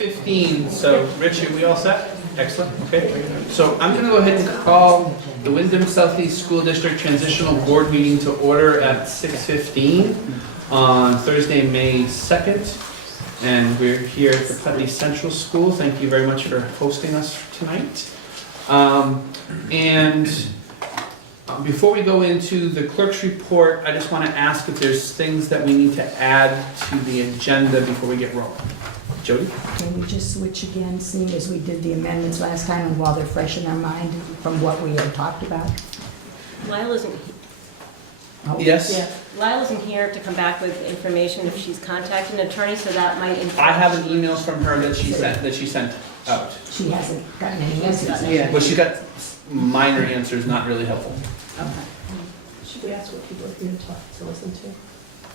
6:15, so Rich, are we all set? Excellent, okay. So I'm gonna go ahead and call the Wyndham Southeast School District Transitional Board Meeting to order at 6:15 on Thursday, May 2nd. And we're here at the Putney Central School. Thank you very much for hosting us tonight. Before we go into the clerk's report, I just want to ask if there's things that we need to add to the agenda before we get rolling. Jody? Can we just switch again, seeing as we did the amendments last time, and while they're fresh in our mind from what we had talked about? Lyle isn't, Yes? yeah, Lyle isn't here to come back with information if she's contacted an attorney, so that might influence. I have an email from her that she sent out. She hasn't gotten any answers. Yeah. But she got minor answers, not really helpful. Okay. Should we ask what people are here to listen to?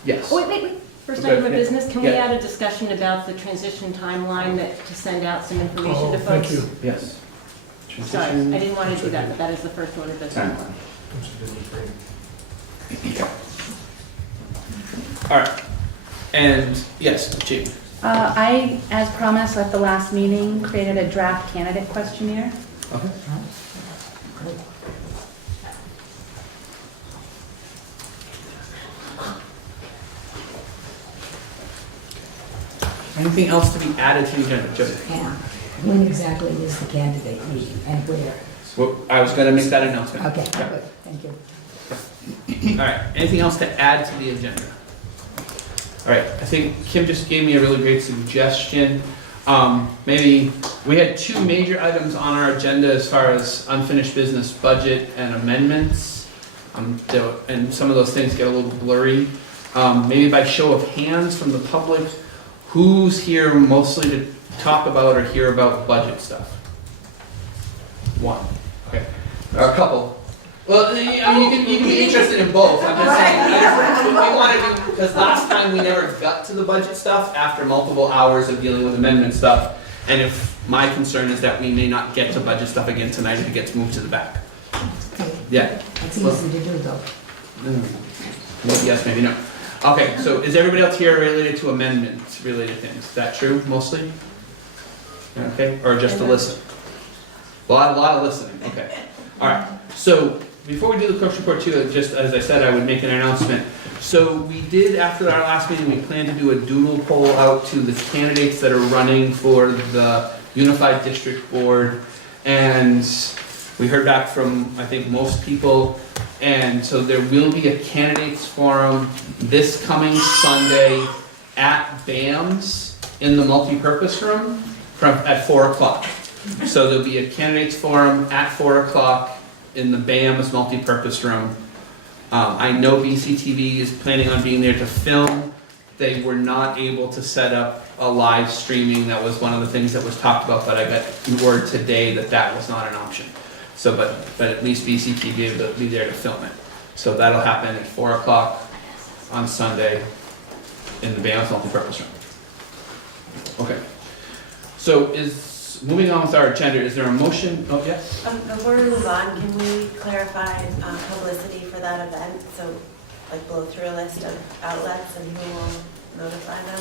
Yes. Oh, wait. First Okay, item of yeah. business, can we Yeah. add a discussion about the transition timeline to send out some information to folks? Thank you. Yes. Sorry, I didn't want to do that, but that is the first order of business. All right. And yes, Jane. I, as promised at the last meeting, created a draft candidate questionnaire. Okay. Anything else to be added to the agenda, Jody? Yeah. When exactly is the candidate meeting and where? Well, I was going to make that announcement. Okay, Yeah. good, thank you. All right, anything else to add to the agenda? All right, I think Kim just gave me a really great suggestion. Maybe, we had two major items on our agenda as far as unfinished business budget and amendments. And some of those things get a little blurry. Maybe by show of hands from the public, who's here mostly to talk about or hear about budget stuff? One, okay, or a couple. Well, I mean, you can be interested in both. I'm just saying, we want to do, because last time we never got to the budget stuff after multiple hours of dealing with amendment stuff. And if my concern is that we may not get to budget stuff again tonight if it gets moved to the back. Okay. Yeah. It's easy to do though. Maybe yes, maybe no. Okay, so is everybody else here related to amendments related things? Is that true mostly? Okay, or just to listen? A lot of listening, okay. All right, so before we do the clerk's report too, just as I said, I would make an announcement. So we did, after our last meeting, we planned to do a doodle poll out to the candidates that are running for the Unified District Board. And we heard back from, I think, most people. And so there will be a candidates forum this coming Sunday at BAM's in the multipurpose room at 4 o'clock. So there'll be a candidates forum at 4 o'clock in the BAM's multipurpose room. I know BCTV is planning on being there to film. They were not able to set up a live streaming. That was one of the things that was talked about, but I got word today that that was not an option. So, but at least BCTV will be there to film it. So that'll happen at 4 o'clock on Sunday in the BAM's multipurpose room. Okay. So moving on with our agenda, is there a motion? Oh, yes? Before we move on, can we clarify publicity for that event? So, like, blow through a list of outlets and who will notify them?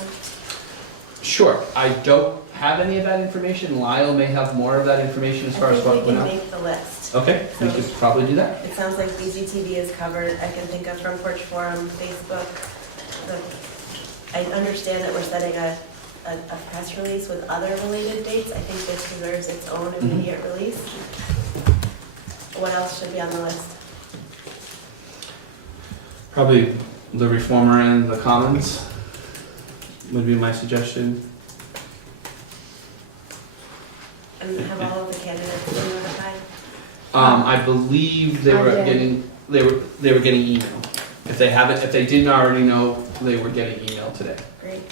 Sure. I don't have any of that information. Lyle may have more of that information as far as what I went think we out. can make the list. Okay, we could probably do that. It sounds like BCTV is covered. I can think of Front Porch Forum, Facebook. I understand that we're setting a press release with other related dates. I think this deserves its own immediate release. What else should be on the list? Probably the Reformer and the Commons would be my suggestion. And have all of the candidates been notified? I believe they were I did. getting email. If they didn't already know, they were getting email today. Great.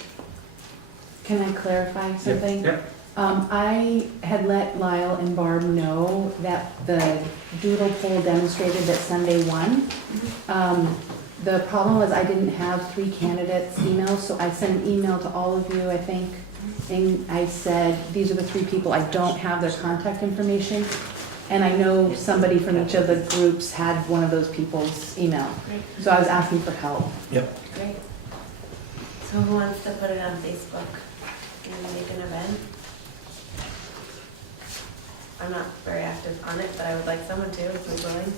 Can I clarify something? Yep. I had let Lyle and Barb know that the doodle poll demonstrated that Sunday won. The problem was I didn't have 3 candidates' emails, so I sent an email to all of you, I think, and I said, these are the 3 people, I don't have their contact information. And I know somebody from each of the groups had one of those people's email. Great. So I was asking for help. Great. So who wants to put it on Facebook and make an event? I'm not very active on it, but I would like someone to, if you're willing.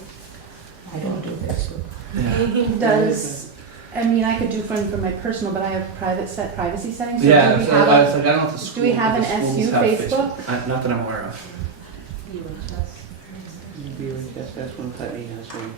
I don't do Facebook. Yeah. Does, I mean, I could do for my personal, but I have privacy settings. So Yeah, do we so have I a- was like, I don't know if the school. do we have the an schools SU have Facebook? Not that I'm aware of. That's one Putney has one.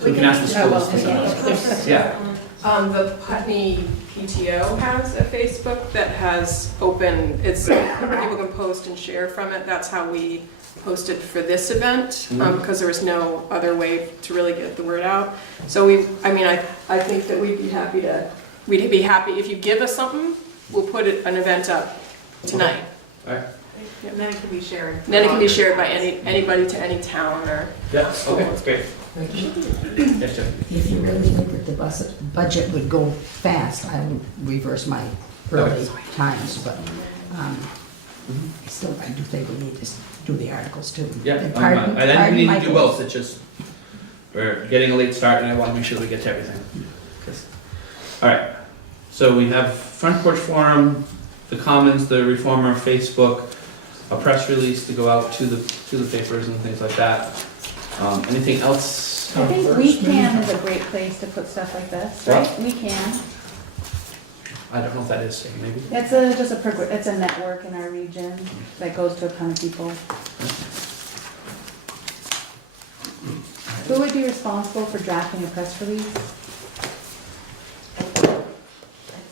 So we can ask the Oh, well, schools. to yeah. Yeah, The Putney PTO has a Facebook that has open, it's, people can post and share from it. That's how we posted for this event, because there was no other way to really get the word out. So I think that we'd be happy if you give us something, we'll put an event up tonight. alright, And then it can be shared. Then it can be shared by anybody to any town or. yeah, okay, that's great. Yes, Jeff. If you really think that the budget would go fast, I would reverse my early times, but still, I do think we need to do the articles too. Yeah, And I think we need to do Michael. both, it's just, we're getting a late start and I wanna make sure we get to everything. Alright, so we have Front Porch Forum, the Commons, the Reformer, Facebook, a press release to go out to the papers and things like that. Anything else? I think WeCan is a great place to put stuff like this, right? WeCan. I don't know if that is, maybe. It's it's a network in our region that goes to a ton of people. Who would be responsible for drafting a press release?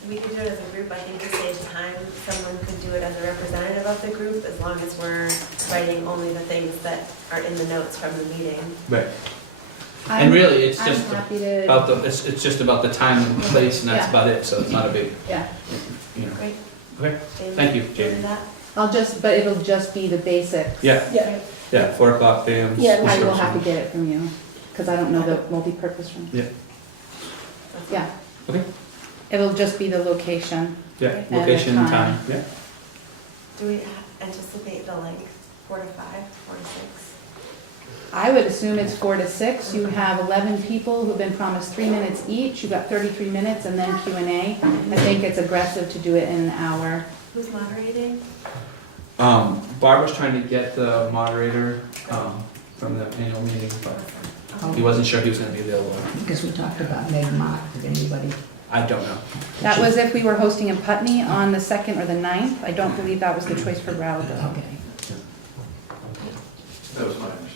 We could do it as a group, I think to save time, someone could do it as a representative of the group, as long as we're writing only the things that are in the notes from the meeting. Right. And really, it's I'm just happy to, about it's just about the time and place and that's Yeah. about it, so it's not a big, yeah. you know. Great. Okay, Jamie, thank you, do Jamie. that? But it'll just be the basics. Yeah, Yeah. yeah, 4 o'clock p.m. Yeah, I will have to get it from you, because I don't know the multi-purpose room. Yeah. Yeah. Okay. It'll just be the location. Yeah, And the location and time. time, yeah. Do we anticipate the length, 4 to 5, 4 to 6? I would assume it's 4 to 6. You have 11 people who've been promised 3 minutes each. You've got 33 minutes and then Q&A. I think it's aggressive to do it in an hour. Who's moderating? Barbara's trying to get the moderator, from the annual meeting, but he wasn't sure he was gonna be available. Because we talked about Meg Mott, if anybody, I don't know. That was if we were hosting in Putney on the 2nd or the 9th. I don't believe that was the choice for Brattleboro. okay. That was my understanding.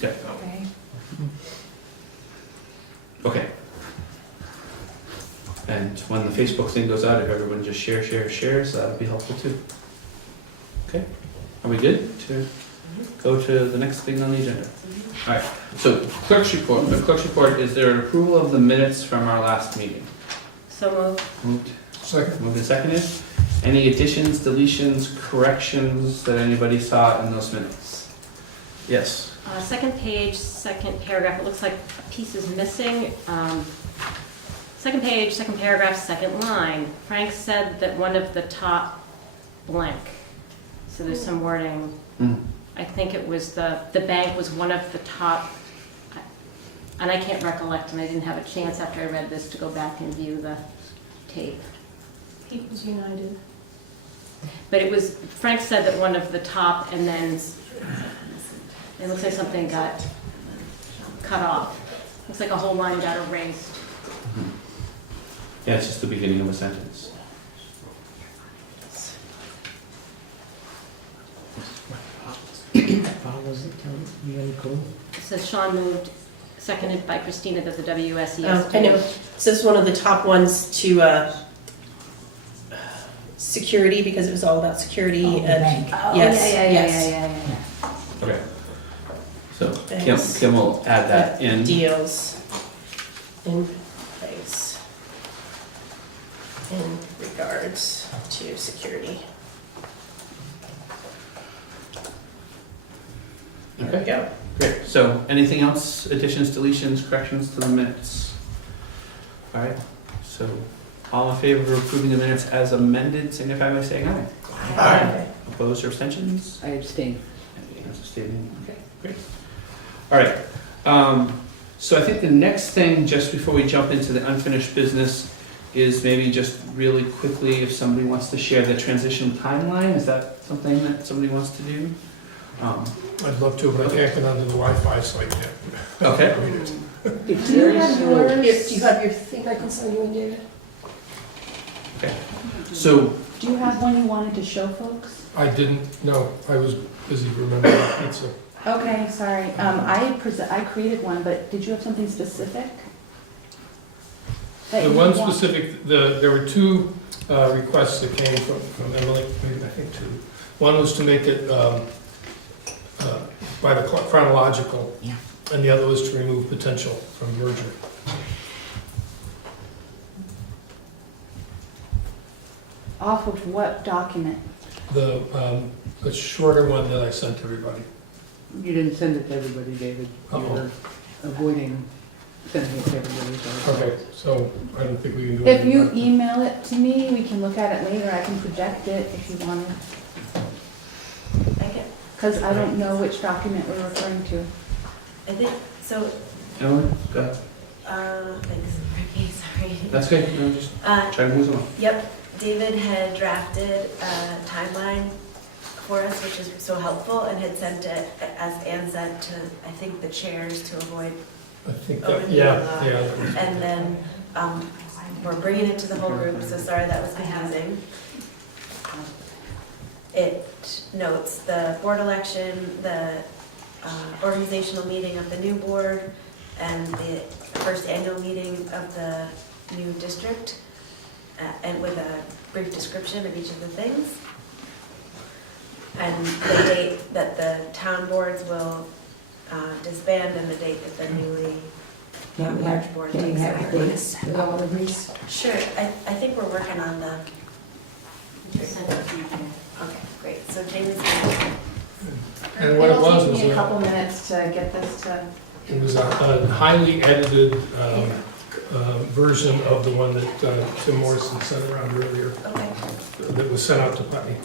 Yeah, Okay. okay. And when the Facebook thing goes out, if everyone just shares, that'll be helpful too. Okay, are we good to go to the next thing on the agenda? All right, so clerk's report. The clerk's report is there an approval of the minutes from our last meeting? So moved. Moved, Second. moved and seconded. Any additions, deletions, corrections that anybody saw in those minutes? Yes. Second page, second paragraph, it looks like a piece is missing. Second page, second paragraph, second line. Frank said that one of the top blank. So there's some wording. Mm. I think it was the bank was one of the top, and I can't recollect, and I didn't have a chance after I read this to go back and view the tape. People's United. But it was, Frank said that one of the top, and then it looks like something got cut off. Looks like a whole line got erased. Yeah, it's just the beginning of a sentence. Follows it till really cool. It says Sean moved, seconded by Christina, that the WSESD. I know, so this is one of the top ones to security, because it was all about security. Oh, the bank. Oh, Yes, yeah, yes. yeah. Okay. So Thanks. Kim will add that in. Deals in place in regards to security. There we Okay, go. great. So anything else, additions, deletions, corrections to the minutes? All right, so all in favor of approving the minutes as amended, signify by saying aye. Aye. Opposed or abstentions? I abstain. Abstaining. Okay, great. All right, so I think the next thing, just before we jump into the unfinished business, is maybe just really quickly, if somebody wants to share the transition timeline, is that something that somebody wants to do? I'd love to, but I can't get onto the Wi-Fi, so I can't. Okay. read it. Do you have yours? Do you have your thing I can send you, David? So, Do you have one you wanted to show folks? I didn't, no, I was busy remembering pizza. Okay, sorry. I created one, but did you have something specific? that The you one want? specific, there were two requests that came from Emily, maybe I think two. One was to make it by the chronological, Yeah. and the other was to remove potential from merger. Off of what document? The shorter one that I sent everybody. You didn't send it to everybody, David. You Uh-oh. were avoiding sending it to everybody. so- Okay, so I don't think we can do If anything you about it. email it to me, we can look at it later. I can project it if you want, I can, because I don't know which document we're referring to. I think, so, Emily, go ahead. thanks, Ricky, sorry. That's good. No, just try to move on. Yep, David had drafted a timeline for us, which is so helpful, and had sent it, as Ann said, to, I think, the chairs to avoid, I think over that, the yeah, law. yeah. that was- and then, we're bringing it to the whole group, so sorry that was confusing. It notes the board election, the organizational meeting of the new board, and the first annual meeting of the new district, and with a brief description of each of the things. And the date that the town boards will disband, and the date that the newly large board Can you takes have over. dates with all of these? Sure, I think we're working on the, Just send it to you. okay, great, so Jamie's gonna, And what it was It'll take me a was couple minutes to get this to. it was a highly edited version of the one that Tim Morrison sent around earlier, okay. that was sent out to Putney.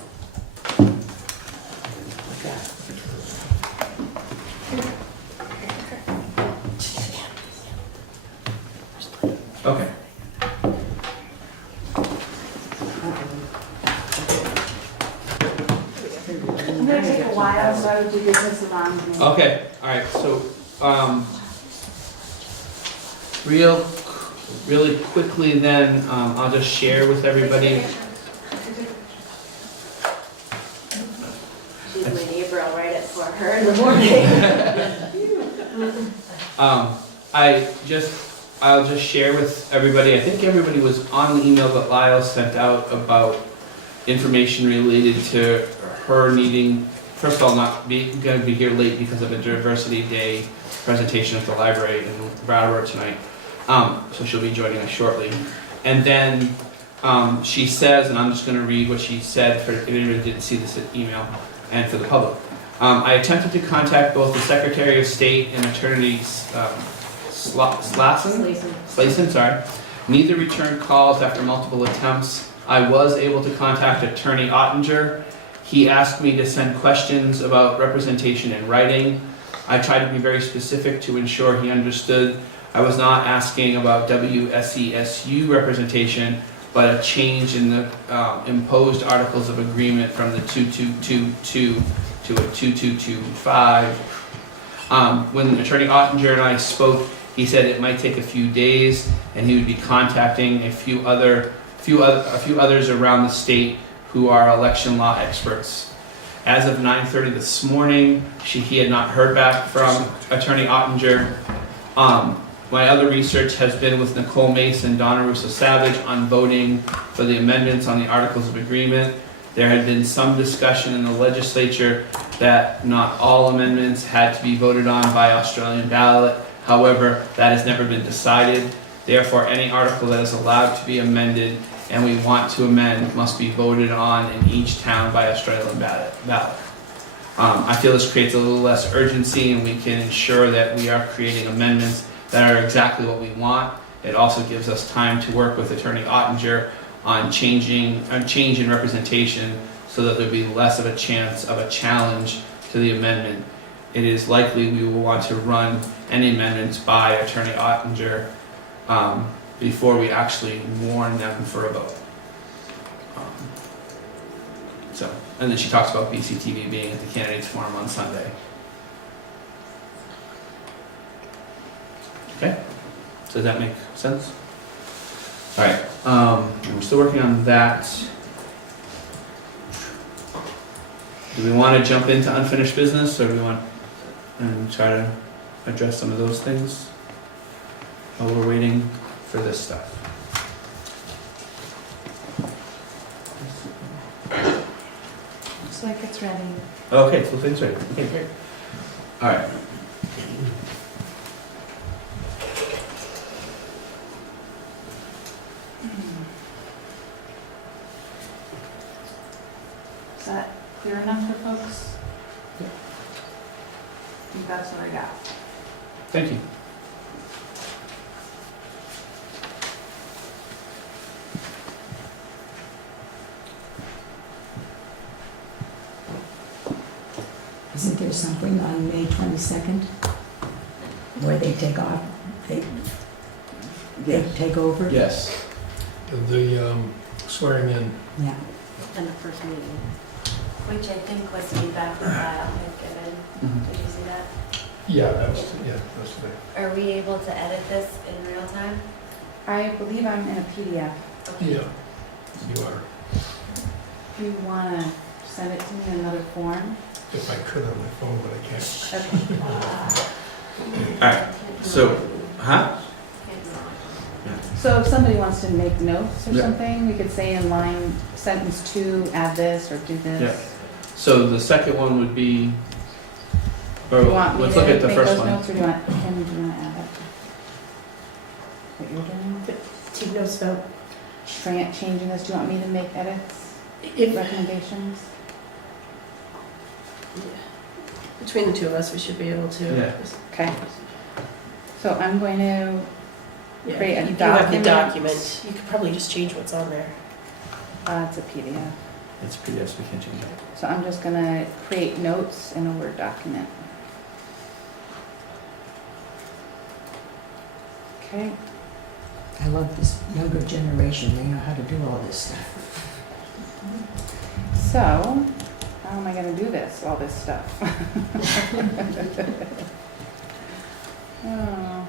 Okay. I'm gonna take a while, so I would do business around me. Okay, all right, so, really quickly then, I'll just share with everybody. She's my neighbor, I'll write it for her in the morning. I'll just share with everybody, I think everybody was on the email that Lyle sent out about information related to her needing, first of all, gonna be here late because of a Diversity Day presentation at the library in Brattleboro tonight. So she'll be joining us shortly. And then, she says, and I'm just gonna read what she said for, if anybody didn't see this email, and for the public. I attempted to contact both the Secretary of State and Attorney Slason, sorry. Neither returned calls after multiple attempts. I was able to contact Attorney Ottinger. He asked me to send questions about representation in writing. I tried to be very specific to ensure he understood I was not asking about WSESU representation, but a change in the imposed articles of agreement from the 2222 to a 2225. When Attorney Ottinger and I spoke, he said it might take a few days, and he would be contacting a few others around the state who are election law experts. As of 9:30 this morning, he had not heard back from Attorney Ottinger. My other research has been with Nicole Mason, Donna Russo Savage on voting for the amendments on the Articles of Agreement. There had been some discussion in the legislature that not all amendments had to be voted on by Australian ballot. However, that has never been decided. Therefore, any article that is allowed to be amended and we want to amend must be voted on in each town by Australian ballot. I feel this creates a little less urgency, and we can ensure that we are creating amendments that are exactly what we want. It also gives us time to work with Attorney Ottinger on change in representation so that there'll be less of a chance of a challenge to the amendment. It is likely we will want to run any amendments by Attorney Ottinger before we actually warn them for a vote. So, and then she talks about BCTV being at the candidates forum on Sunday. Okay, so does that make sense? All right, we're still working on that. Do we want to jump into unfinished business, or do we want and try to address some of those things while we're waiting for this stuff? Looks like it's ready. Okay, so things ready. Okay, great. All right. Is that clear enough for folks? Yeah. I think that's what I got. Thank you. Isn't there something on May 22nd where they take off, they take over? Yes. The swearing in. Yeah. And the first meeting. Which I think was feedback that Lyle had given. Did you see that? Yeah, that's the. Are we able to edit this in real time? I believe I'm in a PDF. Yeah, you are. If you want to send it to me in another form. If I could on my phone, but I can't. Okay. All right. So, huh? So if somebody wants to make notes or Yeah. something, we could say in line, sentence 2, add this or do this. Yeah. So the second one would be, or Do you want me let's to look at the make first those one. notes, or do you want, Kim, do you want to add that? What you're doing? Take notes about, Changing this, do you want me to make edits, if, recommendations? between the two of us, we should be able to. Yeah. Okay. So I'm going to Yeah, create a you do have the document. document, you could probably just change what's on there. It's a PDF. It's PDFs, we can't change it. So I'm just going to create notes in a Word document. Okay. I love this younger generation, they know how to do all this stuff. So, how am I going to do this, all this stuff? Oh.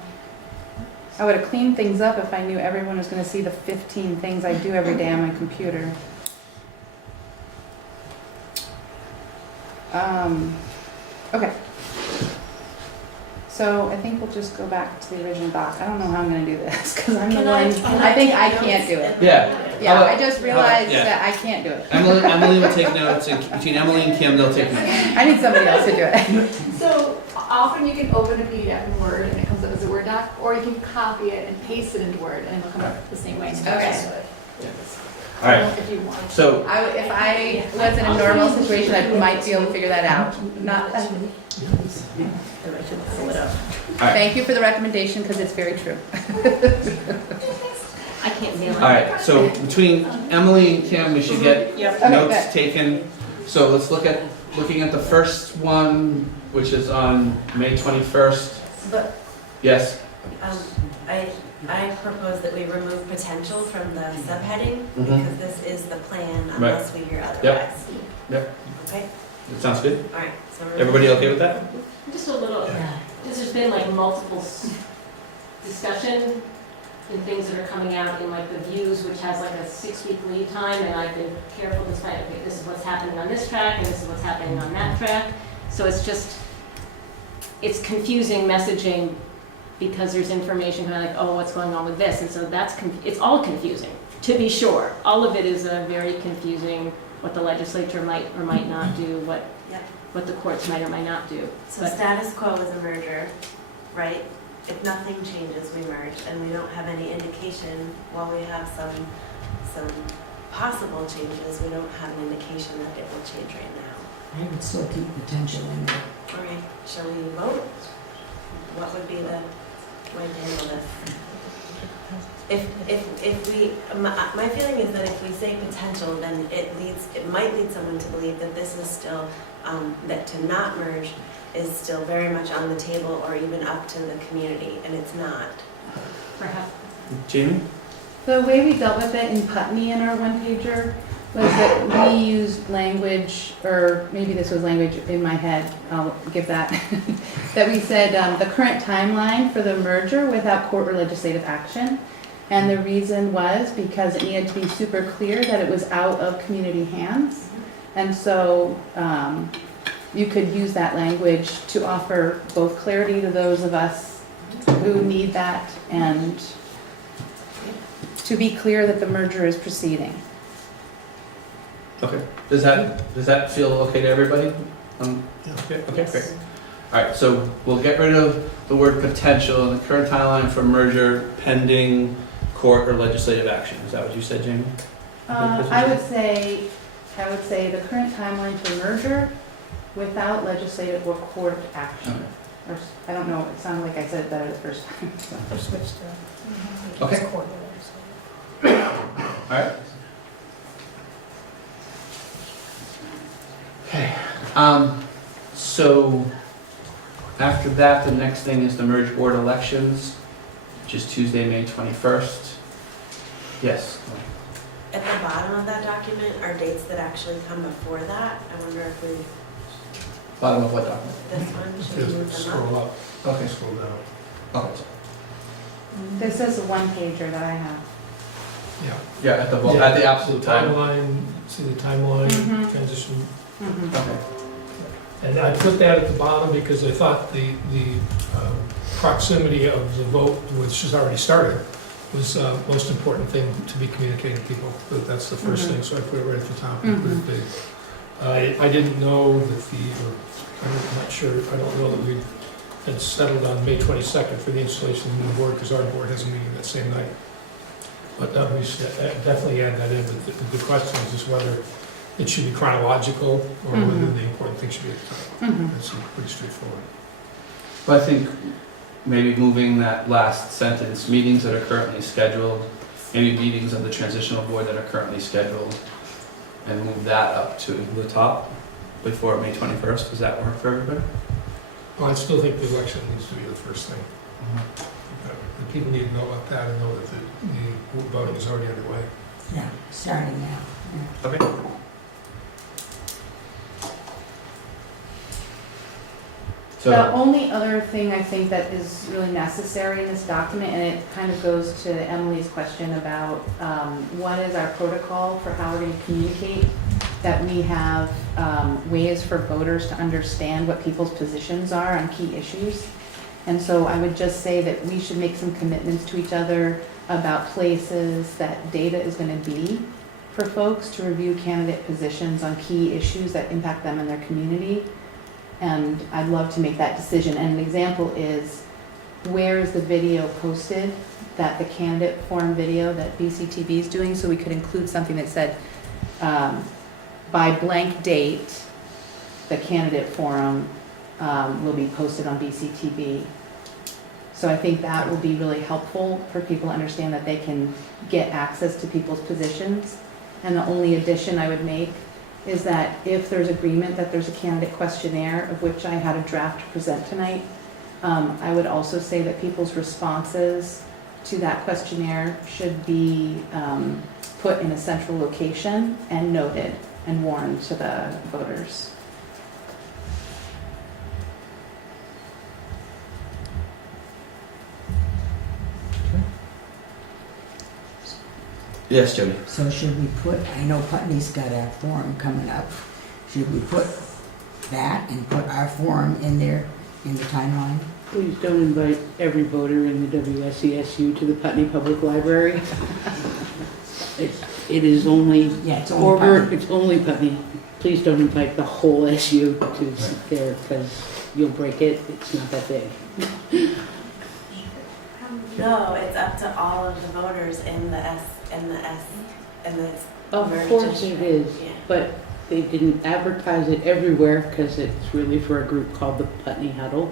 I would have cleaned things up if I knew everyone was going to see the 15 things I do every day on my computer. Okay. So I think we'll just go back to the original doc. I don't know how I'm going to do this because I'm the Can one. I think I take can't do notes it. and- Yeah. Yeah, How I about- just realized yeah. that I can't do it. Emily will take notes, and between Emily and Kim, they'll take notes. I need somebody else to do it. So often you can open a PDF in Word and it comes up as a Word doc, or you can copy it and paste it into Word and it'll come up the same way. Okay. All right. If you want. So, If I was in a normal situation, I might be able to figure that out. Not. And I should pull it up. Thank you for the recommendation because it's very true. I can't nail it. all right. So between Emily and Kim, we should get Yep. Okay, notes good. taken. So let's looking at the first one, which is on May 21st. But Yes. I propose that we remove potential from the subheading Mhm. because this is the plan unless we hear otherwise. Yep. Okay, That sounds good. all right, so. Everybody okay with that? Just a little, because there's been like multiple discussion and things that are coming out in like the views, which has like a 6-week lead time, and I've been careful to find, okay, this is what's happening on this track, and this is what's happening on that track. So it's confusing messaging because there's information kind of like, oh, what's going on with this? And so it's all confusing, to be sure. All of it is very confusing, what the legislature might or might not do, what the courts might or might not do. So But- status quo is a merger, right? If nothing changes, we merge, and we don't have any indication, while we have some possible changes, we don't have an indication that it will change right now. I would still keep potential in there. All right, shall we vote? What would be the way to handle this? If we, my feeling is that if we say potential, then it might lead someone to believe that this is still, that to not merge is still very much on the table or even up to the community, and it's not. Perhaps. Jamie? The way we dealt with it in Putney in our one-pager was that we used language, or maybe this was language in my head, I'll give that, that we said the current timeline for the merger without court or legislative action. And the reason was because it needed to be super clear that it was out of community hands. And so you could use that language to offer both clarity to those of us who need that and to be clear that the merger is proceeding. Okay, does that feel okay to everybody? Okay, great. All right, so we'll get rid of the word potential and the current timeline for merger pending court or legislative action. Is that what you said, Jamie? I would say the current timeline for merger without legislative or court action. Okay. Or, I don't know, it sounded like I said it better the first time. Or switch to. Okay. All right. Okay. So after that, the next thing is the merge board elections, which is Tuesday, May 21st. Yes. At the bottom of that document are dates that actually come before that. I wonder if we, Bottom of what document? this one, should we Just move them scroll up? up, Okay. scroll down. Okay. This is a one pager that I have. Yeah. Yeah, at the absolute time. Timeline, see the timeline, Mhm. transition. Okay. And I put that at the bottom because I thought the proximity of the vote, which has already started, was the most important thing to be communicated to people. That's the first thing, so I put it right at the top and put it big. I didn't know that I'm not sure, I don't know that we had settled on May 22nd for the installation of the new board, because our board has a meeting that same night. But we should definitely add that in, but the question is just whether it should be chronological or whether the important thing should be at the top. It's pretty straightforward. But I think maybe moving that last sentence, meetings that are currently scheduled, maybe meetings of the transitional board that are currently scheduled, and move that up to the top before May 21st. Does that work for everybody? Well, I still think the election needs to be the first thing. The people need to know about that and know that the voting is already underway. Yeah, starting now. Okay. The So, only other thing I think that is really necessary in this document, and it kind of goes to Emily's question about what is our protocol for how we're going to communicate, that we have ways for voters to understand what people's positions are on key issues. And so I would just say that we should make some commitments to each other about places that data is going to be for folks to review candidate positions on key issues that impact them and their community. And I'd love to make that decision. And an example is, where is the video posted, that the candidate forum video that BCTV is doing? So we could include something that said, by blank date, the candidate forum will be posted on BCTV. So I think that will be really helpful for people to understand that they can get access to people's positions. And the only addition I would make is that if there's agreement that there's a candidate questionnaire, of which I had a draft to present tonight, I would also say that people's responses to that questionnaire should be put in a central location and noted and warned to the voters. yes, Jody. So should we put, I know Putney's got a forum coming up. Should we put that and put our forum in there, in the timeline? Please don't invite every voter in the WSESU to the Putney Public Library. It is only Yeah, it's only Putney. it's only Putney. Please don't invite the whole SU to sit there because you'll break it. It's not that big. No, it's up to all of the voters in the Of merged course it district. is, Yeah. but they didn't advertise it everywhere because it's really for a group called the Putney Huddle.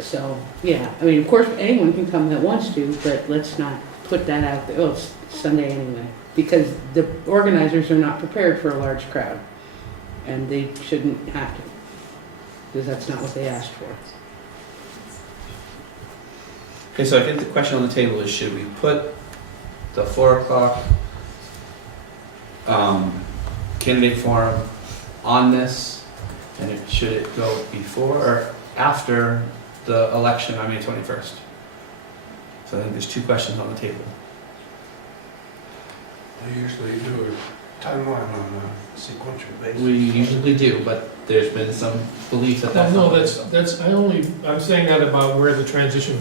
So, yeah, I mean, of course, anyone can come that wants to, but let's not put that out there. Oh, it's Sunday anyway, because the organizers are not prepared for a large crowd, and they shouldn't have to, because that's not what they asked for. Okay, so I think the question on the table is, should we put the 4 o'clock candidate forum on this? And should it go before or after the election on May 21st? So I think there's two questions on the table. I usually do a timeline on a sequential basis. We usually do, but there's been some belief that that's Well, not. no, that's, I'm saying that about where the transition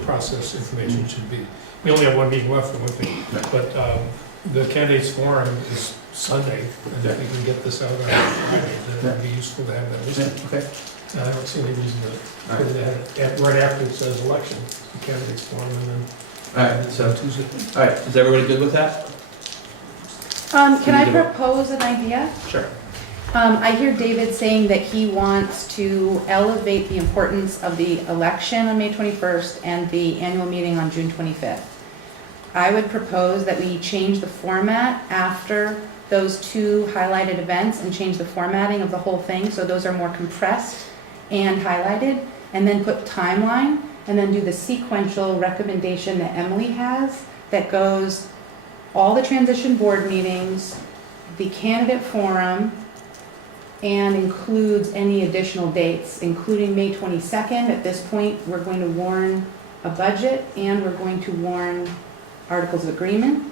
process information should be. We only have one meeting left for one thing, Right. but the candidates forum is Sunday, and if we can get this out on Friday, then it'd be useful to have that Yeah, listed. okay. And I don't see any reason to All put right. it right after it says election, the candidates forum, and then. All right, so, Tuesday. all right, is everybody good with that? Can I You do it. propose an idea? Sure. I hear David saying that he wants to elevate the importance of the election on May 21st and the annual meeting on June 25th. I would propose that we change the format after those two highlighted events and change the formatting of the whole thing, so those are more compressed and highlighted, and then put timeline, and then do the sequential recommendation that Emily has that goes all the transition board meetings, the candidate forum, and includes any additional dates, including May 22nd. At this point, we're going to warn a budget and we're going to warn articles of agreement.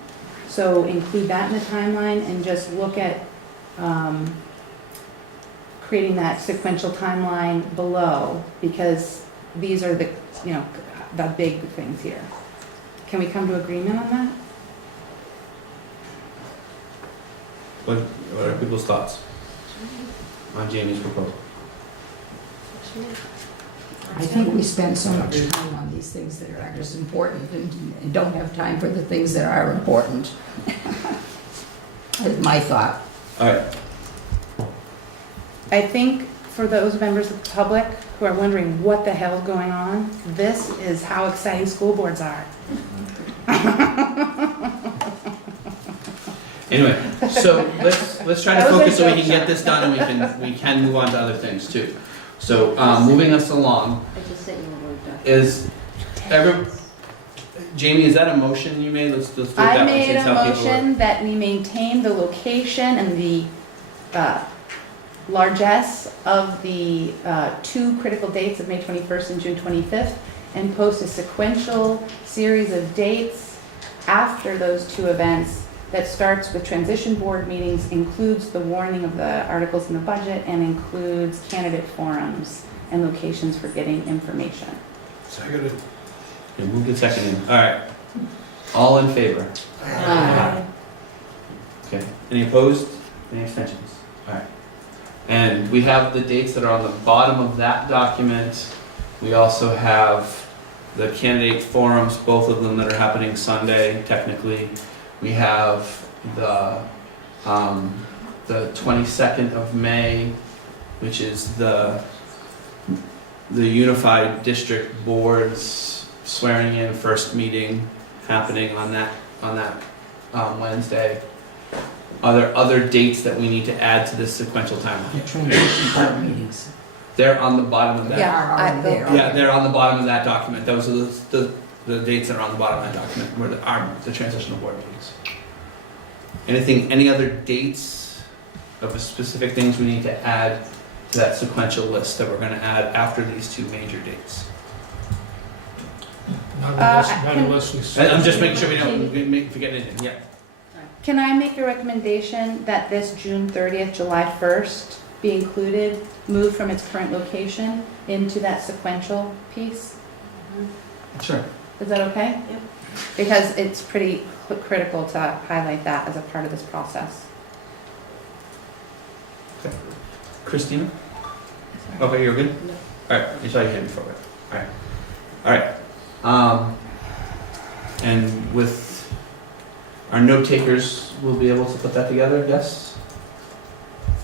So include that in the timeline and just look at creating that sequential timeline below, because these are the, the big things here. Can we come to agreement on that? What are people's thoughts on Jamie's proposal? I think we spend so much time on these things that aren't as important and don't have time for the things that are important. That's my thought. All right, I think for those members of the public who are wondering what the hell is going on, this is how exciting school boards are. anyway, so let's try to That was a focus so we joke can get shot. this done and we can move on to other things too. So, moving us along I just sent you a Word document. is, Jamie, is that a motion you made? Let's do it that way. I made since a how people are- motion that we maintain the location and the largesse of the two critical dates of May 21st and June 25th, and post a sequential series of dates after those two events that starts with transition board meetings, includes the warning of the articles in the budget, and includes candidate forums and locations for getting information. Seconded. Okay, moved and seconded. All right. All in favor? Okay. Any opposed? Any abstentions? All right. And we have the dates that are on the bottom of that document. We also have the candidate forums, both of them that are happening Sunday, technically. We have the 22nd of May, which is the Unified District Board's swearing in first meeting happening on that Wednesday. Are there other dates that we need to add to this sequential The timeline? transition board meetings. They're on the bottom of that. Yeah. Are already there. Yeah, they're on the bottom of that document. Those are the dates that are on the bottom of that document, where the transitional board meetings. Any other dates of specific things we need to add to that sequential list that we're gonna add after these two major dates? Not can- unless we. And I'm just making sure we don't forget anything, yeah. Can I make a recommendation that this June 30th, July 1st be included, moved from its current location into that sequential piece? Sure. Is that okay? Yep. Because it's pretty critical to highlight that as a part of this process. Christina? Okay, you're good? No. Alright, you saw your hand before, right? Alright. And with our note takers, we'll be able to put that together, yes?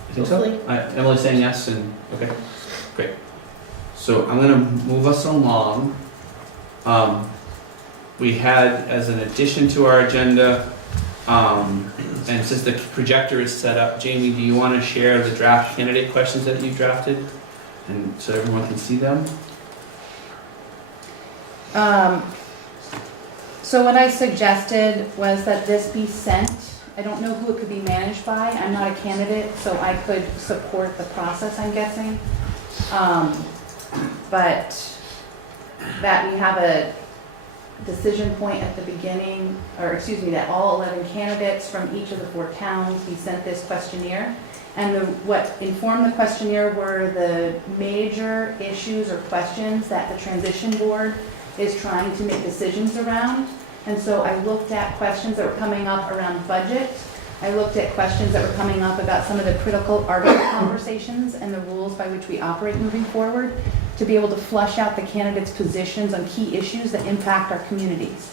You think so? Hopefully. Emily's saying yes, and, okay, great. So I'm gonna move us along. We had, as an addition to our agenda, and since the projector is set up, Jamie, do you want to share the draft candidate questions that you drafted? And so everyone can see them? So what I suggested was that this be sent I don't know who it could be managed by. I'm not a candidate, so I could support the process, I'm guessing. But that we have a decision point at the beginning, or excuse me, that all 11 candidates from each of the 4 towns be sent this questionnaire. And what informed the questionnaire were the major issues or questions that the transition board is trying to make decisions around. And so I looked at questions that were coming up around budget. I looked at questions that were coming up about some of the critical article conversations and the rules by which we operate moving forward to be able to flush out the candidates' positions on key issues that impact our communities.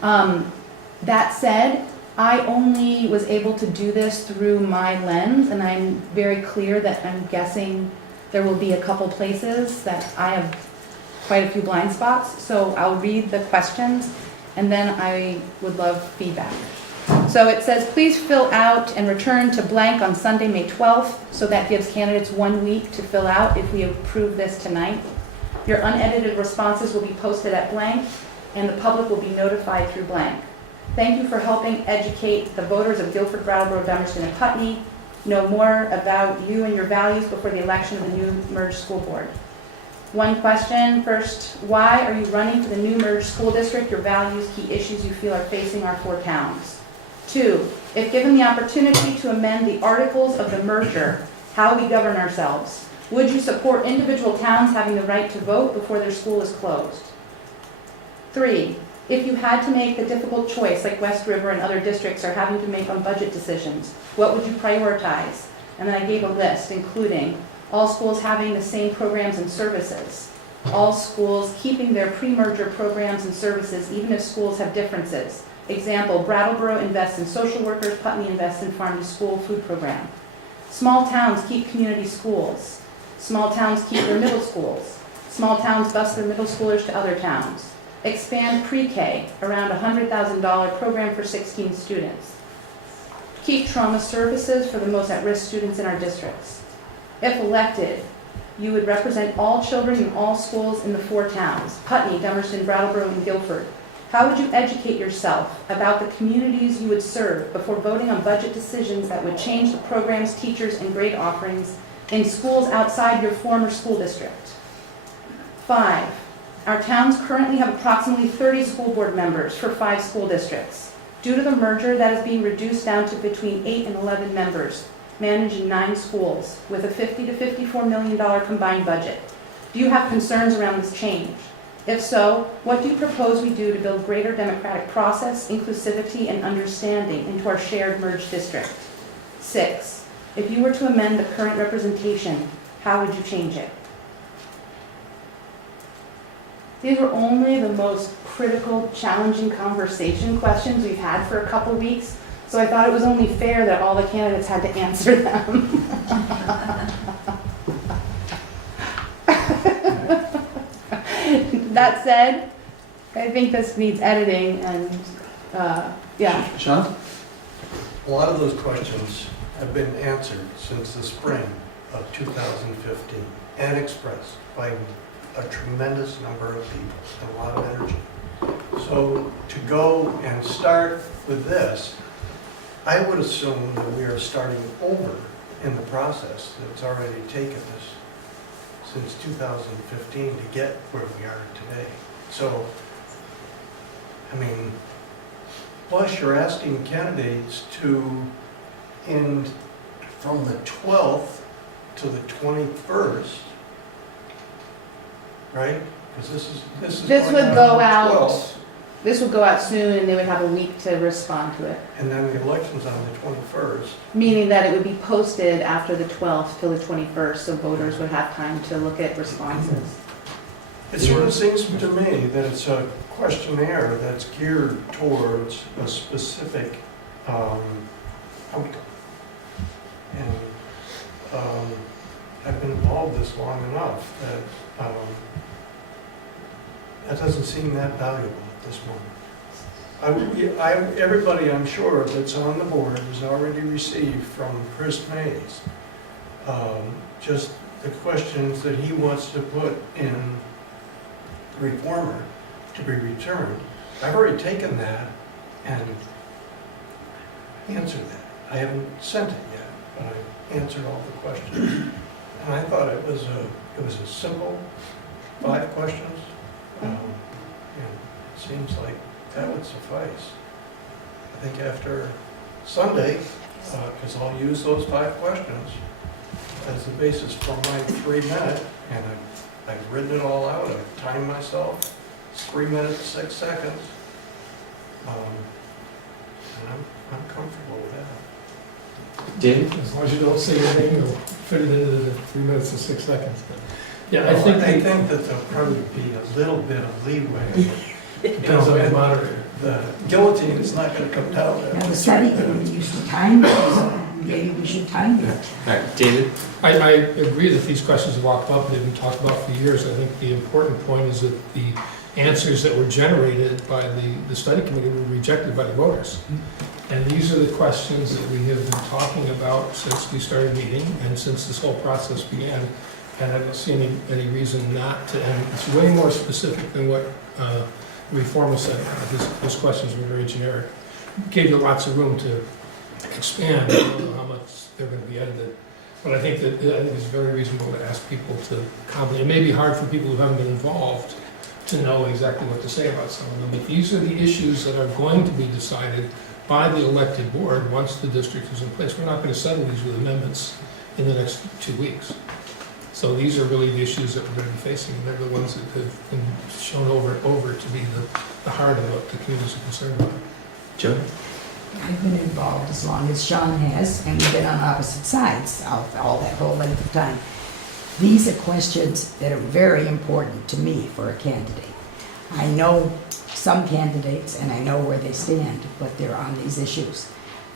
That said, I only was able to do this through my lens, and I'm very clear that I'm guessing there will be a couple places that I have quite a few blind spots. So I'll read the questions, and then I would love feedback. So it says, please fill out and return to blank on Sunday, May 12th. So that gives candidates 1 week to fill out if we approve this tonight. Your unedited responses will be posted at blank, and the public will be notified through blank. Thank you for helping educate the voters of Guilford, Brattleboro, Dummerston, and Putney. Know more about you and your values before the election of the new merged school board. One question first, why are you running for the new merged school district? Your values, key issues you feel are facing our 4 towns. 2, if given the opportunity to amend the articles of the merger, how we govern ourselves, would you support individual towns having the right to vote before their school is closed? 3, if you had to make the difficult choice like West River and other districts are having to make on budget decisions, what would you prioritize? And then I gave a list including all schools having the same programs and services, all schools keeping their pre-merger programs and services even if schools have differences. Example, Brattleboro invests in social workers, Putney invests in farm-to-school food program. Small towns keep community schools. Small towns keep their middle schools. Small towns bus their middle schoolers to other towns. Expand pre-K, around $100,000 program for 16 students. Keep trauma services for the most at-risk students in our districts. If elected, you would represent all children in all schools in the 4 towns, Putney, Dummerston, Brattleboro, and Guilford. How would you educate yourself about the communities you would serve before voting on budget decisions that would change the programs, teachers, and grade offerings in schools outside your former school district? 5, our towns currently have approximately 30 school board members for 5 school districts. Due to the merger, that is being reduced down to between 8 and 11 members, managing 9 schools with a $50 to $54 million combined budget. Do you have concerns around this change? If so, what do you propose we do to build greater democratic process, inclusivity, and understanding into our shared merged district? 6, if you were to amend the current representation, how would you change it? These were only the most critical, challenging conversation questions we've had for a couple weeks, so I thought it was only fair that all the candidates had to answer them. That said, I think this needs editing and, yeah. Sean? A lot of those questions have been answered since the spring of 2015 and expressed by a tremendous number of people and a lot of energy. So to go and start with this, I would assume that we are starting over in the process that's already taken us since 2015 to get where we are today. So, I mean, plus you're asking candidates to end from the 12th to the 21st, right? Because this This going would on go the out, 12th, this would go out soon and they would have a week to respond to it. and then the election's on the 21st. Meaning that it would be posted after the 12th till the 21st, so voters would have time to look at responses. It sort of seems to me that it's a questionnaire that's geared towards a specific outcome. And I've been involved this long enough that that doesn't seem that valuable at this moment. Everybody, I'm sure, that's on the board has already received from Chris Mays just the questions that he wants to put in Reformer to be returned. I've already taken that and answered that. I haven't sent it yet, but I answered all the questions. And I thought it was a simple 5 questions. And it seems like that would suffice. I think after Sunday, because I'll use those 5 questions as the basis for my 3-minute, and I've written it all out, I've timed myself, it's 3 minutes, 6 seconds. And I'm comfortable with that. David? As long as you don't say anything, you'll fit it into the 3 minutes and 6 seconds. But, yeah, Well, I think that there'll probably be a little bit of leeway. depends on the moderator. The guillotine is not gonna come down. Now, the study committee used to time it, so maybe we should time it. All right, David? I agree that these questions have walked up and they've been talked about for years. I think the important point is that the answers that were generated by the study committee were rejected by the voters. And these are the questions that we have been talking about since we started meeting and since this whole process began. And I don't see any reason not to, and it's way more specific than what the reformer said. His questions were very generic. Gave you lots of room to expand. I don't know how much they're going to be edited. But I think it's very reasonable to ask people to comment. It may be hard for people who haven't been involved to know exactly what to say about some of them, but these are the issues that are going to be decided by the elected board once the district is in place. We're not going to settle these with amendments in the next 2 weeks. So these are really the issues that we're going to be facing. They're the ones that have been shown over and over to be the heart of what the communities are concerned about. Joe? I've been involved as long as Sean has, and we've been on opposite sides of all that whole length of time. These are questions that are very important to me for a candidate. I know some candidates and I know where they stand, but they're on these issues.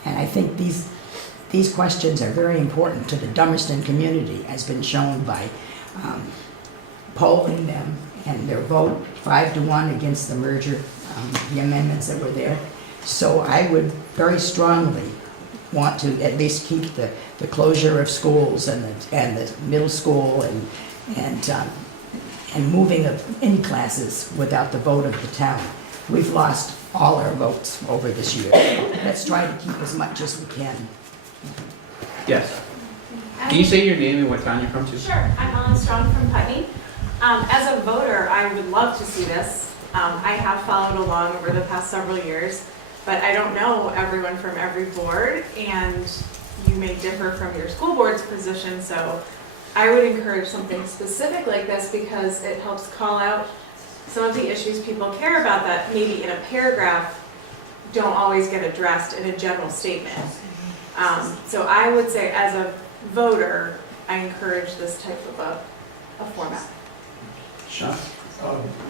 And I think these questions are very important to the Dummerston community, as been shown by polling them and their vote 5-1 against the merger, the amendments that were there. So I would very strongly want to at least keep the closure of schools and the middle school and moving of any classes without the vote of the town. We've lost all our votes over this year. Let's try to keep as much as we can. Yes. Can you say your name and what town you're from, too? Sure, I'm Ellen Strong from Putney. As a voter, I would love to see this. I have followed along over the past several years, but I don't know everyone from every board, and you may differ from your school board's position, so I would encourage something specific like this because it helps call out some of the issues people care about that maybe in a paragraph don't always get addressed in a general statement. So I would say as a voter, I encourage this type of a format. Sean?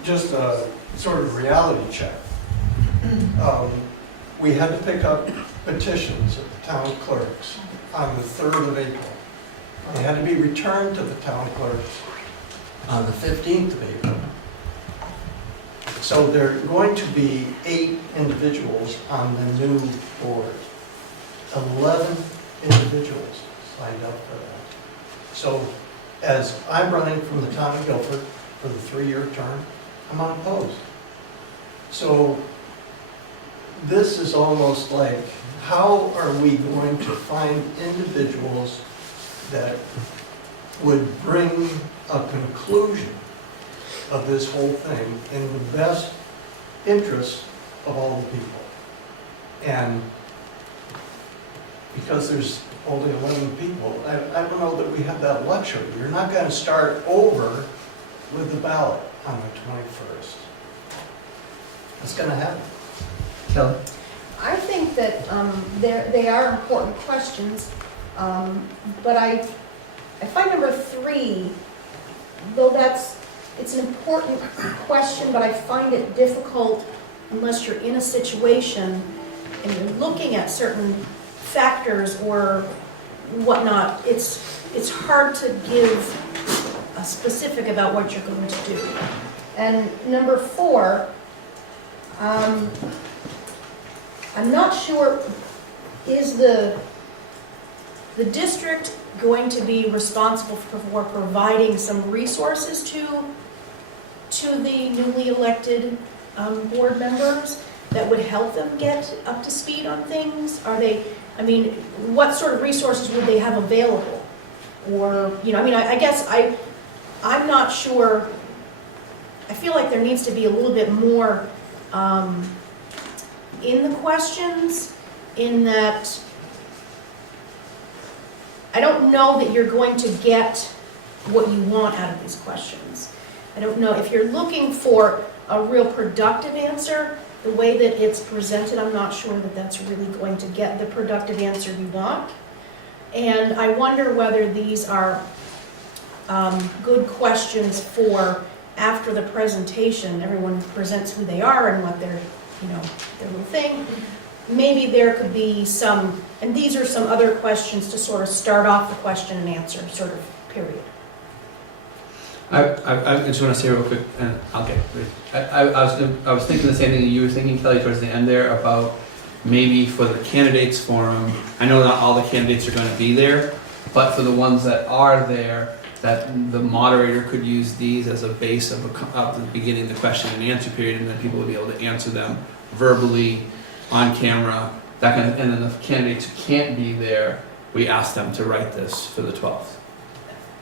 Just a sort of reality check. We had to pick up petitions at the town clerks on the 3rd of April. They had to be returned to the town clerks on the 15th of April. So there are going to be 8 individuals on the new board. 11 individuals signed up for that. So as I'm running from the town of Guilford for the 3-year term, I'm unopposed. So this is almost like, how are we going to find individuals that would bring a conclusion of this whole thing in the best interest of all the people? And because there's only 11 people, I don't know that we have that luxury. You're not going to start over with the ballot on the 21st. It's going to happen. Kelly? I think that they are important questions, but I find number 3, though it's an important question, but I find it difficult unless you're in a situation and you're looking at certain factors or whatnot. It's hard to give a specific about what you're going to do. And number 4, I'm not sure, is the district going to be responsible for providing some resources to the newly elected board members? that would help them get up to speed on things? Are they, I mean, what sort of resources would they have available? Or, you know, I mean, I guess I'm not sure. I feel like there needs to be a little bit more in the questions, in that I don't know that you're going to get what you want out of these questions. I don't know if you're looking for a real productive answer, the way that it's presented, I'm not sure that that's really going to get the productive answer you want. And I wonder whether these are good questions for after the presentation, everyone presents who they are and what their, you know, their little thing. Maybe there could be some, and these are some other questions to sort of start off the question and answer sort of period. I just want to say real quick, and I'll get it. I was thinking the same thing you were thinking, Kelly, towards the end there, about maybe for the candidates forum. I know not all the candidates are going to be there, but for the ones that are there, that the moderator could use these as a base of the beginning of the question and answer period, and then people would be able to answer them verbally, on camera, that kind of, and then the candidates who can't be there, we ask them to write this for the 12th.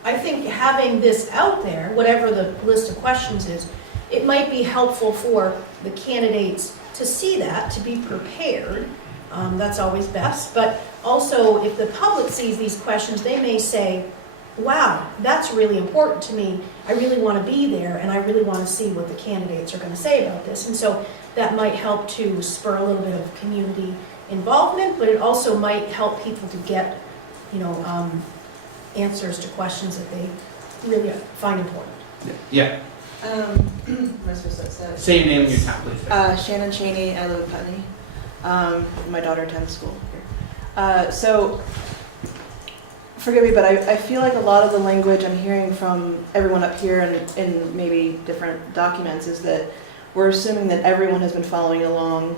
I think having this out there, whatever the list of questions is, it might be helpful for the candidates to see that, to be prepared. That's always best. But also, if the public sees these questions, they may say, wow, that's really important to me. I really want to be there, and I really want to see what the candidates are going to say about this. And so that might help to spur a little bit of community involvement, but it also might help people to get, you know, answers to questions that they really find important. Yeah. My sister Say your name and your town, please. Shannon Cheney, I live in Putney. My daughter attends school here. So, forgive me, but I feel like a lot of the language I'm hearing from everyone up here and in maybe different documents is that we're assuming that everyone has been following along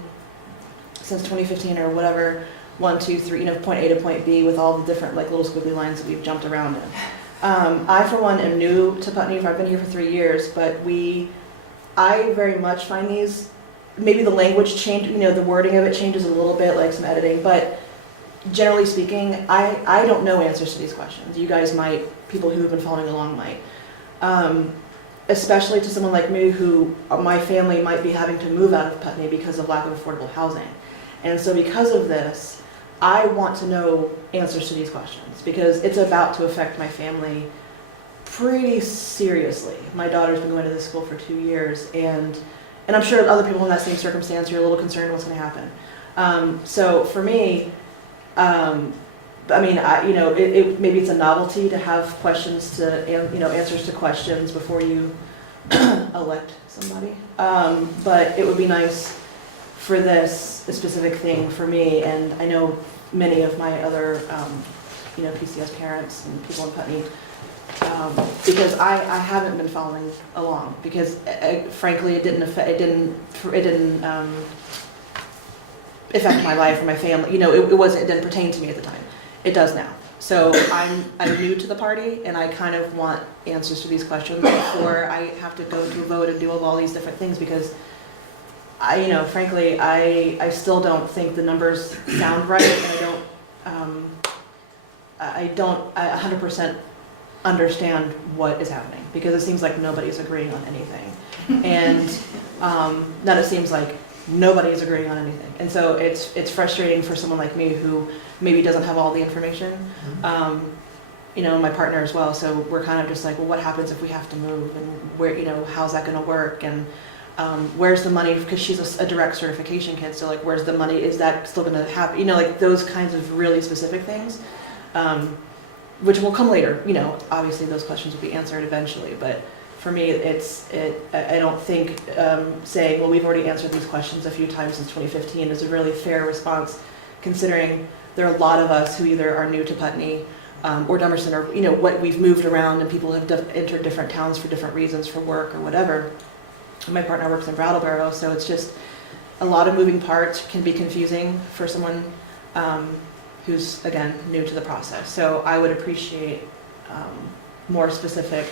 since 2015 or whatever, 1, 2, 3, you know, point A to point B with all the different like little squiggly lines that we've jumped around in. I, for one, am new to Putney. I've been here for 3 years, but I very much find these, maybe the language change, you know, the wording of it changes a little bit, like some editing, but generally speaking, I don't know answers to these questions. You guys might, people who have been following along might. Especially to someone like me who, my family might be having to move out of Putney because of lack of affordable housing. And so because of this, I want to know answers to these questions because it's about to affect my family pretty seriously. My daughter's been going to this school for 2 years, and I'm sure other people in that same circumstance are a little concerned what's going to happen. So for me, I mean, you know, maybe it's a novelty to have questions to, you know, answers to questions before you elect somebody. But it would be nice for this, a specific thing for me, and I know many of my other, you know, PCS parents and people in Putney, because I haven't been following along because, frankly, it didn't affect my life or my family. You know, it didn't pertain to me at the time. It does now. So I'm new to the party, and I kind of want answers to these questions before I have to go to a vote and do all these different things because you know, frankly, I still don't think the numbers sound right, and I don't 100% understand what is happening because it seems like nobody's agreeing on anything, and then it seems like nobody's agreeing on anything, and so it's frustrating for someone like me who maybe doesn't have all the information. You know, my partner as well. So we're kind of just like, well, what happens if we have to move, and where, you know, how's that going to work, and where's the money, because she's a direct certification kid, so like where's the money, is that still going to happen, you know, like those kinds of really specific things, which will come later, you know, obviously those questions will be answered eventually, but for me I don't think saying, well, we've already answered these questions a few times since 2015 is a really fair response, considering there are a lot of us who either are new to Putney or Dummerston, or, you know, what we've moved around and people have entered different towns for different reasons, for work or whatever. My partner works in Brattleboro, so it's just a lot of moving parts, can be confusing for someone who's, again, new to the process. So I would appreciate more specific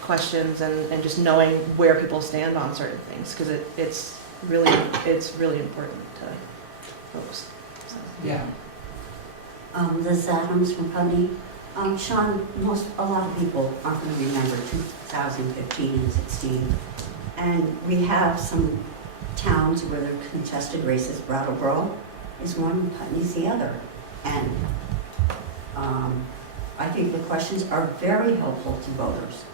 questions and just knowing where people stand on certain things, because really, it's really important to folks. So. Yeah. Liz Adams from Putney. Sean, a lot of people aren't going to remember 2015 and 16. And we have some towns where there are contested races. Brattleboro is one, Putney's the other. And I think the questions are very helpful to voters.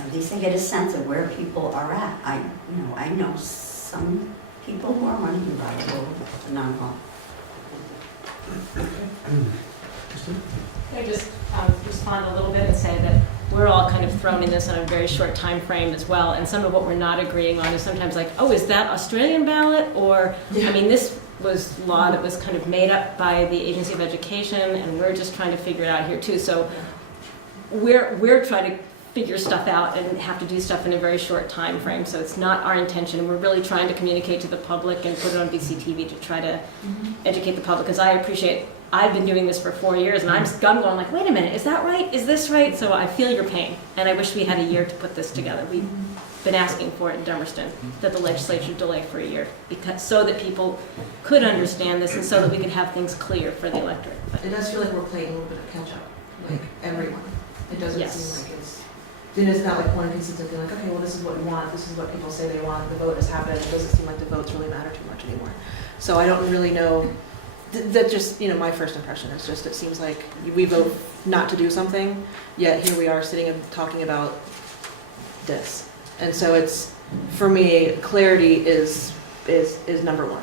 At least they get a sense of where people are at. I know some people who are running in Brattleboro, non-hall. Can I just respond a little bit and say that we're all kind of thrown in this on a very short time frame as well, and some of what we're not agreeing on is sometimes like, oh, is that Australian ballot? Or, I mean, this was law that was kind of made up by the Agency of Education, and we're just trying to figure it out here too. So we're trying to figure stuff out and have to do stuff in a very short time frame. So it's not our intention. We're really trying to communicate to the public and put it on BCTV to try to educate the public, because I appreciate, I've been doing this for 4 years and I'm going like, wait a minute, is that right? Is this right? So I feel your pain, and I wish we had a year to put this together. We've been asking for it in Dummerston, that the legislature delay for a year, because so that people could understand this and so that we could have things clear for the electorate. But it does feel like we're playing a little bit of catch up, like everyone. It doesn't Yes. seem like it's not like one consistent feeling like, okay, well, this is what we want, this is what people say they want, the vote has happened. It doesn't seem like the votes really matter too much anymore. So I don't really know. That just, my first impression is just, it seems like we vote not to do something, yet here we are sitting and talking about this. And so it's, for me, clarity is number one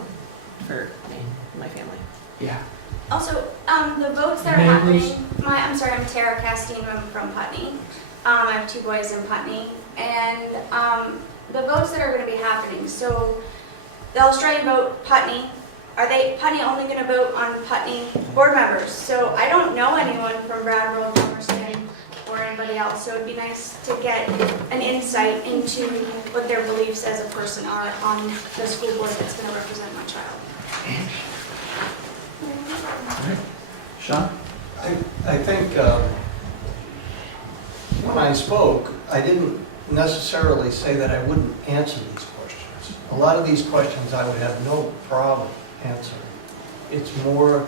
for me and my family. Yeah. Also, the votes that are happening, I'm sorry, I'm Tara Castine, I'm from Putney. I have 2 boys in Putney, and the votes that are going to be happening, so the Australian vote, Putney, are they Putney only going to vote on Putney board members? So I don't know anyone from Brattleboro, Dummerston, or anybody else, so it'd be nice to get an insight into what their beliefs as a person are on the school board that's going to represent my child. Sean? I think when I spoke, I didn't necessarily say that I wouldn't answer these questions. A lot of these questions I would have no problem answering. It's more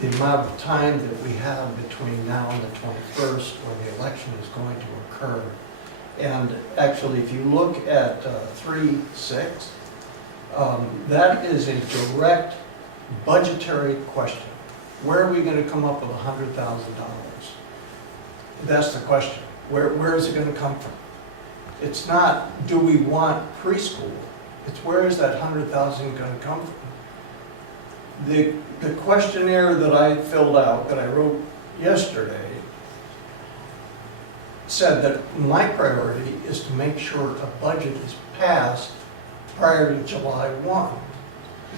the amount of time that we have between now and the 21st when the election is going to occur. And actually, if you look at 3.6, that is a direct budgetary question. Where are we going to come up with $100,000? That's the question. Where is it going to come from? It's not, do we want preschool? It's where is that $100,000 going to come from? The questionnaire that I filled out, that I wrote yesterday, said that my priority is to make sure a budget is passed prior to July 1.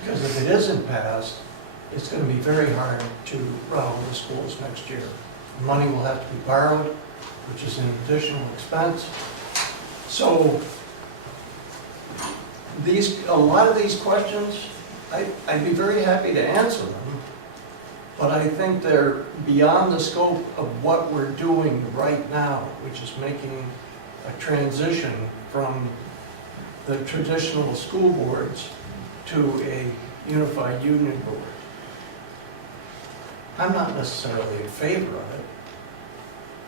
Because if it isn't passed, it's going to be very hard to run all the schools next year. Money will have to be borrowed, which is an additional expense. So a lot of these questions, I'd be very happy to answer them, but I think they're beyond the scope of what we're doing right now, which is making a transition from the traditional school boards to a unified union board. I'm not necessarily in favor of it,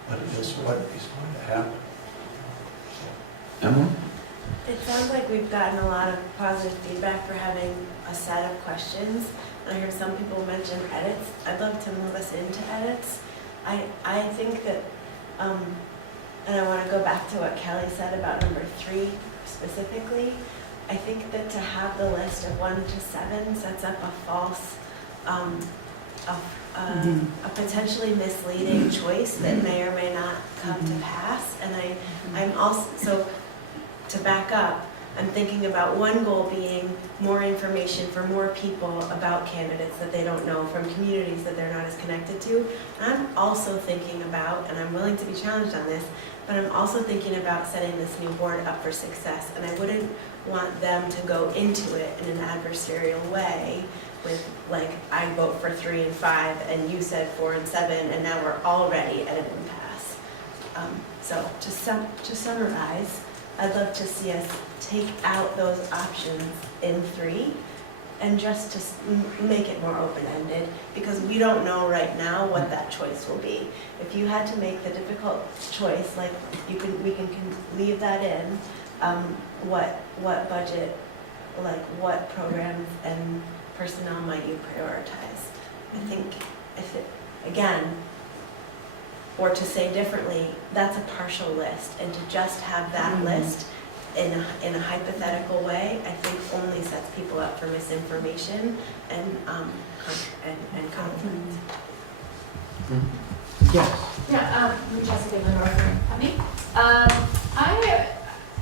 but it is what is going to happen. Emily? It sounds like we've gotten a lot of positive feedback for having a set of questions. I heard some people mention edits. I'd love to move us into edits. I think that, and I want to go back to what Kelly said about number 3 specifically. I think that to have the list of 1 to 7 sets up a false, a potentially misleading choice that may or may not come to pass. And I'm also, so to back up, I'm thinking about one goal being more information for more people about candidates that they don't know from communities that they're not as connected to. I'm also thinking about, and I'm willing to be challenged on this, but I'm also thinking about setting this new board up for success. And I wouldn't want them to go into it in an adversarial way with, like, I vote for 3 and 5 and you said 4 and 7 and now we're already at an impasse. So to summarize, I'd love to see us take out those options in 3 and just to make it more open-ended, because we don't know right now what that choice will be. If you had to make the difficult choice, like we can leave that in, what budget, like what programs and personnel might you prioritize? I think if it, again, or to say differently, that's a partial list, and to just have that list in a hypothetical way, I think only sets people up for misinformation and conflict. Yes. Yeah, I'm Jessica Lenore from Putney.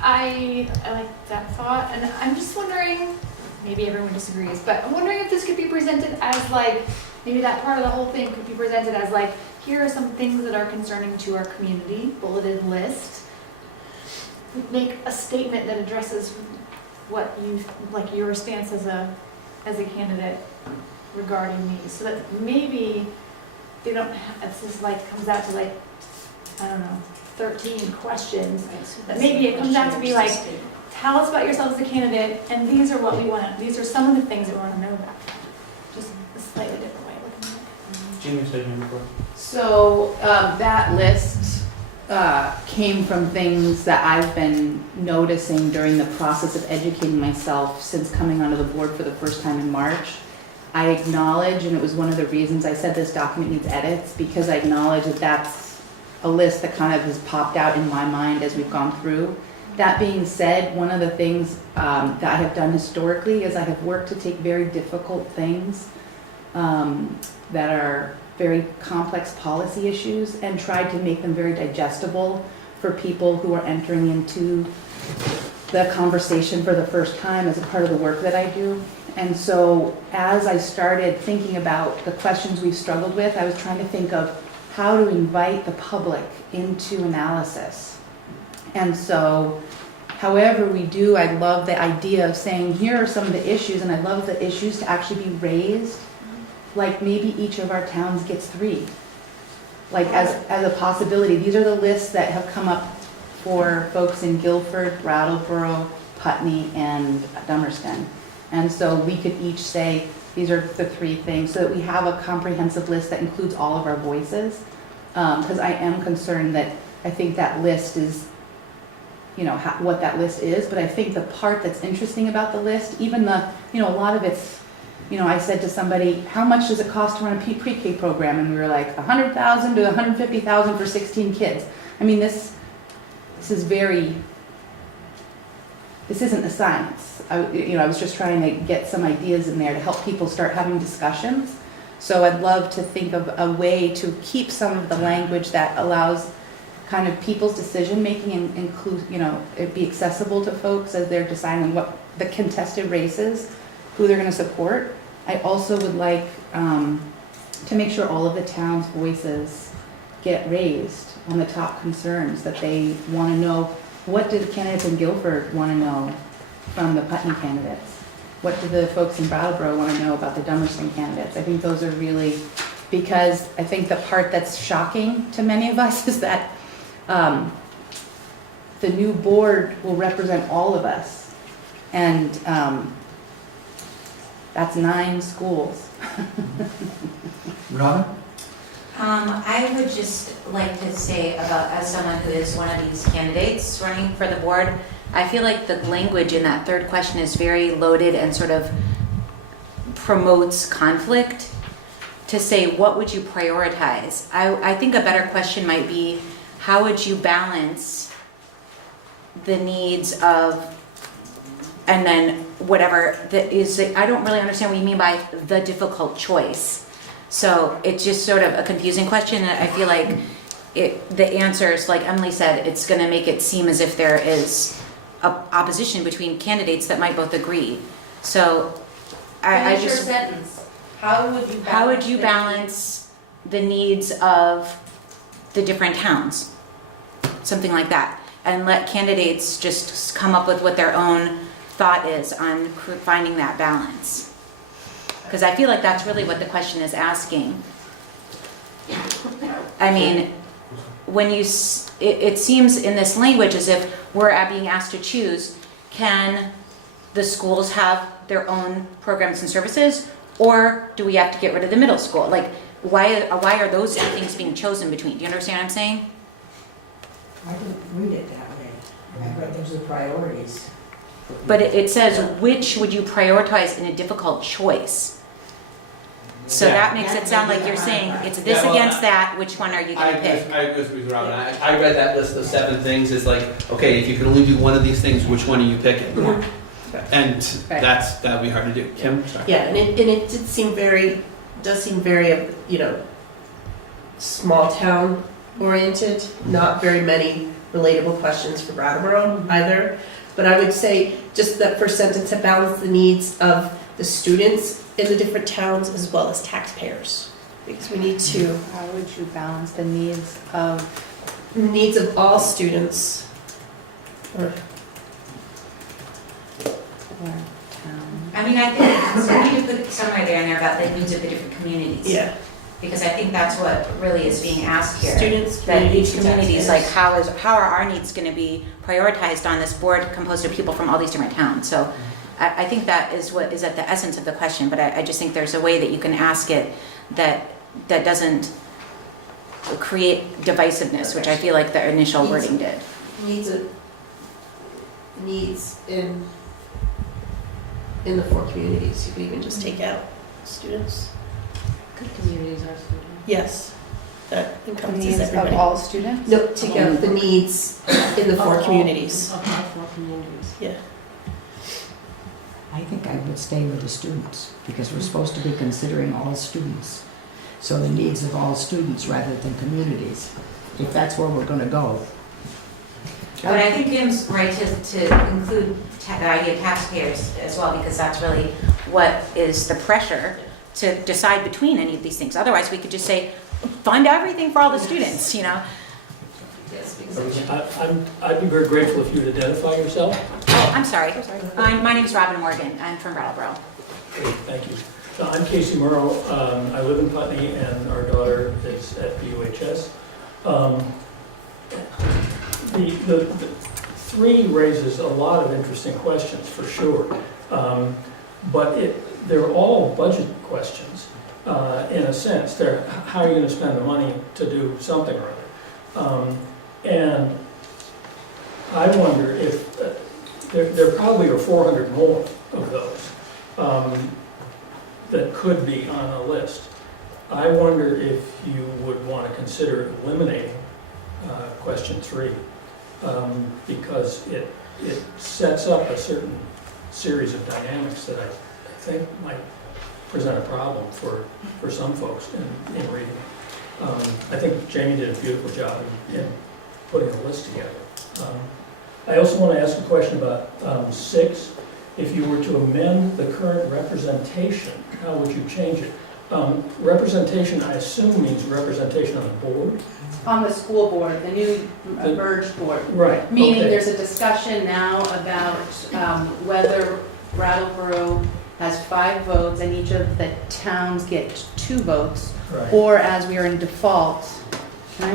I like that thought, and I'm just wondering, maybe everyone disagrees, but I'm wondering if this could be presented as like, maybe that part of the whole thing could be presented as like, here are some things that are concerning to our community, bulleted list. Make a statement that addresses what you, like your stance as a candidate regarding these, so that maybe they don't have, it's just like, comes out to like, I don't know, 13 questions, but maybe it comes out to be like, tell us about yourself as a candidate, and these are what we want, these are some of the things that we want to know about. Just a slightly different way of looking at it. Jamie said you before. So that list came from things that I've been noticing during the process of educating myself since coming onto the board for the first time in March. I acknowledge, and it was one of the reasons I said this document needs edits, because I acknowledge that that's a list that kind of has popped out in my mind as we've gone through. That being said, one of the things that I have done historically is I have worked to take very difficult things that are very complex policy issues and tried to make them very digestible for people who are entering into the conversation for the first time as a part of the work that I do. And so as I started thinking about the questions we've struggled with, I was trying to think of how to invite the public into analysis. And so however we do, I love the idea of saying, here are some of the issues, and I love the issues to actually be raised. Like maybe each of our towns gets 3, like as a possibility. These are the lists that have come up for folks in Guilford, Brattleboro, Putney, and Dummerston. And so we could each say, these are the 3 things, so that we have a comprehensive list that includes all of our voices. Because I am concerned that I think that list is, you know, what that list is, but I think the part that's interesting about the list, even the, you know, a lot of it's, you know, I said to somebody, how much does it cost to run a pre-K program? And we were like, $100,000 to $150,000 for 16 kids. I mean, this isn't a science. I was just trying to get some ideas in there to help people start having discussions. So I'd love to think of a way to keep some of the language that allows kind of people's decision making and include, you know, it be accessible to folks as they're deciding what the contested races, who they're going to support. I also would like to make sure all of the town's voices get raised on the top concerns that they want to know. What do the candidates in Guilford want to know from the Putney candidates? What do the folks in Brattleboro want to know about the Dummerston candidates? I think those are really, because I think the part that's shocking to many of us is that the new board will represent all of us. And that's 9 schools. Robin? I would just like to say about, as someone who is one of these candidates running for the board, I feel like the language in that 3rd question is very loaded and sort of promotes conflict. To say, what would you prioritize? I think a better question might be, how would you balance the needs of, and then whatever that is, I don't really understand what you mean by the difficult choice. So it's just sort of a confusing question, and I feel like the answers, like Emily said, it's going to make it seem as if there is a opposition between candidates that might both agree. So I Finish your just sentence. How would you balance the needs of the different towns? Something like that. And let candidates just come up with what their own thought is on finding that balance. Because I feel like that's really what the question is asking. I mean, when it seems in this language as if we're being asked to choose, can the schools have their own programs and services, or do we have to get rid of the middle school? Like, why are those two things being chosen between? Do you understand what I'm saying? I didn't read it that way. I read those are priorities. But it says, which would you prioritize in a difficult choice? So Yeah. that makes it sound like you're saying, it's this Yeah, well, against that, which one are you I gonna pick? agree with Robin. I read that list of 7 things as like, okay, if you could only do one of these things, which one are you picking? And that would be hard to do. Kim? Sorry. Yeah, and it did seem does seem very, small town oriented, not very many relatable questions for Brattleboro either. But I would say just that first sentence to balance the needs of the students in the different towns as well as taxpayers. Because we need to. How would you balance the needs of all students or I mean, I think so we need to put somewhere there in there about the needs of the different communities. Yeah. Because I think that's what really is being asked here. Students, that each communities, community is taxpayers. like, how are our needs going to be prioritized on this board composed of people from all these different towns? So I think that is what is at the essence of the question, but I just think there's a way that you can ask it that doesn't create divisiveness, which I feel like the initial wording did. Needs in the 4 communities. You could even just take out students. Good communities are students. Yes, that the encompasses needs everybody. of all students? No, take out the needs in the 4 communities. Of all 4 communities. Yeah. I think I would stay with the students, because we're supposed to be considering all students. So the needs of all students rather than communities, if that's where we're gonna go. But I think Kim's right to include the idea of taxpayers as well, because that's really what is the pressure to decide between any of these things. Otherwise, we could just say, fund everything for all the students, I'd be very grateful if you would identify yourself. Oh, I'm sorry. My name's Robin Morgan. I'm from Brattleboro. Great, thank you. So I'm Casey Murrow. I live in Putney, and our daughter is at BUHS. The 3 raises a lot of interesting questions, for sure. But they're all budget questions, in a sense. They're how are you going to spend the money to do something or other? And I wonder if there probably are 400 more of those that could be on a list. I wonder if you would want to consider eliminating question 3, because it sets up a certain series of dynamics that I think might present a problem for some folks in reading. I think Jamie did a beautiful job in putting a list together. I also want to ask a question about 6. If you were to amend the current representation, how would you change it? Representation, I assume, means representation on the board. On the school board, the new merged board. Right. Meaning okay. there's a discussion now about whether Brattleboro has 5 votes and each of the towns get 2 votes, Right. or as we are in default, should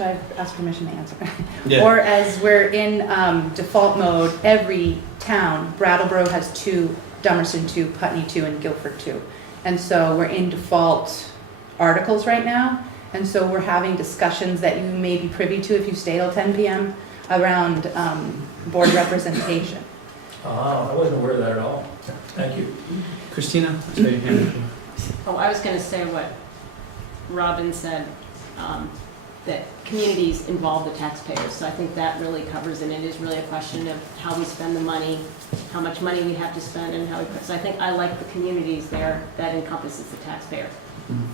I ask permission to answer? Yeah. Or as we're in default mode, every town, Brattleboro has 2, Dummerston 2, Putney 2, and Guilford 2. And so we're in default articles right now. And so we're having discussions that you may be privy to if you stay till 10 p.m. around board representation. I wasn't aware of that at all. Thank you. Christina? I saw your hand up. Oh, I was going to say what Robin said, that communities involve the taxpayers. So I think that really covers it. It is really a question of how we spend the money, how much money we have to spend, and how we put. So I think I like the communities there that encompasses the taxpayer. Mm-hmm.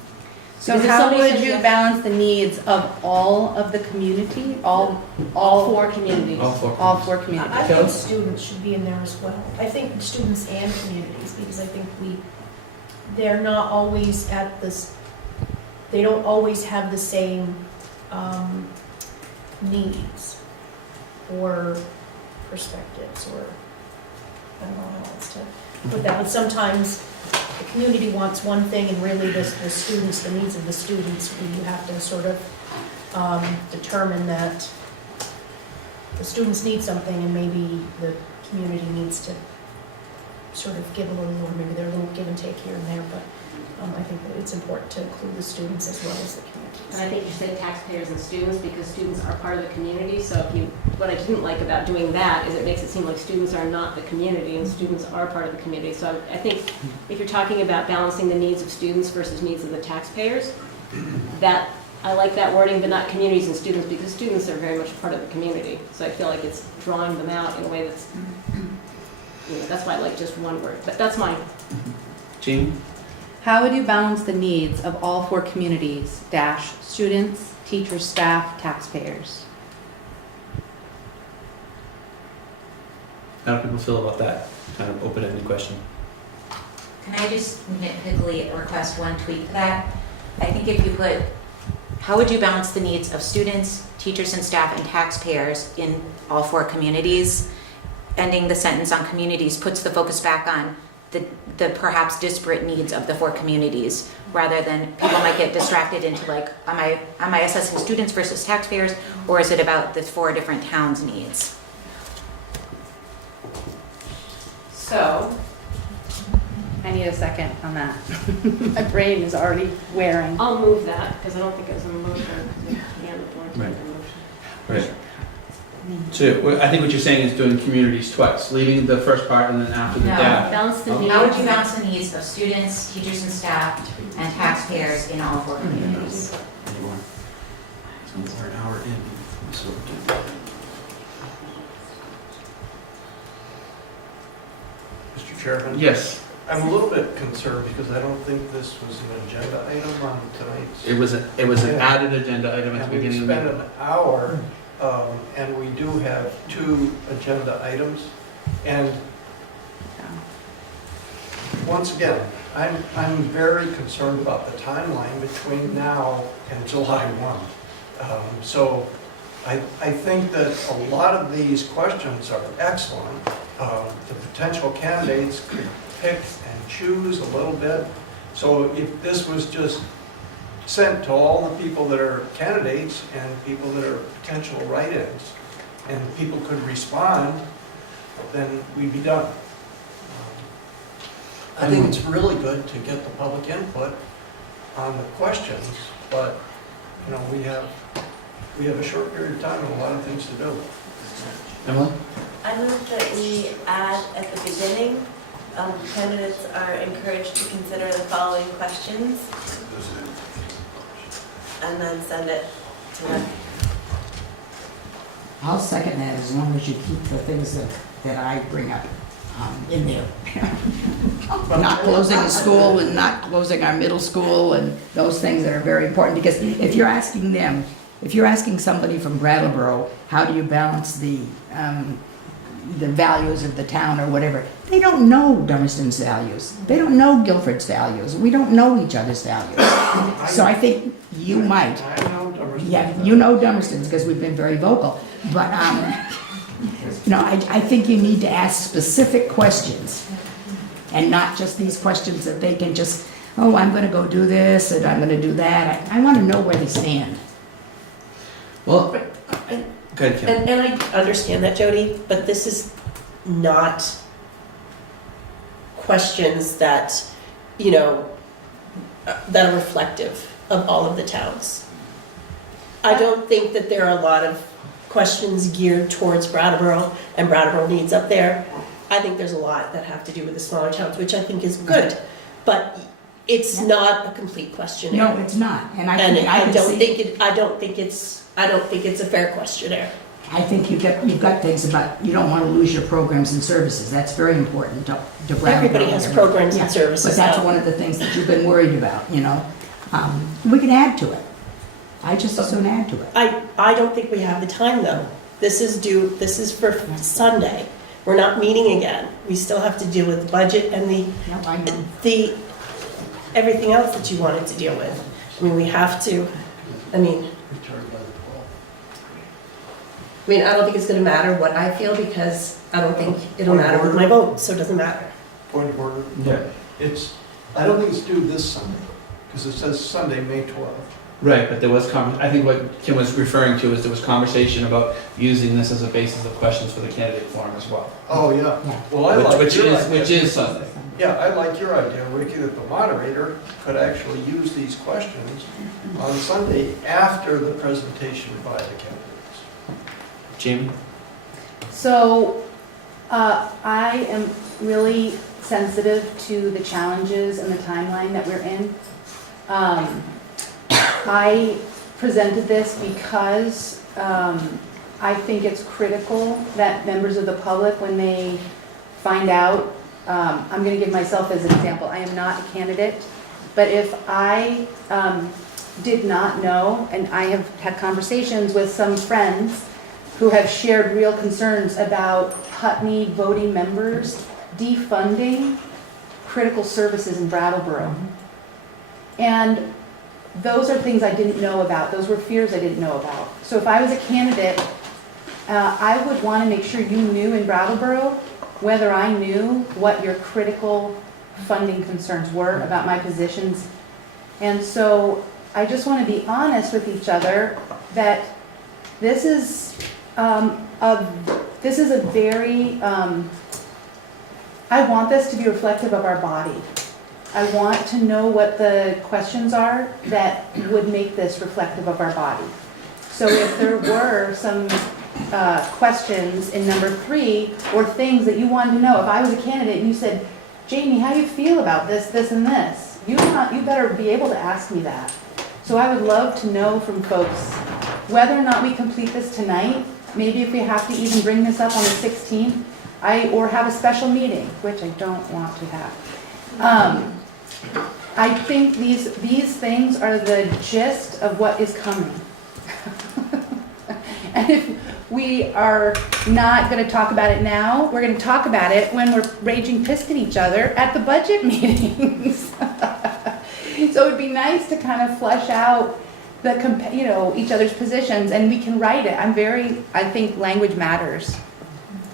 So Because if how somebody would says you yes- balance the needs of all of the community? All 4 communities. All 4. All 4 communities. I think students should be in there as well. I think students and communities, because I think they're not always at this, they don't always have the same needs or perspectives, or I don't know how else to put that, but sometimes the community wants one thing and really the students, the needs of the students, you have to sort of determine that the students need something and maybe the community needs to sort of give a little, or maybe there's a little give and take here and there, but I think that it's important to include the students as well as the community. And I think you said taxpayers and students because students are part of the community. So what I didn't like about doing that is it makes it seem like students are not the community and students are part of the community. So I think if you're talking about balancing the needs of students versus needs of the taxpayers, that I like that wording, but not communities and students because students are very much part of the community. So I feel like it's drawing them out in a way that's, that's why I like just one word. But that's mine. Jean? How would you balance the needs of all four communities, - students, teachers, staff, taxpayers? How do people feel about that kind of open-ended question? Can I just nitpickily request one tweak to that? I think if you put, how would you balance the needs of students, teachers and staff, and taxpayers in all four communities? Ending the sentence on communities puts the focus back on the perhaps disparate needs of the four communities, rather than people might get distracted into like, am I assessing students versus taxpayers, or is it about the four different towns' needs? So, I need a second on that. My brain is already wearing. I'll move that because I don't think it was a motion. Right. Right. So I think what you're saying is doing communities twice, leaving the first part and then after the data. Balance the needs. How would you balance the needs of students, teachers and staff, and taxpayers in all four communities? Anymore. So we're an hour in. So Mr. Chairman? yes, I'm a little bit concerned because I don't think this was an agenda item on tonight's. it was an added agenda item at And the we beginning of spent the an hour, and we do have 2 agenda items. And once again, I'm very concerned about the timeline between now and July 1. So I think that a lot of these questions are excellent. The potential candidates could pick and choose a little bit. So if this was just sent to all the people that are candidates and people that are potential write-ins, and people could respond, then we'd be done. I think it's really good to get the public input on the questions, but, we have a short period of time and a lot of things to do. Emily? I move that we add at the beginning, candidates are encouraged to consider the following questions, and then send it to them. I'll second that as long as you keep the things that I bring up in there. Not closing the school and not closing our middle school and those things that are very important. Because if you're asking somebody from Brattleboro, how do you balance the values of the town or whatever, they don't know Dummerston's values. They don't know Guilford's values. We don't know each other's values. So I think you might. I know Dummerston. Yeah, you know Dummerston's because we've been very vocal. But, I think you need to ask specific questions and not just these questions that they can just, I'm going to go do this and I'm going to do that. I want to know where they stand. Well, go ahead, Kim. And I understand that, Jody, but this is not questions that, that are reflective of all of the towns. I don't think that there are a lot of questions geared towards Brattleboro and Brattleboro needs up there. I think there's a lot that have to do with the smaller towns, which I think is good, but it's not a complete questionnaire. No, it's not. And I don't think it's a fair questionnaire. I think you've got things about, you don't want to lose your programs and services. That's very important to Brattleboro. Everybody has programs and services. But that's now. one of the things that you've been worried about, We can add to it. I just as soon add to it. I don't think we have the time though. This is for Sunday. We're not meeting again. We still have to deal with the budget and the everything else that you wanted to deal with. We have to, I don't think it's going to matter what I feel because I don't think it'll matter with my vote, so it doesn't matter. Point of order. Yeah. I don't think it's due this Sunday, because it says Sunday, May 12th. Right, but there was I think what Kim was referring to is there was conversation about using this as a basis of questions for the candidate forum as well. Oh, yeah. Well, I Which- like which your is- idea. which is Sunday. Yeah, I like your idea, Ricky, that the moderator could actually use these questions on Sunday after the presentation by the candidates. Jamie? So, I am really sensitive to the challenges and the timeline that we're in. I presented this because I think it's critical that members of the public, when they find out, I'm going to give myself as an example. I am not a candidate, but if I did not know, and I have had conversations with some friends who have shared real concerns about Putney voting members defunding critical services in Brattleboro. And those are things I didn't know about. Those were fears I didn't know about. So if I was a candidate, I would want to make sure you knew in Brattleboro whether I knew what your critical funding concerns were about my positions. And so I just want to be honest with each other that this is a very, I want this to be reflective of our body. I want to know what the questions are that would make this reflective of our body. So if there were some questions in number 3 or things that you wanted to know, if I was a candidate and you said, Jamie, how do you feel about this, this, and this? You better be able to ask me that. So I would love to know from folks whether or not we complete this tonight, maybe if we have to even bring this up on the 16th, or have a special meeting, which I don't want to have. I think these things are the gist of what is coming. And if we are not going to talk about it now, we're going to talk about it when we're raging pissed at each other at the budget meetings. So it would be nice to kind of flesh out each other's positions, and we can write it. I think language matters.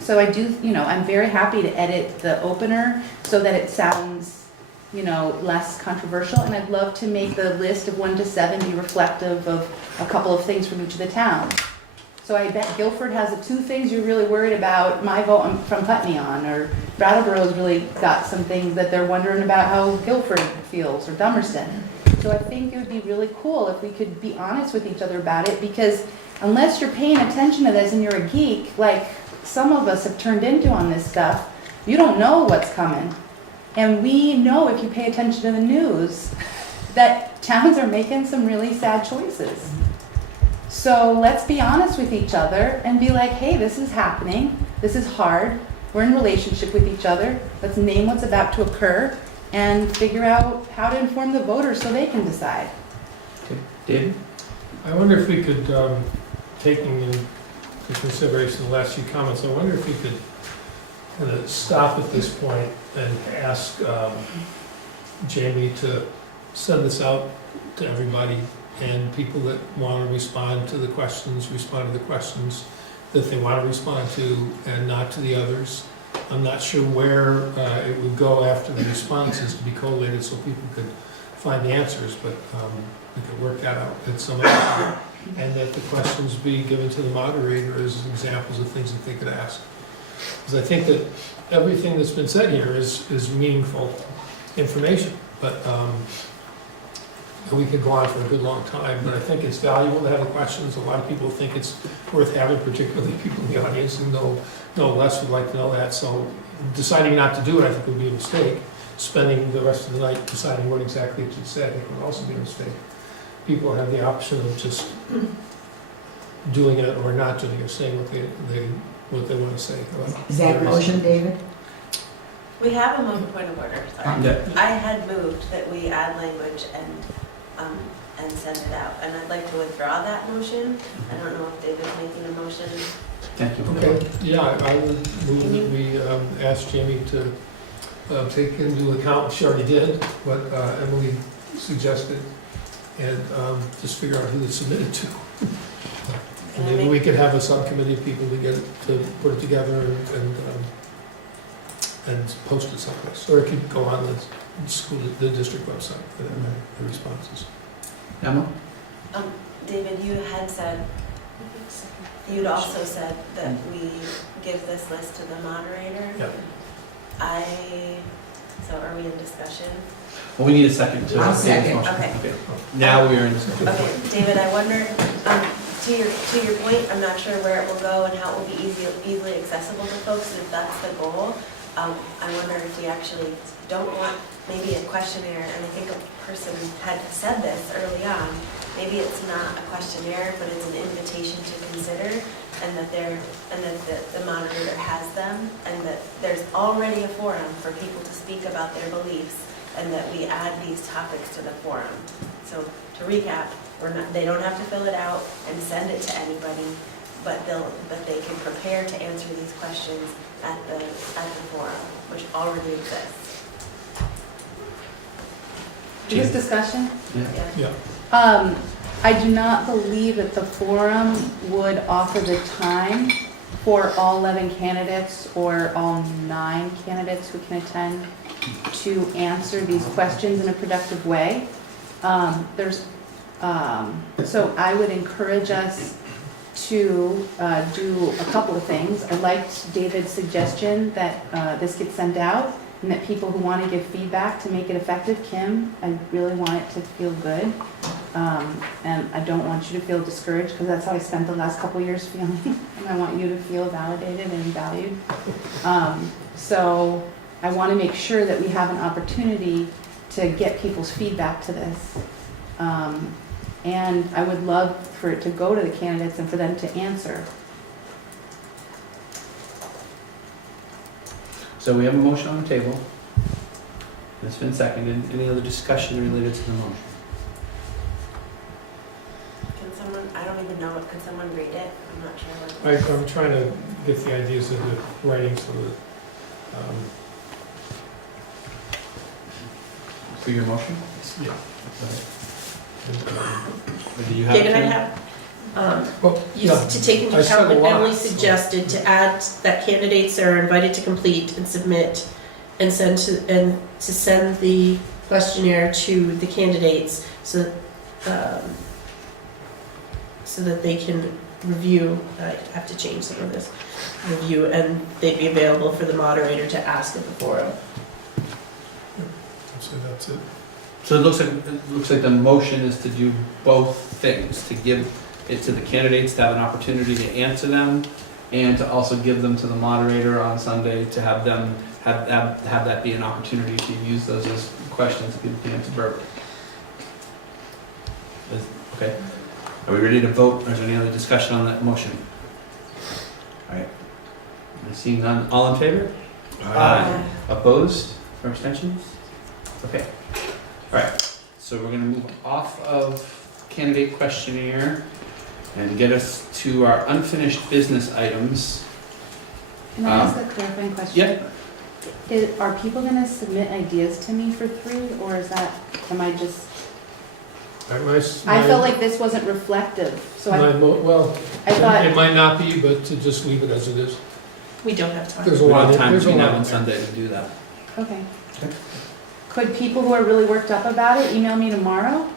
So I'm very happy to edit the opener so that it sounds less controversial, and I'd love to make the list of 1 to 7 be reflective of a couple of things from each of the towns. So I bet Guilford has the 2 things you're really worried about my vote from Putney on, or Brattleboro's really got some things that they're wondering about how Guilford feels, or Dummerston. So I think it would be really cool if we could be honest with each other about it, because unless you're paying attention to this and you're a geek, like some of us have turned into on this stuff, you don't know what's coming. And we know, if you pay attention to the news, that towns are making some really sad choices. So let's be honest with each other and be like, hey, this is happening. This is hard. We're in relationship with each other. Let's name what's about to occur and figure out how to inform the voters so they can decide. Okay. David? I wonder if we could, taking into consideration the last few comments, I wonder if we could kind of stop at this point and ask Jamie to send this out to everybody, and people that want to respond to the questions that they want to respond to, and not to the others. I'm not sure where it would go after the responses to be collated so people could find the answers, but we could work that out at some other, and that the questions be given to the moderator as examples of things that they could ask. Because I think that everything that's been said here is meaningful information, but we could go on for a good long time, but I think it's valuable to have the questions. A lot of people think it's worth having, particularly people in the audience who know less would like to know that. So deciding not to do it, I think, would be a mistake. Spending the rest of the night deciding what exactly it should say, I think, would also be a mistake. People have the option of just doing it or not doing it, or saying what they want to say. Is that a motion, David? We have a point of order, sorry. Yeah. I had moved that we add language and send it out, and I'd like to withdraw that motion. I don't know if David's making a motion. Thank you. Okay, yeah, I would move that we ask Jamie to take into account what she already did, what Emily suggested, and just figure out who to submit it to. And maybe we could have a subcommittee of people to put it together and post it someplace, or it could go on the district website for the responses. Emma? David, you had said, you'd also said that we give this list to the moderator. Yep. So are we in discussion? Well, we need a second to. I'll second. Okay. Now we are in discussion. Okay, David, I wonder, to your point, I'm not sure where it will go and how it will be easily accessible to folks, and if that's the goal. I wonder if we actually don't want maybe a questionnaire, and I think a person had said this early on, maybe it's not a questionnaire, but it's an invitation to consider, and that the moderator has them, and that there's already a forum for people to speak about their beliefs, and that we add these topics to the forum. So to recap, they don't have to fill it out and send it to anybody, but they can prepare to answer these questions at the forum, which already exists. This discussion? Yeah. I do not believe that the forum would offer the time for all 11 candidates or all 9 candidates who can attend to answer these questions in a productive way. So I would encourage us to do a couple of things. I liked David's suggestion that this gets sent out and that people who want to give feedback to make it effective, Kim, I really want it to feel good. And I don't want you to feel discouraged, because that's how I spent the last couple years feeling. And I want you to feel validated and valued. So I want to make sure that we have an opportunity to get people's feedback to this. And I would love for it to go to the candidates and for them to answer. So we have a motion on the table. It's been seconded. Any other discussion related to the motion? Can someone, I don't even know it, can someone read it? I'm not sure what. I'm trying to get the ideas of the writing so that, For your motion? yeah. Or do you have? David, I Kim? have, Well, yeah, to take into I said account a what lot, Emily so- suggested, to add that candidates are invited to complete and submit and to send the questionnaire to the candidates so that they can review. I have to change some of this. Review, and they'd be available for the moderator to ask at the forum. So that's it. So it looks like the motion is to do both things, to give it to the candidates to have an opportunity to answer them, and to also give them to the moderator on Sunday to have them have that be an opportunity to use those as questions people can answer verbally. Okay. Are we ready to vote, or is there any other discussion on that motion? All right. Seeing none, all in favor? Aye. Opposed or abstentions? Okay. All right. So we're going to move off of candidate questionnaire and get us to our unfinished business items. Can I ask a clarifying question? Yeah. Are people going to submit ideas to me for 3, or is that, am I just, I felt like this wasn't reflective, so Well, I thought, it might not be, but to just leave it as it is. We don't have time. There's a We lot have of time there's a between lot now and of- Sunday to do that. okay. Okay. Could people who are really worked up about it email me tomorrow?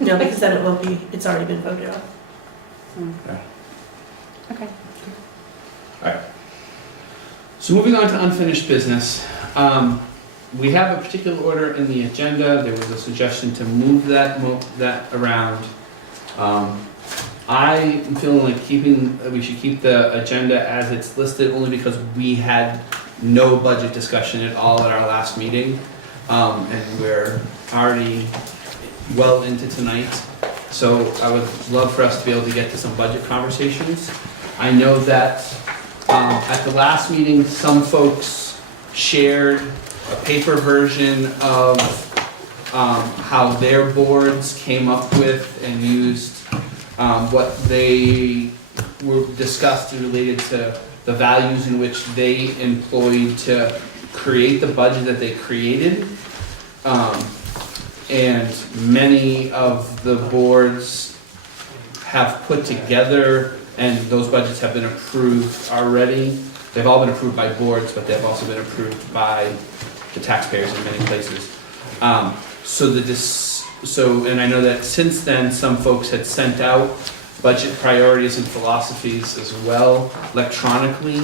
No, because then it won't be, it's already been voted on. Okay. So moving on to unfinished business, we have a particular order in the agenda. There was a suggestion to move that around. I am feeling like we should keep the agenda as it's listed, only because we had no budget discussion at all at our last meeting, and we're already well into tonight. So I would love for us to be able to get to some budget conversations. I know that at the last meeting, some folks shared a paper version of how their boards came up with and used what they were discussed related to the values in which they employed to create the budget that they created. And many of the boards have put together, and those budgets have been approved already. They've all been approved by boards, but they've also been approved by the taxpayers in many places. So So, and I know that since then, some folks had sent out budget priorities and philosophies as well electronically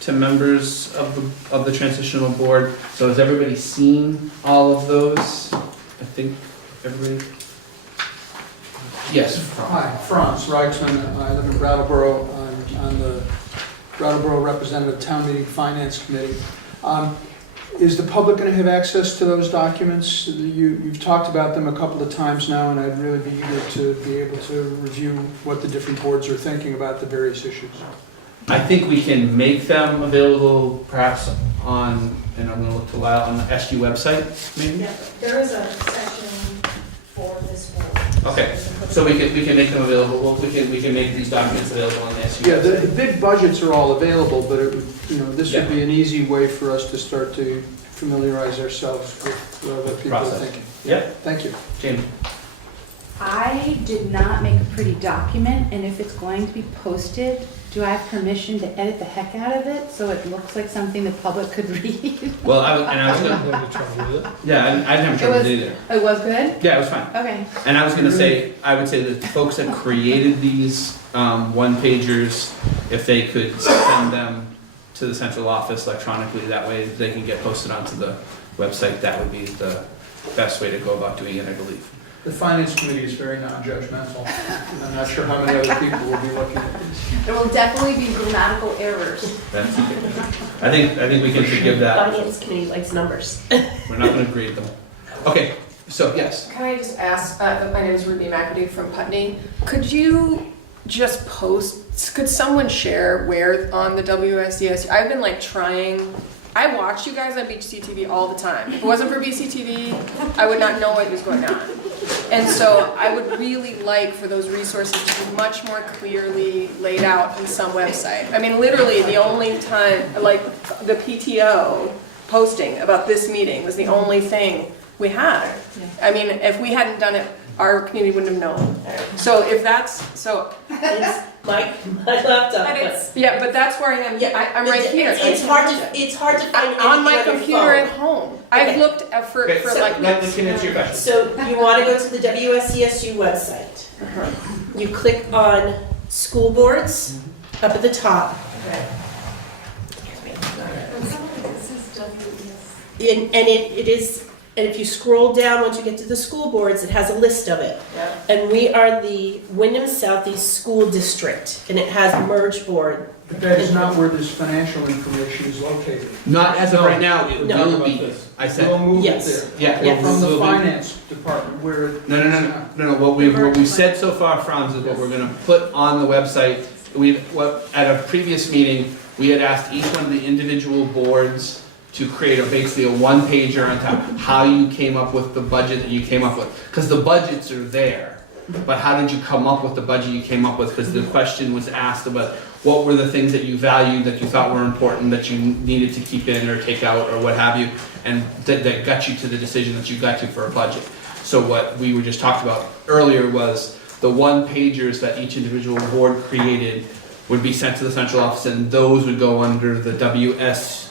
to members of the transitional board. So has everybody seen all of those? I think everybody? Yes. Hi, Franz Reichman. I live in Brattleboro. I'm on the Brattleboro Representative Town Meeting Finance Committee. Is the public going to have access to those documents? You've talked about them a couple of times now, and I'd really be eager to be able to review what the different boards are thinking about the various issues. I think we can make them available perhaps on, and I'm gonna look to Lyle, on the SU website, maybe? Yeah, there is a section for this board. Okay, so we can make them available, well, we can make these documents available on the SU Yeah, website. the big budgets are all available, but it would, this Yeah. would be an easy way for us to start to familiarize ourselves with what people are Process. thinking. Yep. Thank you. James? I did not make a pretty document, and if it's going to be posted, do I have permission to edit the heck out of it so it looks like something the public could read? Well, I was gonna, Have any trouble with it? yeah, I didn't have trouble with it either. It was good? Yeah, it was fine. Okay. And I was gonna say, I would say that the folks that created these one-pagers, if they could send them to the central office electronically, that way they can get posted onto the website, that would be the best way to go about doing it, I believe. The Finance Committee is very non-judgmental. I'm not sure how many other people will be looking at these. There will definitely be grammatical errors. That's okay. I think we can forgive that. Finance committee likes numbers. We're not gonna grade them. Okay, so yes. Can I just ask, my name is Ruby McAdoo from Putney. Could you just post, could someone share where on the WSESD? I've been like trying, I watch you guys on BCTV all the time. If it wasn't for BCTV, I would not know what was going on. And so I would really like for those resources to be much more clearly laid out in some website. I mean, literally the only time, like the PTO posting about this meeting was the only thing we had. I mean, if we hadn't done it, our community wouldn't have known. So if that's, so. It's my laptop. But it's, Yeah, but that's where I am. Yeah, I'm right here. It's hard to find On my anything computer your at phone. home. I've looked at for Okay, so like. let's get into your question. So you want to go to the WSESU website. You click on school boards up at the top. And it is, and if you scroll down, once you get to the school boards, it has a list of it. And we are the Wyndham Southeast School District, and it has merge board. But that is not where this financial information is located. Not as of right now, it No. will be. I said. We'll move it Yes. there. Yeah. Yes. From the we'll be- finance department where. No. What we've said so far, Franz, is what we're gonna put on the website. At a previous meeting, we had asked each one of the individual boards to create basically a one-pager on top, how you came up with the budget that you came up with. Because the budgets are there, but how did you come up with the budget you came up with? Because the question was asked about what were the things that you valued, that you thought were important, that you needed to keep in or take out or what have you, and that got you to the decision that you got to for a budget. So what we were just talking about earlier was the one-pagers that each individual board created would be sent to the central office, and those would go under the WSESD,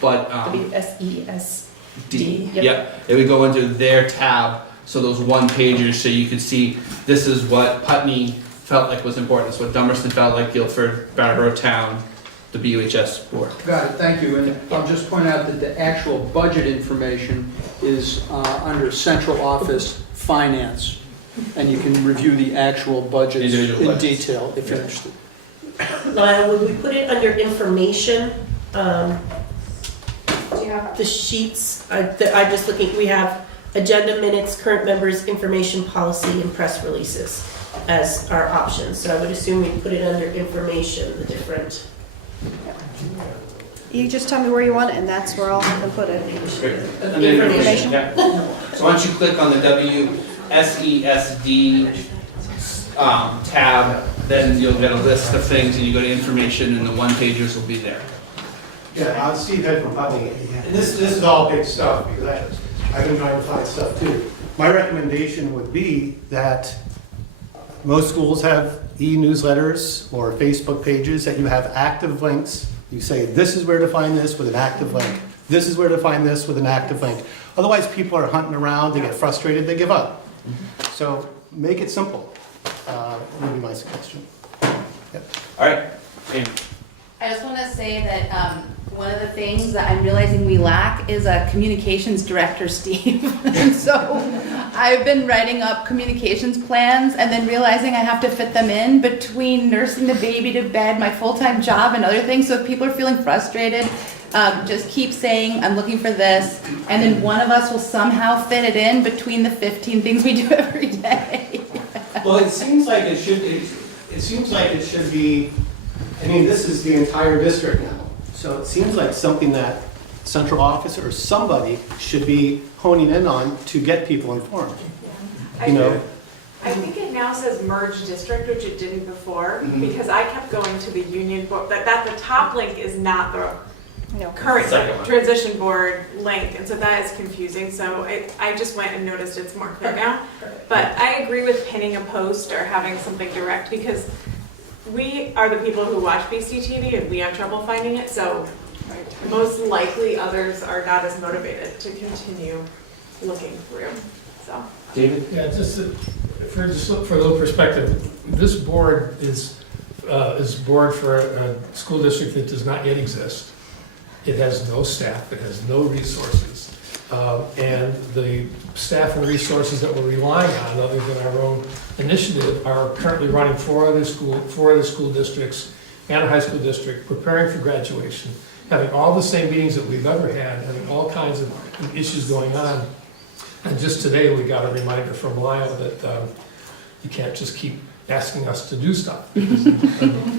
but WSESD. Yep, it would go into their tab, so those one-pagers, so you could see, this is what Putney felt like was important, this is what Dummerston felt like, Guilford, Brattleboro Town, the BUHS board. Got it, thank you. And I'll just point out that the actual budget information is under central office finance. And you can review the actual budgets Individual in budgets. detail if you're interested. Lyle, would we put it under information? Do you have? The sheets, I'm just looking, we have agenda minutes, current members, information policy, and press releases as our options. So I would assume we put it under information, the different. You just tell me where you want it, and that's where I'll have them put it. And then information, yeah. So once you click on the WSESD tab, then you'll get a list of things, and you go to information, and the one-pagers will be there. Yeah, I'm Steve Head from Putney, and this is all big stuff, because I've been trying to find stuff too. My recommendation would be that most schools have e-newsletters or Facebook pages that you have active links. You say, this is where to find this with an active link. This is where to find this with an active link. Otherwise, people are hunting around, they get frustrated, they give up. So make it simple, would be my suggestion. Yep. All right, Amy. I just want to say that one of the things that I'm realizing we lack is a communications director, Steve. And so I've been writing up communications plans and then realizing I have to fit them in between nursing the baby to bed, my full-time job, and other things. So if people are feeling frustrated, just keep saying, I'm looking for this. And then one of us will somehow fit it in between the 15 things we do every day. Well, it seems like it should be, I mean, this is the entire district now. So it seems like something that central office or somebody should be honing in on to get people informed. You know? I think it now says merged district, which it didn't before, because I kept going to the union board, that the top link is not the current transition board link, and so that is confusing. So I just went and noticed it's more clear now. But I agree with pinning a post or having something direct, because we are the people who watch BCTV and we have trouble finding it, so most likely others are not as motivated to continue looking through. So David? Yeah, just look for a little perspective. This board is board for a school district that does not yet exist. It has no staff, it has no resources. And the staff and resources that we're relying on, other than our own initiative, are currently running four other school districts and a high school district, preparing for graduation, having all the same meetings that we've ever had, having all kinds of issues going on. And just today, we got a reminder from Lyle that you can't just keep asking us to do stuff. There's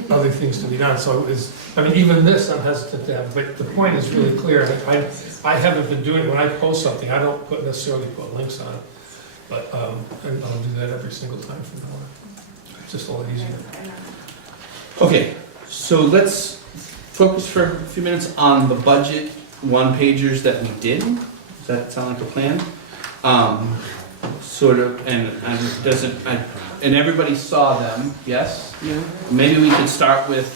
other things to be done. So it is, I mean, even this I'm hesitant to have, but the point is really clear. I haven't been doing, when I post something, I don't necessarily put links on it, but and I'll do that every single time from now on. It's just a lot easier. Okay, so let's focus for a few minutes on the budget one-pagers that we did. Does that sound like a plan? Sort of, and everybody saw them, yes? Yeah. Maybe we could start with,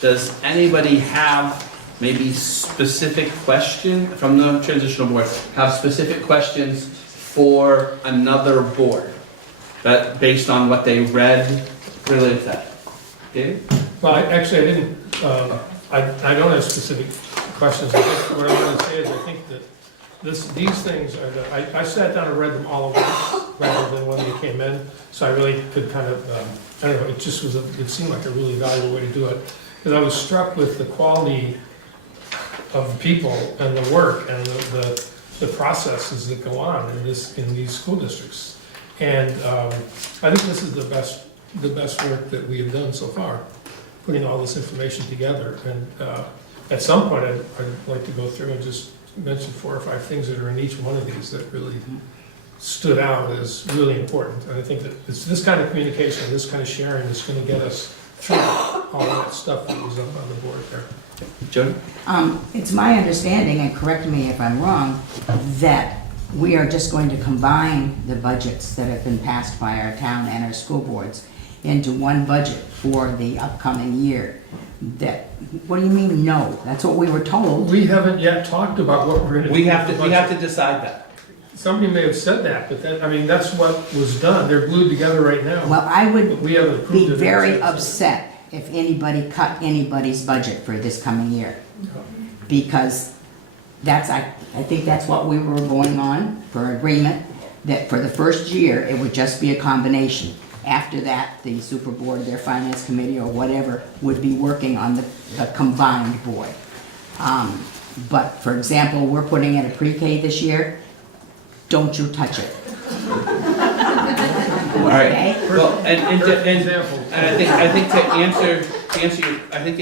does anybody have maybe specific question from the transitional board, have specific questions for another board that based on what they read related to that? David? Well, I didn't, I don't have specific questions. I think what I want to say is I think that these things are I sat down and read them all at once rather than when they came in, so I really could kind of, I don't know, it just was, it seemed like a really valuable way to do it. Because I was struck with the quality of the people and the work and the processes that go on in these school districts. And I think this is the best work that we have done so far, putting all this information together. And at some point, I'd like to go through and just mention 4 or 5 things that are in each one of these that really stood out as really important. And I think that it's this kind of communication, this kind of sharing is going to get us through all of that stuff that was up on the board there. Jody? It's my understanding, and correct me if I'm wrong, that we are just going to combine the budgets that have been passed by our town and our school boards into one budget for the upcoming year. What do you mean, no? That's what we were told. We haven't yet talked about what we're going to do. We have to decide that. Somebody may have said that, but that's what was done. They're glued together right now. Well, I would we haven't approved be it very upset if anybody cut anybody's budget for this coming year. Because I think that's what we were going on for agreement, that for the first year, it would just be a combination. After that, the super board, their finance committee or whatever would be working on the combined board. But for example, we're putting in a pre-K this year. Don't you touch it. All right. Well, and I think to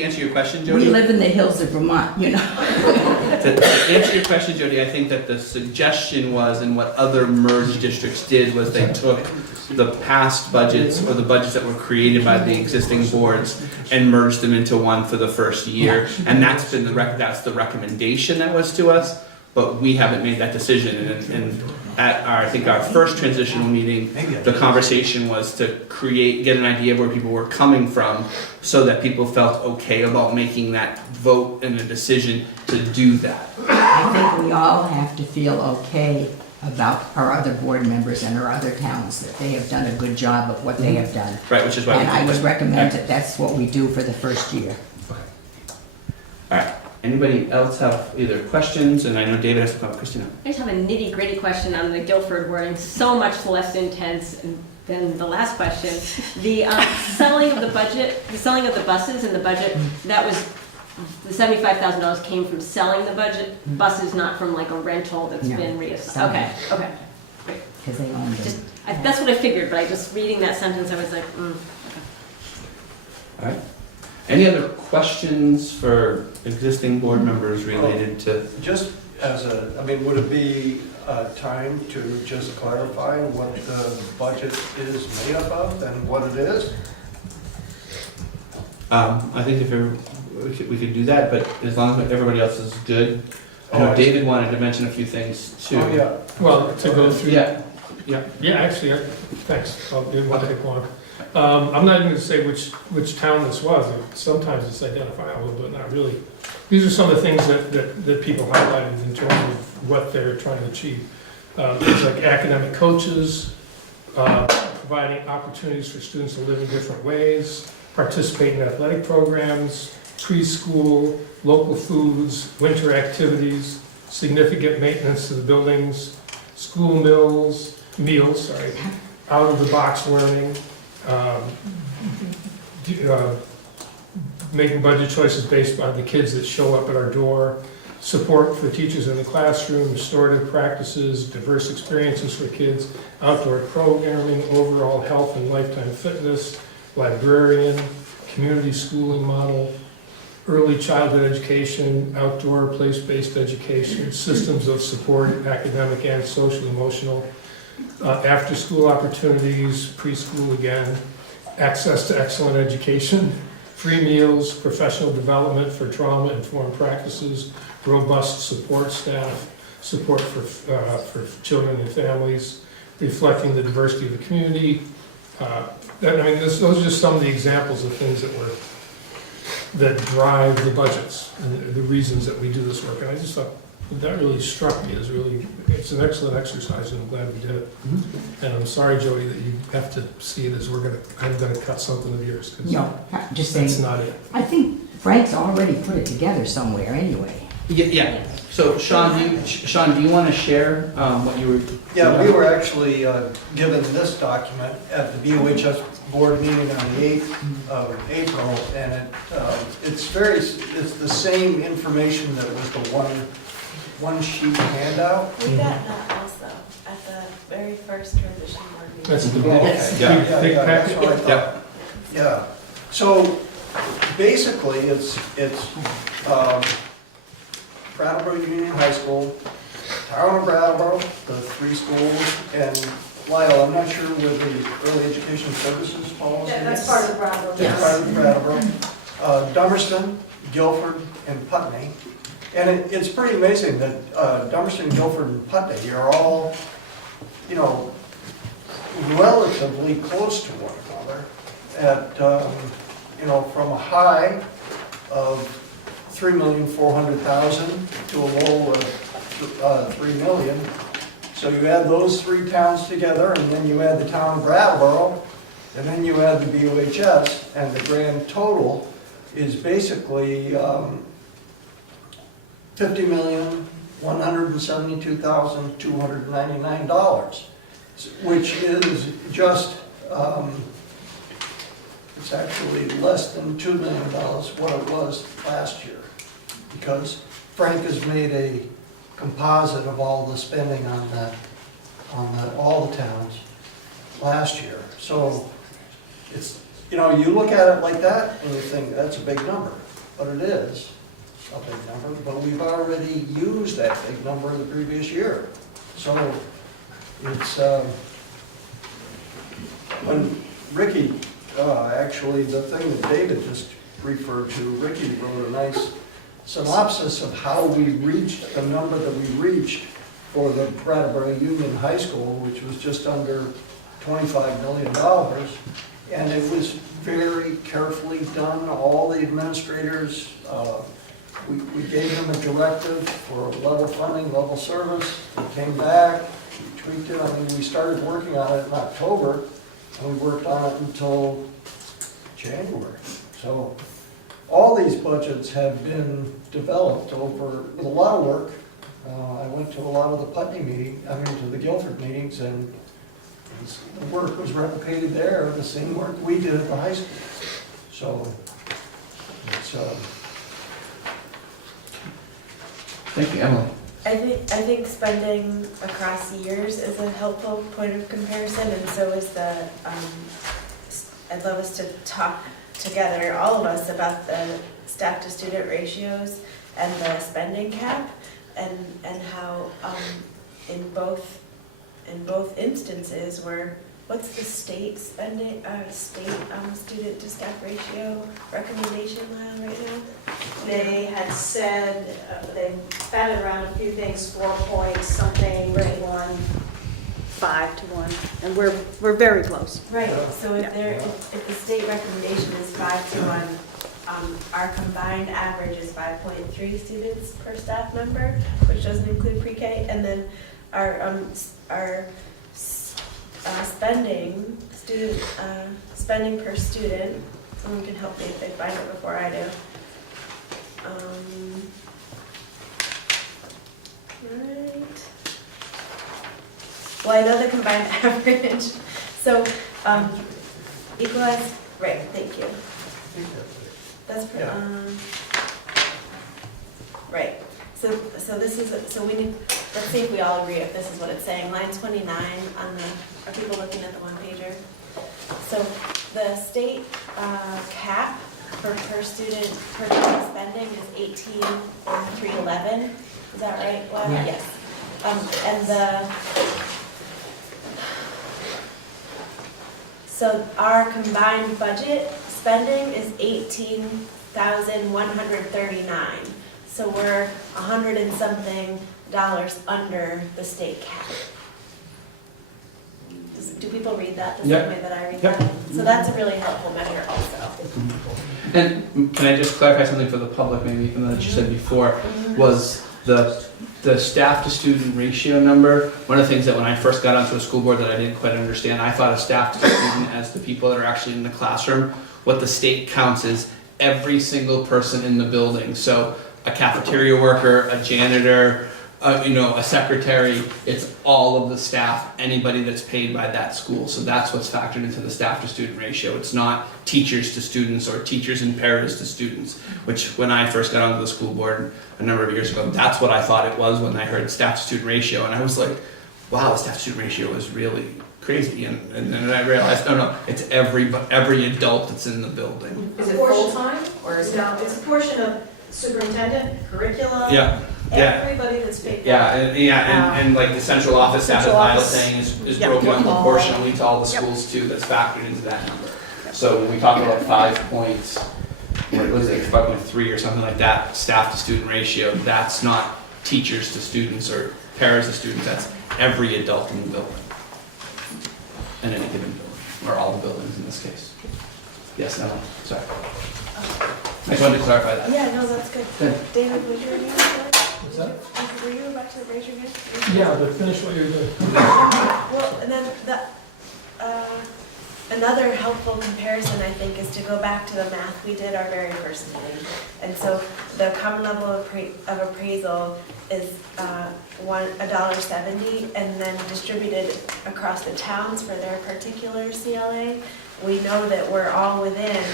answer your question, Jody. We live in the hills of Vermont, you know. To answer your question, Jody, I think that the suggestion was, and what other merged districts did, was they took the past budgets or the budgets that were created by the existing boards and merged them into one for the first year, and that's been that's the recommendation that was to us. but we haven't made that decision. And at our, I think our first transitional meeting, the conversation was to get an idea of where people were coming from so that people felt okay about making that vote and a decision to do that. I think we all have to feel okay about our other board members and our other towns, that they have done a good job of what they have done. Right, which is why. And I would recommend that that's what we do for the first year. All right. Anybody else have either questions? And I know David has to come up. Christina. I just have a nitty-gritty question on the Guilford wording, so much less intense than the last question. The selling of the budget, the selling of the buses in the budget, that was, the $75,000 came from selling the budget buses, not from like a rental that's No, been reassigned. selling. Okay. Because they own them. That's what I figured, but I just reading that sentence, I was like, All right. Any other questions for existing board members related to? Just as a, I mean, would it be time to just clarify what the budget is made up of and what it is? I think if we could do that, but as long as everybody else is good. I know David wanted to mention a few things too. Oh, yeah. Well, to go through. Yeah. Yeah, actually, thanks. It won't take long. I'm not even going to say which town this was. Sometimes it's identifiable, but not really. These are some of the things that people highlighted in terms of what they're trying to achieve. Things like academic coaches, providing opportunities for students to live in different ways, participate in athletic programs, preschool, local foods, winter activities, significant maintenance to the buildings, school meals, out-of-the-box learning, making budget choices based on the kids that show up at our door, support for teachers in the classroom, restorative practices, diverse experiences for kids, outdoor programming, overall health and lifetime fitness, librarian, community schooling model, early childhood education, outdoor place-based education, systems of support, academic and social, emotional, after-school opportunities, preschool again, access to excellent education, free meals, professional development for trauma-informed practices, robust support staff, support for children and families, reflecting the diversity of the community. Those are just some of the examples of things that drive the budgets and the reasons that we do this work. And I just thought that really struck me as it's an excellent exercise, and I'm glad we did it. And I'm sorry, Jody, that you have to see it as I'm gonna cut something of yours. No, just saying. That's not it. I think Frank's already put it together somewhere anyway. Yeah. So Sean, do you want to share what you were? Yeah, we were actually given this document at the BOHS board meeting on the 8th of April, and it's the same information that was the one sheet handout. We got that also at the very first transition board meeting. That's the That's what I thought. Yeah. So basically, it's Brattleboro Union High School, Town of Brattleboro, the 3 schools, and Lyle, I'm not sure where the early education services falls. Yeah, that's part of Brattleboro. That's part of Brattleboro. Dummerston, Guilford, and Putney. And it's pretty amazing that Dummerston, Guilford, and Putney are all, relatively close to one another at, from a high of 3,400,000 to a low of 3 million. So you add those 3 towns together, and then you add the town of Brattleboro, and then you add the BOHS, and the grand total is basically $50,172,299, which is just, it's actually less than $2 million what it was last year, because Frank has made a composite of all the spending on all the towns last year. So it's, you look at it like that and you think that's a big number, but it is a big number, but we've already used that big number the previous year. So it's, when Ricky, actually the thing that David just referred to, Ricky wrote a nice synopsis of how we reached the number that we reached for the Brattleboro Union High School, which was just under $25 million. And it was very carefully done. All the administrators, we gave them a directive for level funding, level service. They came back, we tweaked it. I mean, we started working on it in October, and we worked on it until January. So all these budgets have been developed with a lot of work. I went to a lot of the Putney to the Guilford meetings, and the work was replicated there, the same work we did at the high school. So it's, Thank you, Emily. I think spending across years is a helpful point of comparison, and so is the, I'd love us to talk together, all of us, about the staff to student ratios and the spending cap, and how in both instances what's the state spending, student to staff ratio recommendation right now? They had said, they batted around a few things, 4 points, something, to 1, 5 to 1, and we're very close. Right, so if the state recommendation is 5 to 1, our combined average is 5.3 students per staff member, which doesn't include pre-K, and then our spending per student, someone can help me if they find it before I do. Right. Well, I know the combined average, so equalized, right, thank you. That's, right. So this is, so we need, let's see if we all agree if this is what it's saying. Line 29 on the, are people looking at the one pager? So the state cap for per student spending is 18,311. Is that right? Well, Yeah. yes. And so our combined budget spending is 18,139. So we're $100 and something under the state cap. Do people read that the same way that I read that? So that's a really helpful measure also. And can I just clarify something for the public, maybe, even though you said before, was the staff to student ratio number. One of the things that when I first got onto a school board that I didn't quite understand, I thought of staff to student as the people that are actually in the classroom. What the state counts is every single person in the building. So a cafeteria worker, a janitor, a secretary, it's all of the staff, anybody that's paid by that school. So that's what's factored into the staff to student ratio. It's not teachers to students or teachers and paras to students, which when I first got onto the school board a number of years ago, that's what I thought it was when I heard staff to student ratio. And I was like, wow, the staff to student ratio is really crazy. And then I realized, no, it's every adult that's in the building. Is it full-time, or is it? No, it's a portion of superintendent, curriculum. Yeah. Everybody that's paid. And like the central office staff, as Lyle was saying, is broken up proportionally to all the Yep. schools too, that's factored into that number. So when we talk about 5 points, what was it, 5.3 or something like that, staff to student ratio, that's not teachers to students or paras to students, that's every adult in the building. In any given building, or all the buildings in this case. Yes, no, sorry. I just wanted to clarify that. Yeah, no, that's good. Good. David, was your hand? What's that? Were you about to raise your hand? Yeah, but finish what you're doing. Well, and then another helpful comparison, I think, is to go back to the math we did our very first meeting. And so the common level of appraisal is $1.70, and then distributed across the towns for their particular CLA. We know that we're all within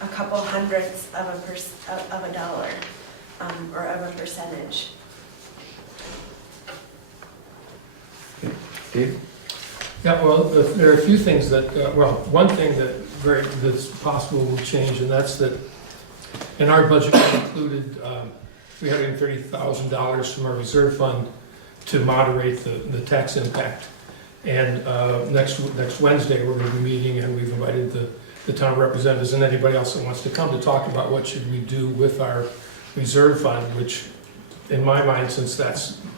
a couple hundredths of a dollar, or of a percentage. Dave? Yeah, well, there are a few things that, one thing that's possible will change, and that's that in our budget we included $330,000 from our reserve fund to moderate the tax impact. And next Wednesday, we're going to be meeting, and we've invited the town representatives and anybody else that wants to come to talk about what should we do with our reserve fund, which in my mind, since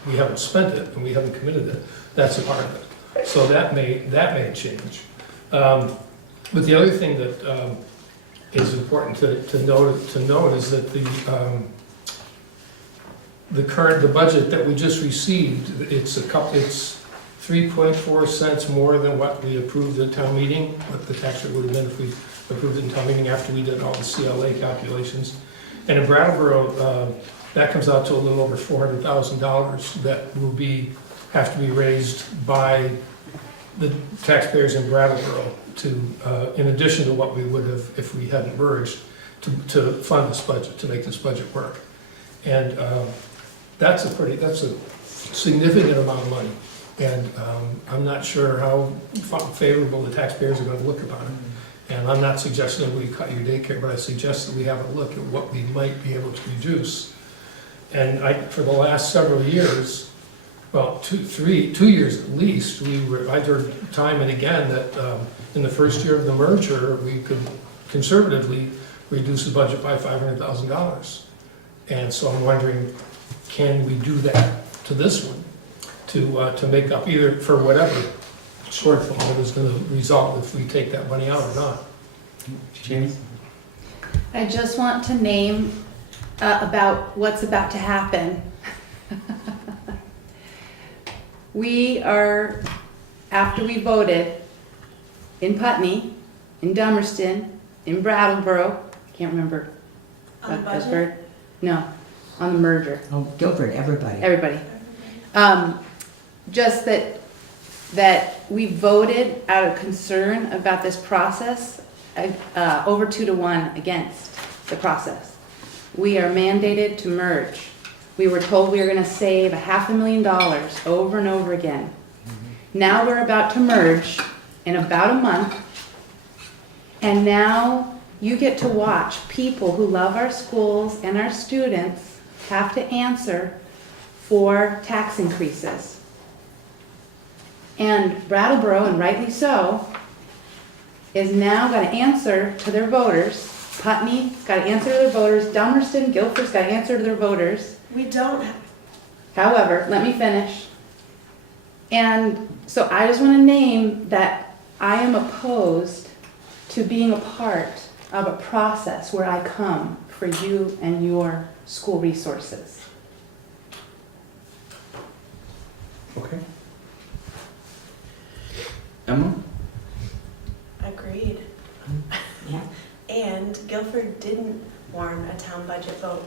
we haven't spent it and we haven't committed it, that's a part of it. So that may change. But the other thing that is important to note is that the budget that we just received, it's 3.4 cents more than what we approved at town meeting, what the tax rate would have been if we approved it in town meeting after we did all the CLA calculations. And in Brattleboro, that comes out to a little over $400,000 that will have to be raised by the taxpayers in Brattleboro in addition to what we would have if we hadn't merged, to fund this budget, to make this budget work. And that's a significant amount of money. And I'm not sure how favorable the taxpayers are going to look upon it. And I'm not suggesting that we cut your daycare, but I suggest that we have a look at what we might be able to reduce. And for the last several years, well, 2 years at least, I heard time and again that in the first year of the merger, we could conservatively reduce the budget by $500,000. And so I'm wondering, can we do that to this one to make up either for whatever shortfall that is going to result if we take that money out or not? Jamie? I just want to name about what's about to happen. We are, after we voted in Putney, in Dummerston, in Brattleboro, can't remember. On the budget? No, on the merger. Oh, Guilford, everybody. Everybody. Just that we voted out of concern about this process, over 2-1 against the process. We are mandated to merge. We were told we were going to save $500,000 over and over again. Now we're about to merge in about a month, and now you get to watch people who love our schools and our students have to answer for tax increases. And Brattleboro, and rightly so, is now going to answer to their voters. Putney's got to answer to their voters. Dummerston, Guilford's got to answer to their voters. We don't. However, let me finish. And so I just want to name that I am opposed to being a part of a process where I come for you and your school resources. Okay. Emma? Agreed. Yeah. And Guilford didn't warn a town budget vote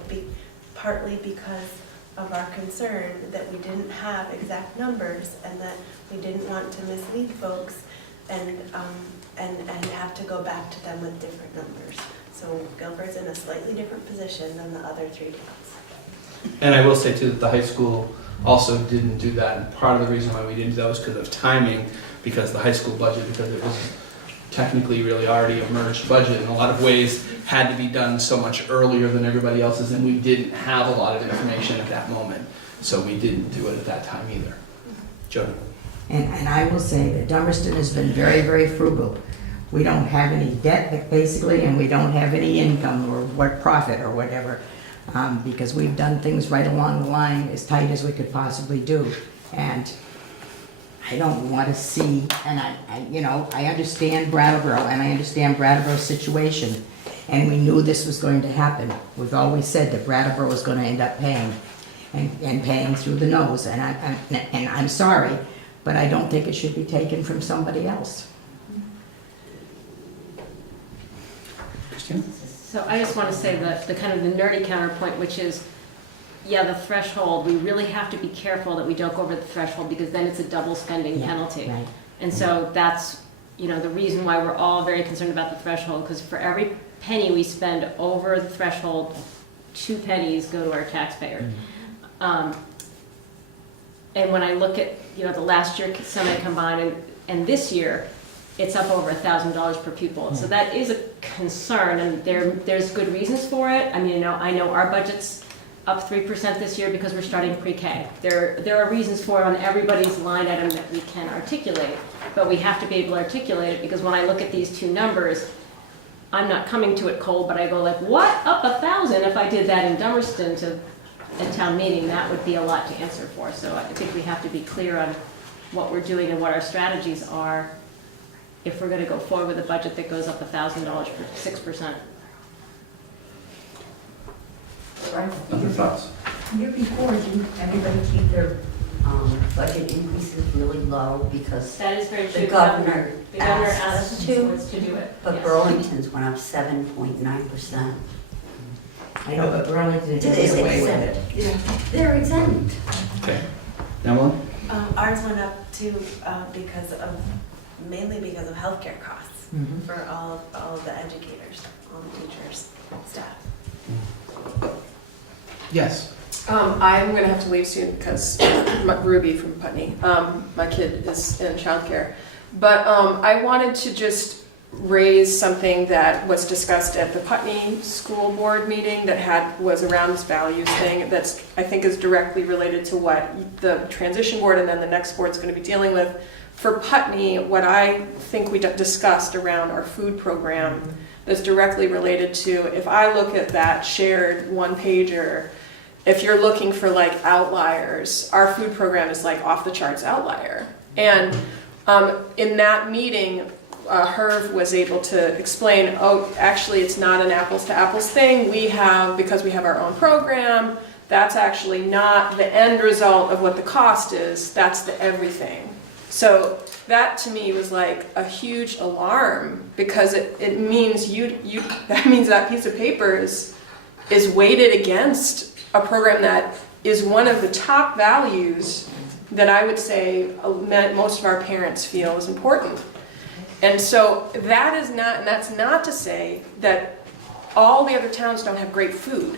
partly because of our concern that we didn't have exact numbers and that we didn't want to mislead folks and have to go back to them with different numbers. So Guilford's in a slightly different position than the other 3 towns. And I will say too that the high school also didn't do that. And part of the reason why we didn't do that was because of timing, because the high school budget, because it was technically really already a merged budget in a lot of ways, had to be done so much earlier than everybody else's, and we didn't have a lot of information at that moment. So we didn't do it at that time either. Jody? And I will say that Dummerston has been very, very frugal. We don't have any debt, basically, and we don't have any income or what profit or whatever, because we've done things right along the line as tight as we could possibly do. And I don't want to see, and I understand Brattleboro, and I understand Brattleboro's situation, and we knew this was going to happen. We've always said that Brattleboro was going to end up paying, and paying through the nose, and I'm sorry, but I don't think it should be taken from somebody else. Christine? So I just want to say the kind of the nerdy counterpoint, which is, yeah, the threshold, we really have to be careful that we don't go over the threshold because then it's a double spending penalty. Right. And so that's, the reason why we're all very concerned about the threshold, because for every penny we spend over the threshold, 2 pennies go to our taxpayer. And when I look at, the last year semi combined and this year, it's up over $1,000 per pupil. So that is a concern, and there's good reasons for it. I mean, I know our budget's up 3% this year because we're starting pre-K. There are reasons for it on everybody's line item that we can articulate, but we have to be able to articulate it because when I look at these 2 numbers, I'm not coming to it cold, but I go like, what, up 1,000? If I did that in Dummerston to a town meeting, that would be a lot to answer for. So I think we have to be clear on what we're doing and what our strategies are if we're gonna go forward with a budget that goes up $1,000 for 6%. Other thoughts? Year before, didn't everybody keep their budget increases really low because That is very true. the governor The governor asked asked to do it. But yes. Burlington's went up 7.9%. I know, but Burlington It did is away with exempt. it. Yeah. They're exempt. Okay. Emily? Ours went up too, mainly because of healthcare costs Mhm. for all of the educators, all the teachers, staff. Yes. I'm gonna have to leave soon because Ruby from Putney, my kid is in childcare. But I wanted to just raise something that was discussed at the Putney School Board meeting that was around this values thing that's, I think, is directly related to what the transition board and then the next board's gonna be dealing with. For Putney, what I think we discussed around our food program that's directly related to, if I look at that shared one-pager, if you're looking for like outliers, our food program is like off the charts outlier. And in that meeting, Herv was able to explain, oh, actually it's not an apples to apples thing. Because we have our own program, that's actually not the end result of what the cost is, that's the everything. So that to me was like a huge alarm because it means that means that piece of paper is weighted against a program that is one of the top values that I would say most of our parents feel is important. And so that's not to say that all the other towns don't have great food.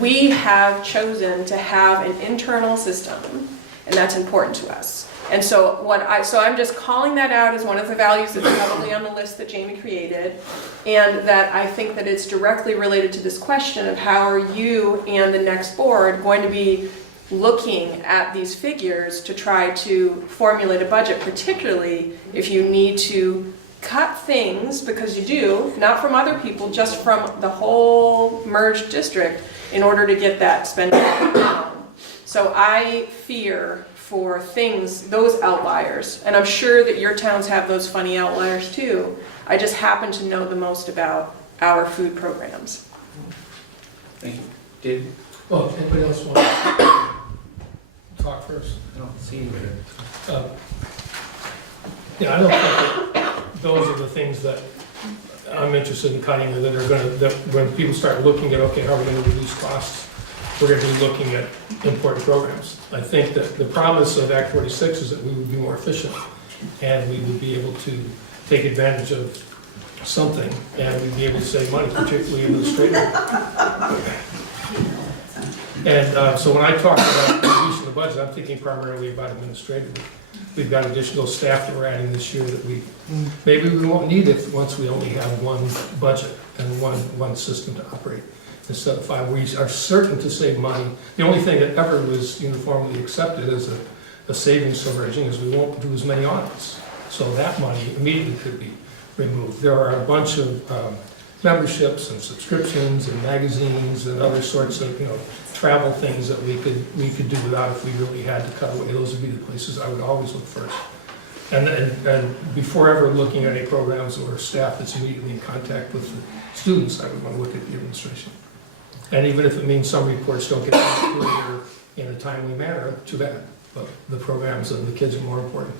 We have chosen to have an internal system, and that's important to us. And so I'm just calling that out as one of the values that's probably on the list that Jamie created, and that I think that it's directly related to this question of how are you and the next board going to be looking at these figures to try to formulate a budget, particularly if you need to cut things, because you do, not from other people, just from the whole merged district in order to get that spending down. So I fear for things, those outliers, and I'm sure that your towns have those funny outliers too. I just happen to know the most about our food programs. Thank you. David? Well, anybody else want to talk first? I don't see you there. Yeah, I don't think that those are the things that I'm interested in cutting, or that when people start looking at, okay, how are we going to reduce costs, we're going to be looking at important programs. I think that the promise of Act 46 is that we would be more efficient, and we would be able to take advantage of something, and we'd be able to save money, particularly administrative. And so when I talk about reducing the budget, I'm thinking primarily about administrative. We've got additional staff that we're adding this year that maybe we won't need it once we only have one budget and one system to operate instead of 5. We are certain to save money. The only thing that ever was uniformly accepted as a savings emerging is we won't do as many audits. So that money immediately could be removed. There are a bunch of memberships and subscriptions and magazines and other sorts of travel things that we could do without if we really had to cut away. Those would be the places I would always look first. And before ever looking at any programs or staff that's immediately in contact with the students, I would want to look at the administration. And even if it means some reports don't get earlier in a timely manner, too bad. But the programs and the kids are more important.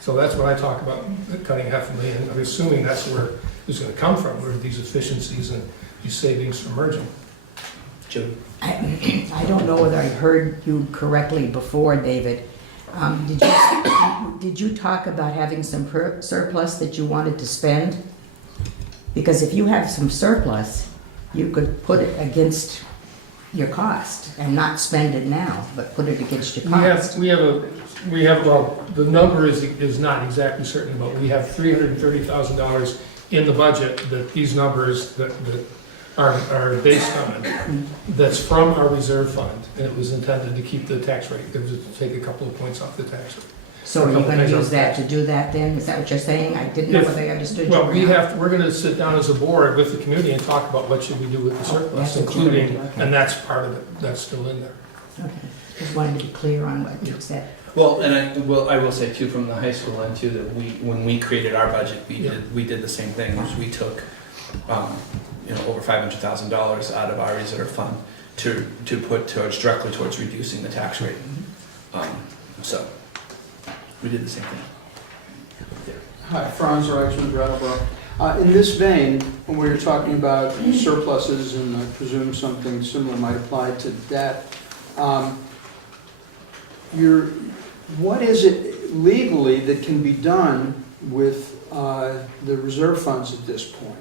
So that's what I talk about, cutting $500,000. I'm assuming that's where it's going to come from, where these efficiencies and these savings from merging. Jim? I don't know whether I heard you correctly before, David. Did you talk about having some surplus that you wanted to spend? Because if you have some surplus, you could put it against your cost and not spend it now, but put it against your cost. Well, the number is not exactly certain, but we have $330,000 in the budget that these numbers that are based on, that's from our reserve fund, and it was intended to keep the tax rate. It was to take a couple of points off the tax rate. So are you gonna use that to do that then? Is that what you're saying? I didn't know If- whether I understood you Well, or we not. have, we're gonna sit down as a board with the community and talk about what should we do with the surplus, That's what you're gonna including, do, okay. and that's part of it, that's still in there. Okay, just wanted to be clear on what you said. Well, and I will say too, from the high school end too, that when we created our budget, we did the same thing, was we took, over $500,000 out of our reserve fund to put directly towards reducing the tax rate. So, we did the same thing. Hi, Franz Reichman, Brattleboro. In this vein, when we were talking about surpluses, and I presume something similar might apply to that, what is it legally that can be done with the reserve funds at this point?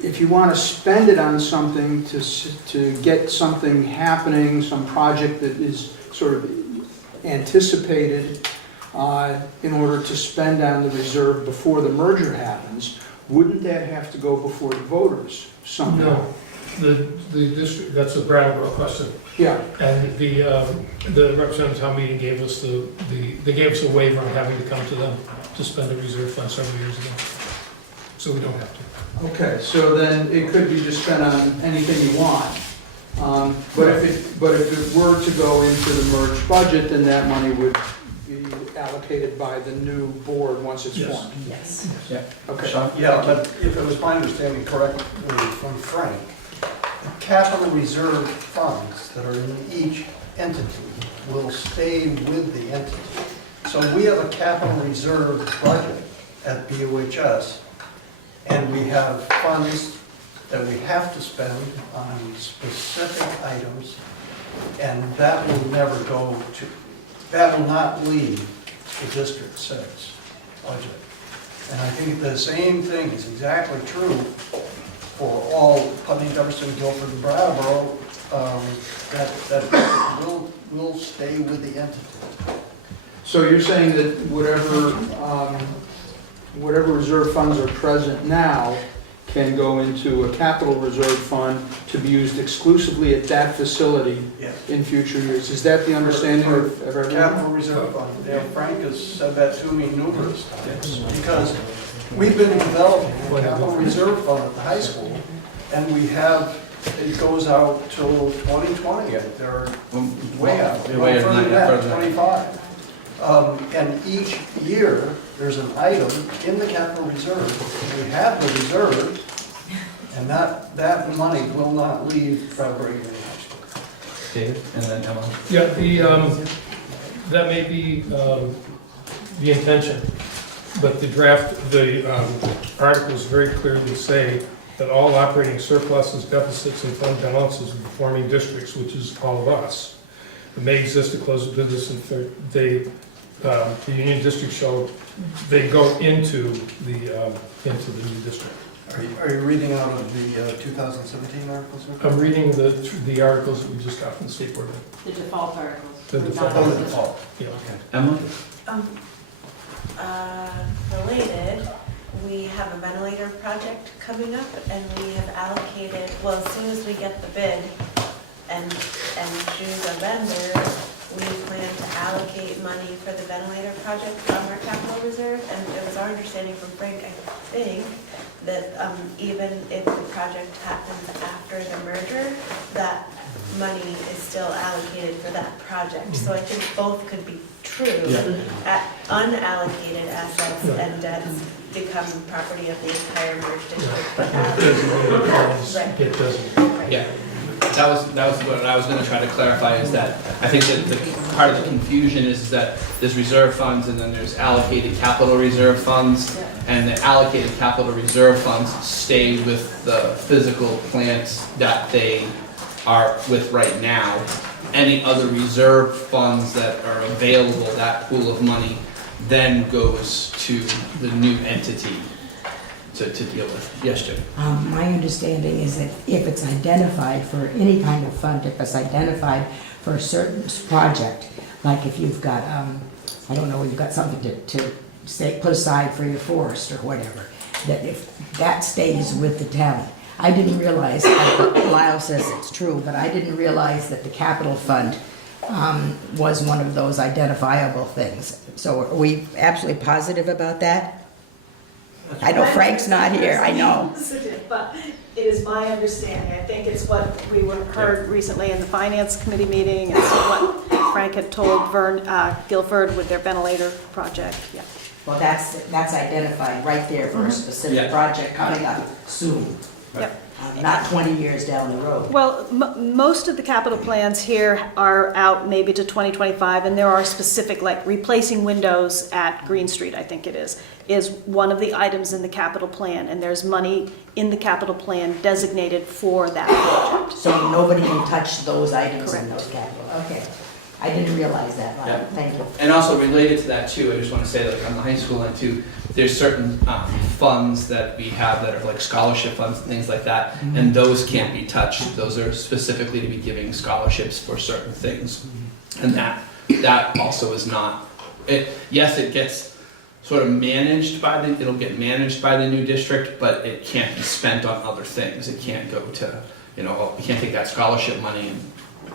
If you want to spend it on something to get something happening, some project that is sort of anticipated in order to spend on the reserve before the merger happens, wouldn't that have to go before the voters somehow? No, the district, that's a Brattleboro question. Yeah. And the representative town meeting gave us they gave us a waiver on having to come to them to spend a reserve fund several years ago. So we don't have to. Okay, so then it could be just spent on anything you want. But if it were to go into the merged budget, then that money would be allocated by the new board once it's Yes. formed. Yes. Yeah. Okay. Yeah, but if it was my understanding correctly from Frank, the capital reserve funds that are in each entity will stay with the entity. So we have a capital reserve budget at BOHS, and we have funds that we have to spend on specific items, and that will never go to, that will not leave the District 6 budget. And I think the same thing is exactly true for all Putney, Jefferson, Guilford, and Brattleboro, that will stay with the entity. So you're saying that whatever reserve funds are present now can go into a capital reserve fund to be used exclusively at that facility Yes. in future years. Is that the understanding of everyone? Capital reserve fund. Yeah, Frank has said that to me numerous times, because we've been developing a capital reserve fund at the high school, and it goes out till 2020, they're way out, Way further out, than that, further. 25. And each year, there's an item in the capital reserve, we have the reserve, and that money will not leave Brattleboro Union High School. Dave, and then Emma. Yeah, that may be the intention, but the articles very clearly say that all operating surpluses, deficits, and fund balances of the forming districts, which is all of us, may exist to close of business and the union district they go into the new district. Are you reading out of the 2017 articles? I'm reading the articles that we just got from the state board. The default articles. The default. Oh, the default. Yeah. Emma? Related, we have a ventilator project coming up, and we have allocated, well, as soon as we get the bid and choose a vendor, we plan to allocate money for the ventilator project from our capital reserve, and it was our understanding from Frank, I think, that even if the project happens after the merger, that money is still allocated for that project. So I think both could be true. Unallocated assets and debts become property of the entire merged district. But It doesn't. Yeah. That was what I was going to try to clarify, is that I think that the part of the confusion is that there's reserve funds and then there's allocated capital reserve funds, and the allocated capital reserve funds stay with the physical plants that they are with right now. Any other reserve funds that are available, that pool of money, then goes to the new entity to deal with. Yes, Jim? My understanding is that if it's identified for any kind of fund, if it's identified for a certain project, like if you've got, I don't know, you've got something to say, put aside for your forest or whatever, that if that stays with the town. I didn't realize, Lyle says it's true, but I didn't realize that the capital fund was one of those identifiable things. So are we absolutely positive about that? I know Frank's not here, I know. But it is my understanding, I think it's what we heard recently in the finance committee meeting, and what Frank had told Vern Guilford with their ventilator project, yeah. Well, that's identified right there for a specific Yeah. project coming up soon. Yep. Not 20 years down the road. Well, most of the capital plans here are out maybe to 2025, and there are specific, like replacing windows at Green Street, I think it is one of the items in the capital plan, and there's money in the capital plan designated for that project. So nobody can touch those items in Correct. those capital, okay. I didn't realize that, Lyle. Yeah. Thank you. And also related to that too, I just want to say that on the high school end too, there's certain funds that we have that are like scholarship funds and things like that, and those can't be touched. Those are specifically to be giving scholarships for certain things, and that also is not. Yes, it gets sort of managed by it'll get managed by the new district, but it can't be spent on other things. It can't go to, you can't take that scholarship money and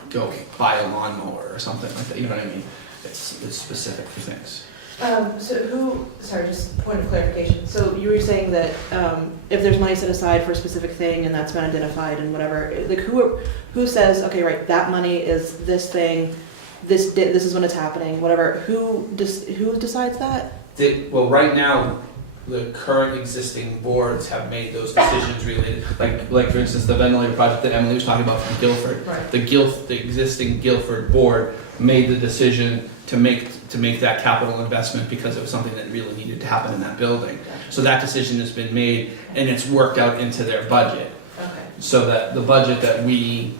go buy a lawnmower or something like that. You know what I mean? It's specific for things. Sorry, just point of clarification. So you were saying that if there's money set aside for a specific thing and that's been identified and whatever, like who says, okay, right, that money is this thing, this is when it's happening, whatever. Who decides that? Well, right now, the current existing boards have made those decisions related, like for instance, the ventilator project that Emily was talking about from Guilford. Right. The existing Guilford board made the decision to make that capital investment because it was something that really needed to happen in that building. So that decision has been made and it's worked out into their budget. Okay. So that the budget that we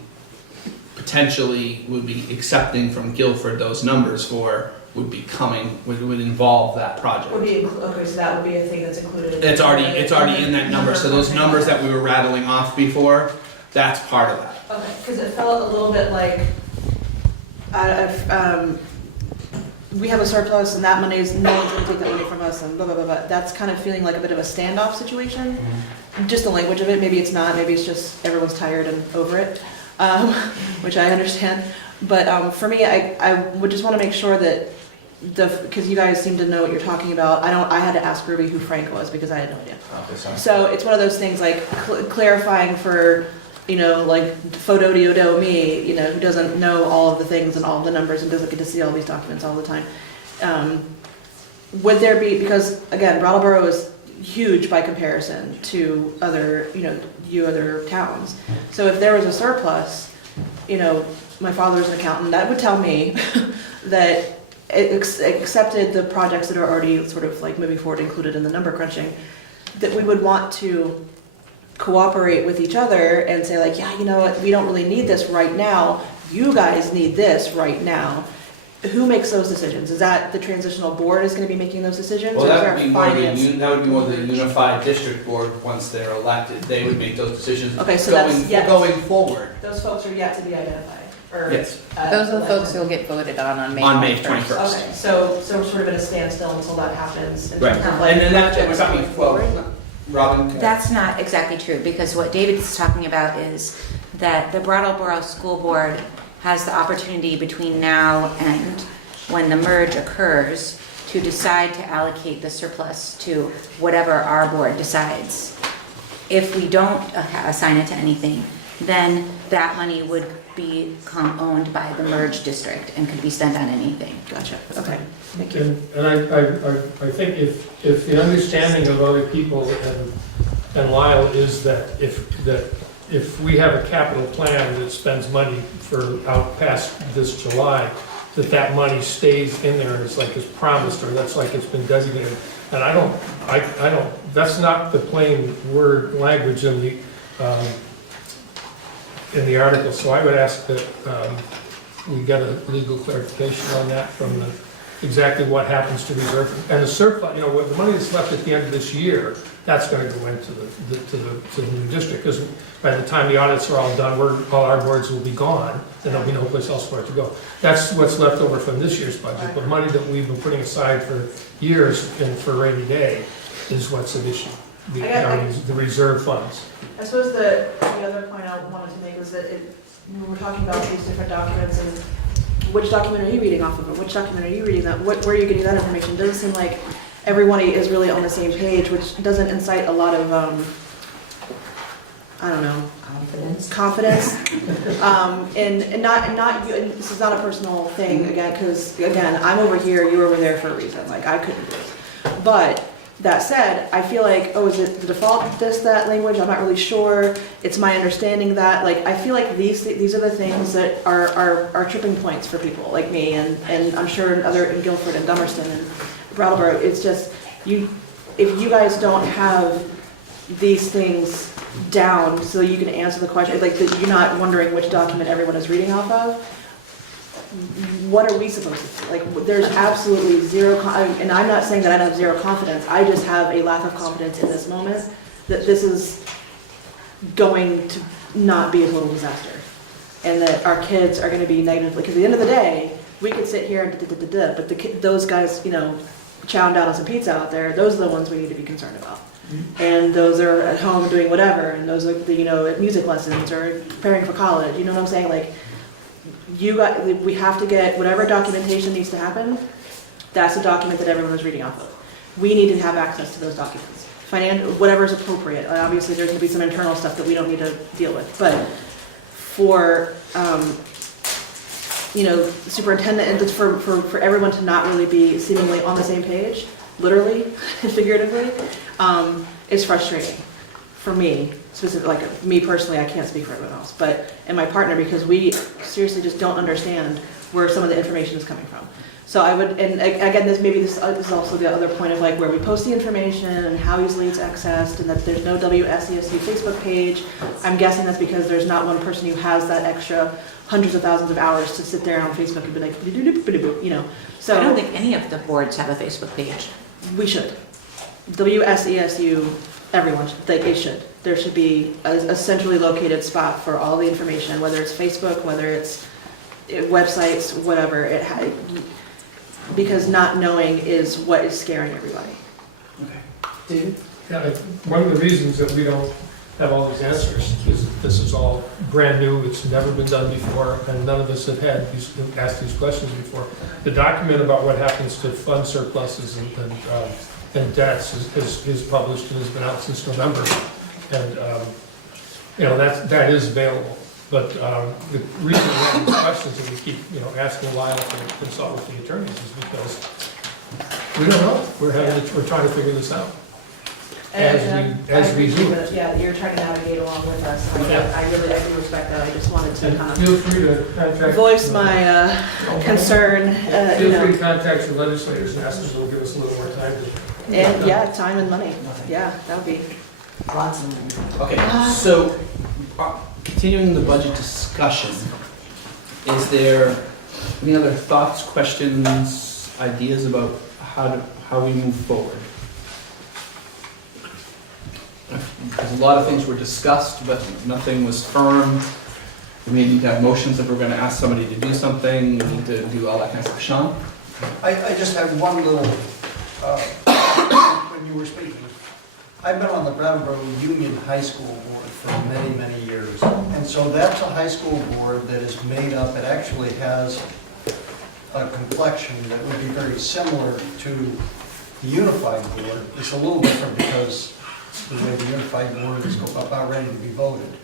potentially would be accepting from Guilford, those numbers for, would involve that project. Okay, so that would be a thing that's included. It's already in that number. So those numbers that we were rattling off before, that's part of that. Okay, because it felt a little bit like we have a surplus and that money is, no one's going to take that money from us and blah, blah, blah, blah. That's kind of feeling like a bit of a standoff situation. Just the language of it, maybe it's not, maybe it's just everyone's tired and over it, which I understand. But for me, I would just want to make sure that because you guys seem to know what you're talking about. I had to ask Ruby who Frank was because I had no idea. Okay, sorry. So it's one of those things like clarifying for, like Fododiodo me, who doesn't know all of the things and all of the numbers and doesn't get to see all these documents all the time. Would there be, because again, Brattleboro is huge by comparison to other, other towns. So if there was a surplus, my father's an accountant, that would tell me that it accepted the projects that are already sort of like moving forward included in the number crunching, that we would want to cooperate with each other and say like, yeah, you know what, we don't really need this right now. You guys need this right now. Who makes those decisions? Is that the transitional board is going to be making those decisions? Well, or is that there would a be more finance? that would be more the unified district board once they're elected. They would make those decisions Okay, so going forward. Those folks are yet to be identified. Or, Yes. Those are the folks who'll get voted on May 21st. On May 21st. Okay, so we're sort of in a standstill until that happens. In Right. terms of, like, And then that's what we're projects talking, going forward. well, Robin? That's not exactly true, because what David's talking about is that the Brattleboro School Board has the opportunity between now and when the merge occurs to decide to allocate the surplus to whatever our board decides. If we don't assign it to anything, then that money would become owned by the merged district and could be spent on anything. Gotcha, okay, thank you. And I think if the understanding of other people and Lyle is that if we have a capital plan that spends money for out past this July, that money stays in there and it's like it's promised, or that's like it's been designated. And I don't, that's not the plain word language in the article, so I would ask that we get a legal clarification on that from exactly what happens to reserve. And the surplus, the money that's left at the end of this year, that's going to go into the new district, because by the time the audits are all done, all our boards will be gone, and there'll be no place else for it to go. That's what's left over from this year's budget, but money that we've been putting aside for years and for rainy day is what's at issue. the reserve funds. I suppose the other point I wanted to make was that when we're talking about these different documents and which document are you reading off of, or which document are you reading that, where are you getting that information? It doesn't seem like everyone is really on the same page, which doesn't incite a lot of, I don't know. Confidence. And not, this is not a personal thing, again, because, again, I'm over here, you were over there for a reason, like, I couldn't do it. But, that said, I feel like, oh, is it the default that language? I'm not really sure. It's my understanding that, like, I feel like these are the things that are tripping points for people like me, and I'm sure in Guilford and Dummerston and Brattleboro. It's just, if you guys don't have these things down so you can answer the question, like that you're not wondering which document everyone is reading off of, what are we supposed to do? Like, there's absolutely zero, and I'm not saying that I have zero confidence, I just have a lack of confidence in this moment that this is going to not be a total disaster. And that our kids are going to be negatively, because at the end of the day, we could sit here and but those guys, chowing down on some pizza out there, those are the ones we need to be concerned about. And those are at home doing whatever, and those are at music lessons or preparing for college, you know what I'm saying? Like, we have to get whatever documentation needs to happen, that's the document that everyone is reading off of. We need to have access to those documents. Whatever is appropriate. Obviously, there's going to be some internal stuff that we don't need to deal with, but for superintendent and for everyone to not really be seemingly on the same page, literally and figuratively, is frustrating for me. Specifically, like me personally, I can't speak for everyone else, and my partner, because we seriously just don't understand where some of the information is coming from. So I would, and again, this is also the other point of like where we post the information and how easily it's accessed, and that there's no WSESD Facebook page. I'm guessing that's because there's not one person who has that extra hundreds of thousands of hours to sit there on Facebook and be like, So I don't think any of the boards have a Facebook page. We should. WSESU, everyone, it should. There should be a centrally located spot for all the information, whether it's Facebook, whether it's websites, whatever. Because not knowing is what is scaring everybody. Okay. Yeah, one of the reasons that we don't have all these answers is that this is all brand new, it's never been done before, and none of us have asked these questions before. The document about what happens to fund surpluses and debts is published and has been out since November, and that is available. But the reason we have these questions and we keep asking Lyle to consult with the attorneys is because we don't know. We're trying to figure this out. As we do. Yeah, you're trying to navigate along with us. Yeah. I do respect that. I just wanted to kind of feel free to contact voice my concern. Feel free to contact your legislators and ask them to give us a little more time. Time and money. Yeah, that would be lots of money. Okay, so continuing the budget discussion, is there any other thoughts, questions, ideas about how we move forward? Because a lot of things were discussed, but nothing was firm. We may need to have motions if we're going to ask somebody to do something. We need to do all that kind of stuff. Sean? I just have one little, when you were speaking, I've been on the Brattleboro Union High School Board for many, many years. And so that's a high school board that is made up, it actually has a complexion that would be very similar to the Unified Board. It's a little different because the way the Unified Board is about ready to be voted.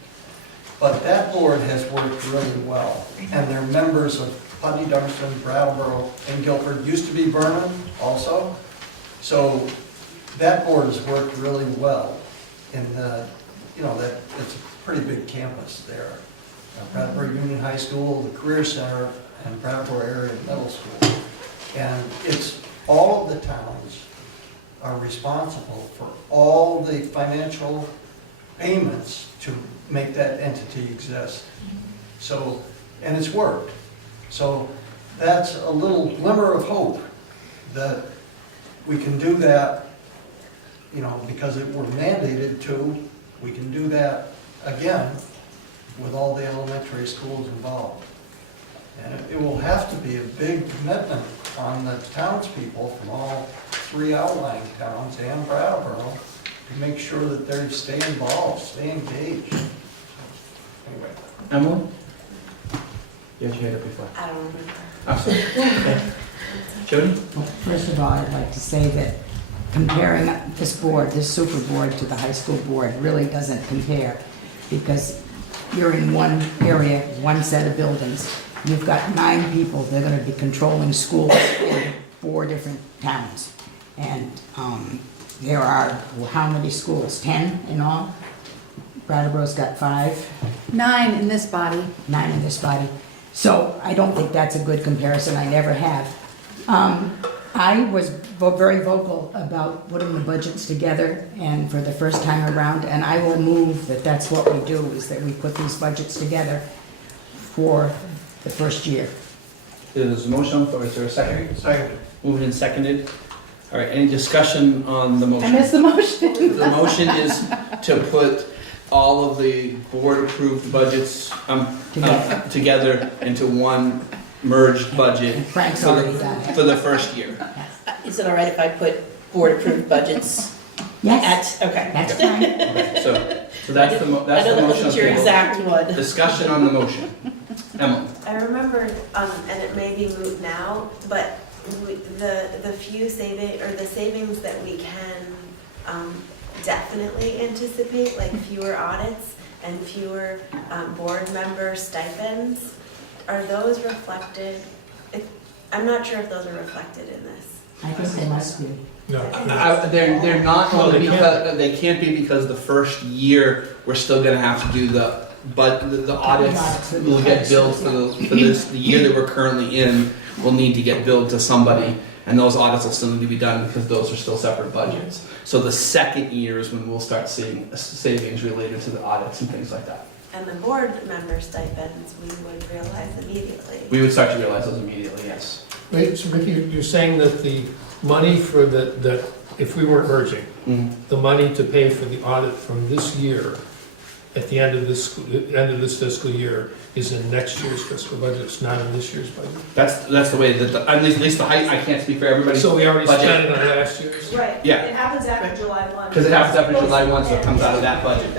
But that board has worked really well. And they're members of Putney, Dummerston, Brattleboro, and Guilford. Used to be Vernon also. So that board has worked really well in that it's a pretty big campus there. Brattleboro Union High School, the Career Center, and Brattleboro Area Middle School. And it's all of the towns are responsible for all the financial payments to make that entity exist. So, and it's worked. So that's a little glimmer of hope that we can do that, because we're mandated to, we can do that again with all the elementary schools involved. And it will have to be a big commitment on the townspeople from all three outlying towns and Brattleboro make sure that they stay involved, stay engaged. Anyway. Emily? You had your hand up before. I don't remember. I'm sorry. Okay. Jody? Well, first of all, I'd like to say that comparing this board, this super board, to the high school board really doesn't compare, because you're in one area, one set of buildings. You've got 9 people that are going to be controlling schools in 4 different towns. And there are, how many schools? 10 in all? Brattleboro's got 5. 9 in this body. 9 in this body. So I don't think that's a good comparison. I never have. I was very vocal about putting the budgets together, and for the first time around, and I will move that that's what we do, is that we put these budgets together for the first year. There's a motion on the floor. Is there a second? Second. Moved and seconded. All right, any discussion on the motion? I missed the motion. The motion is to put all of the board-approved budgets together into one merged budget Frank's already done it. for the first year. Is it all right if I put board-approved budgets? Yes. Okay. That's fine. Okay, so that's the I know motion. that wasn't your exact one. Discussion on the motion. Emily? I remember, and it may be moot now, but the few savings that we can definitely anticipate, like fewer audits and fewer board member stipends, are those reflected? I'm not sure if those are reflected in this. I think they must be. No. They're not Well, only they because, they can't be because the first year, we're still gonna have to do the audits will get billed for the year that we're currently in, will need to get billed to somebody, and those audits will still need to be done because those are still separate budgets. So the second year is when we'll start seeing savings related to the audits and things like that. And the board member stipends, we would realize immediately. We would start to realize those immediately, yes. Wait, so Ricky, you're saying that the money for if we weren't merging, the money to pay for the audit from this year, at the end of this fiscal year, is in next year's fiscal budget, it's not in this year's budget? That's the way that, at least the height, I can't speak for everybody. So we already budget. spent it on last year's? Right. Yeah. It happens after July 1. Because it happens after July 1, so it comes out of that budget.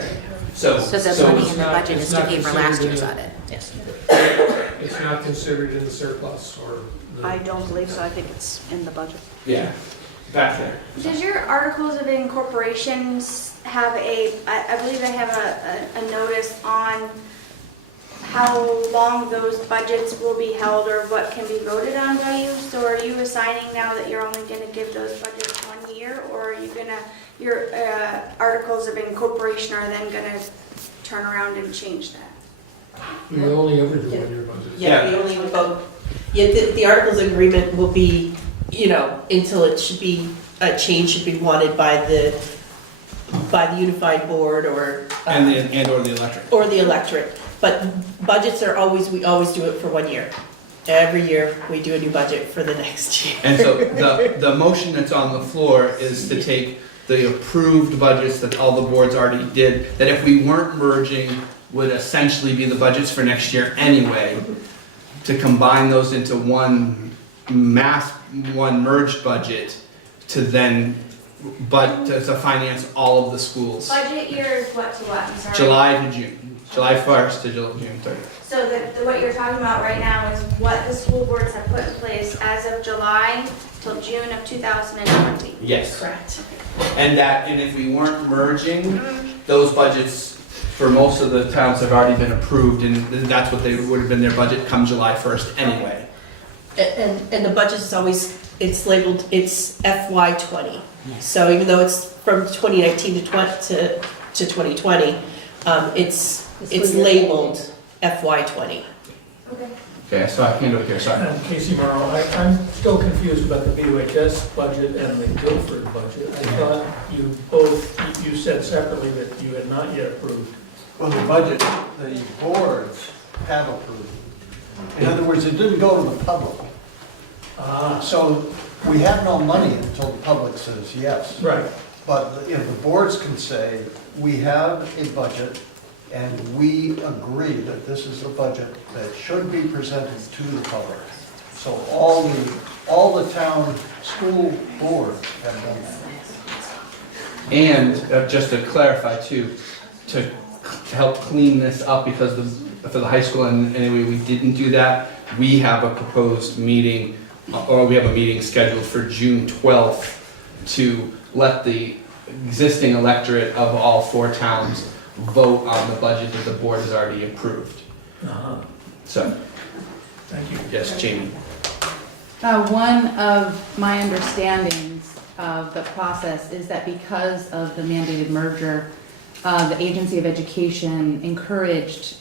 So the money in the budget it's is to not pay for last year's considered audit? Yes. It's not considered in the surplus or the... I don't believe so. I think it's in the budget. Yeah, back there. Does your articles of incorporations have I believe they have a notice on how long those budgets will be held or what can be voted on by you? So are you assigning now that you're only going to give those budgets 1 year, or are you going to, your articles of incorporation are then going to turn around and change that? We only ever do 1 year budget. Yeah, we only vote. Yeah, the articles of agreement will be, until it should be, a change should be wanted by the unified board or. And or the electric. Or the electorate. But budgets are we always do it for 1 year. Every year, we do a new budget for the next year. And so the motion that's on the floor is to take the approved budgets that all the boards already did, that if we weren't merging, would essentially be the budgets for next year anyway, to combine those into one merged budget to then, to finance all of the schools. Budget year is what to what? I'm sorry. July to June. July 1st to June 30th. So what you're talking about right now is what the school boards have put in place as of July till June of 2020. Yes. Correct. And if we weren't merging, those budgets for most of the towns have already been approved, and that's what they would have been their budget come July 1st anyway. And the budget is always, it's labeled, it's FY20. So even though it's from 2019 to 2020, it's labeled FY20. Okay, so I can't do it here, sorry. Casey Morrow, I'm still confused about the BUHS budget and the Guilford budget. I thought you said separately that you had not yet approved. Well, the budget, the boards have approved. In other words, it didn't go to the public. So we have no money until the public says yes. Right. But the boards can say, we have a budget and we agree that this is a budget that should be presented to the public. So all the town school boards have done that. And just to clarify too, to help clean this up, because for the high school, and anyway, we didn't do that, we have a proposed meeting, or we have a meeting scheduled for June 12th to let the existing electorate of all 4 towns vote on the budget that the board has already approved. So, Thank you. yes, Jamie. One of my understandings of the process is that because of the mandated merger, the Agency of Education encouraged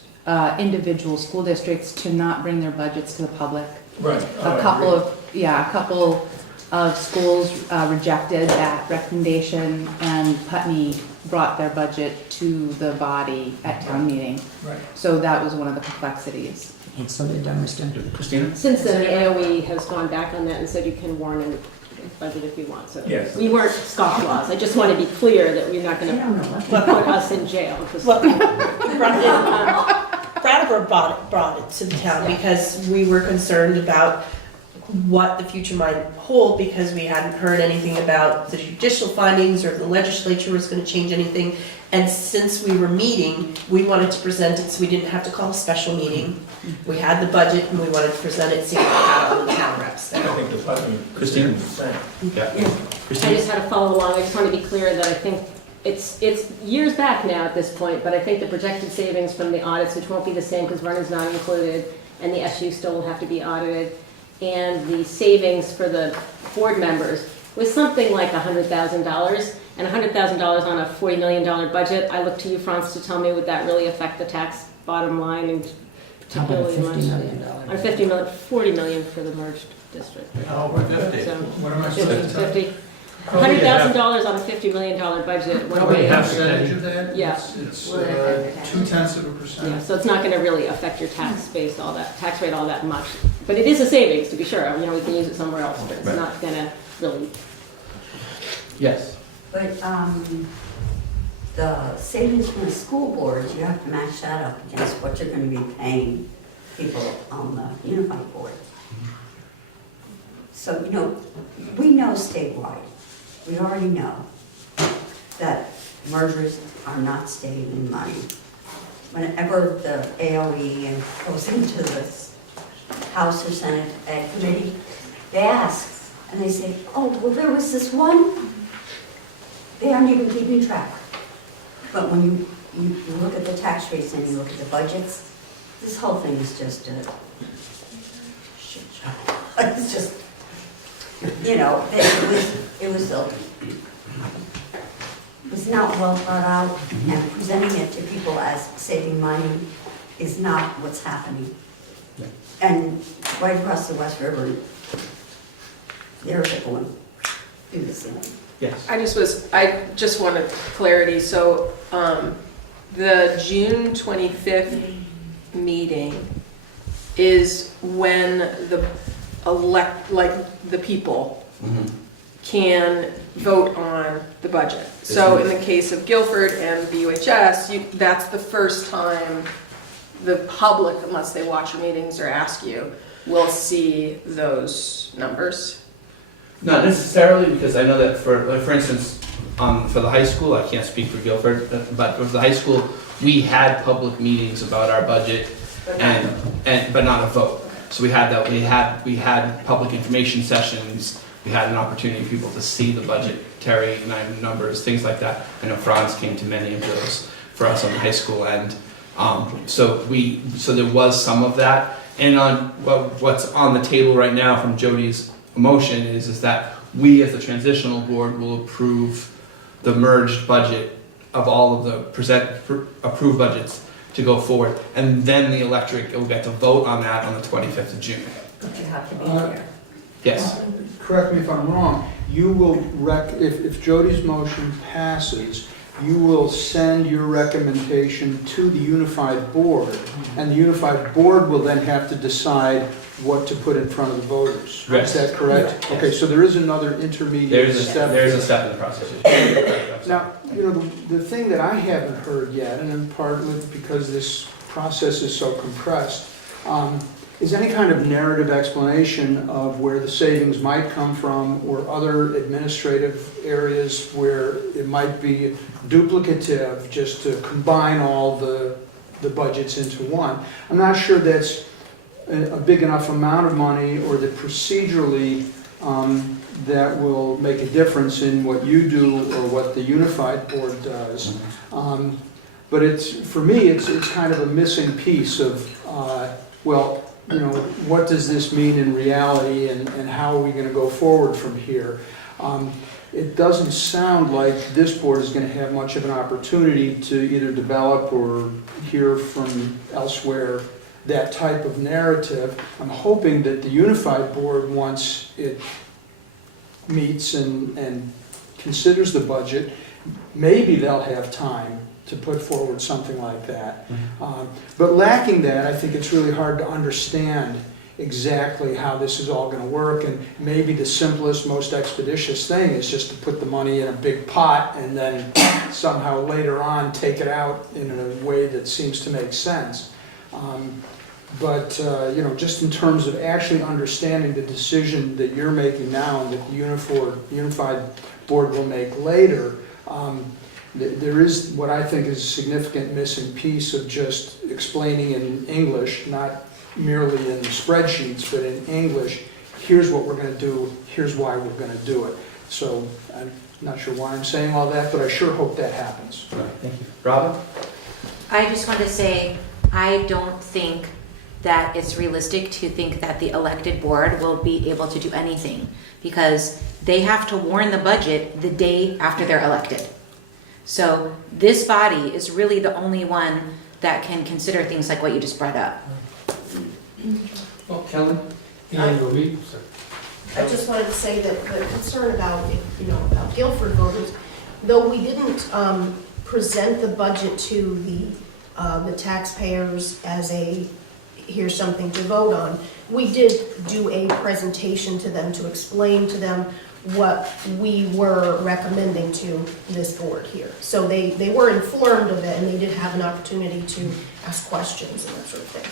individual school districts to not bring their budgets to the public. Right. A couple of schools rejected that recommendation, and Putney brought their budget to the body at town meeting. Right. So that was one of the complexities. So they understand. Christina? Since then, the AOE has gone back on that and said you can warn a budget if you want, so. Yes. We weren't scofflaws, I just want to be clear that we're not gonna put us in jail. 'cause- Well, Brattleboro brought it to the town because we were concerned about what the future might hold, because we hadn't heard anything about the judicial findings or the legislature was going to change anything. And since we were meeting, we wanted to present it so we didn't have to call a special meeting. We had the budget and we wanted to present it, see if we had all the town reps I there. think the Putney. Christine? Yeah. I Christine? just had to follow along, I just want to be clear that I think it's years back now at this point, but I think the projected savings from the audits, which won't be the same because Vernon's not included, and the SU still will have to be audited, and the savings for the board members was something like $100,000, and $100,000 on a $40 million budget. I look to you, Franz, to tell me, would that really affect the tax bottom line, and How about a particularly $50 million? on 50 million, 40 million for the merged district. Oh, So, what am I 50, supposed to tell? $100,000 on a $50 million budget. one Probably way half or percentage of that? Yeah. It's Well, then- 0.2%. Yeah, so it's not gonna really affect your tax base tax rate all that much. But it is a savings, to be sure, you know, we can use it somewhere else, but it's Right. not gonna really. Yes. But the savings from the school boards, you have to match that up against what you're going to be paying people on the unified board. So, you know, we know statewide, we already know that mergers are not saving money. Whenever the AOE goes into the House or Senate Ed Committee, they ask, and they say, oh, well, there was this one, they aren't even keeping track. But when you look at the tax rates and you look at the budgets, this whole thing is just a shit show. It's just, you know, it was not well thought out, and presenting it to people as saving money is not what's happening. And right across the West River, they're going through the same. Yes. I just wanted clarity, so, the June 25th meeting is when the the people can vote on the budget. So in the case of Guilford and BUHS, that's the first time the public, unless they watch your meetings or ask you, will see those numbers. Not necessarily, because I know that for instance, for the high school, I can't speak for Guilford, but for the high school, we had public meetings about our budget, but not a vote. So we had that. We had public information sessions. We had an opportunity for people to see the budgetary numbers, things like that. I know Franz came to many of those for us on the high school end. So there was some of that. And on what's on the table right now from Jody's motion is that we as the transitional board will approve the merged budget of all of the approved budgets to go forward, and then the electorate will get to vote on that on the 25th of June. But you have to be there. Yes. Correct me if I'm wrong, you will, if Jody's motion passes, you will send your recommendation to the unified board, and the unified board will then have to decide what to put in front of the voters. Yes. Is that correct? Yes. Okay, so there is another intermediate step. There's a step in the process. Now, you know, the thing that I haven't heard yet, and in part because this process is so compressed, is any kind of narrative explanation of where the savings might come from or other administrative areas where it might be duplicative just to combine all the budgets into one. I'm not sure that's a big enough amount of money or that procedurally that will make a difference in what you do or what the unified board does. But for me, it's kind of a missing piece of, well, you know, what does this mean in reality and how are we going to go forward from here? It doesn't sound like this board is going to have much of an opportunity to either develop or hear from elsewhere that type of narrative. I'm hoping that the unified board, once it meets and considers the budget, maybe they'll have time to put forward something like that. But lacking that, I think it's really hard to understand exactly how this is all going to work, and maybe the simplest, most expeditious thing is just to put the money in a big pot and then somehow later on take it out in a way that seems to make sense. But you know, just in terms of actually understanding the decision that you're making now and that the unified board will make later, there is what I think is a significant missing piece of just explaining in English, not merely in the spreadsheets, but in English, here's what we're going to do, here's why we're going to do it. So I'm not sure why I'm saying all that, but I sure hope that happens. Right, thank you. Robin? I just want to say, I don't think that it's realistic to think that the elected board will be able to do anything, because they have to warn the budget the day after they're elected. So this body is really the only one that can consider things like what you just brought up. Well, Kelly? Yeah, you'll be. I just wanted to say that the concern about, you know, about Guilford voters, though we didn't present the budget to the taxpayers as a, here's something to vote on, we did do a presentation to them to explain to them what we were recommending to this board here. So they were informed of it, and they did have an opportunity to ask questions and that sort of thing.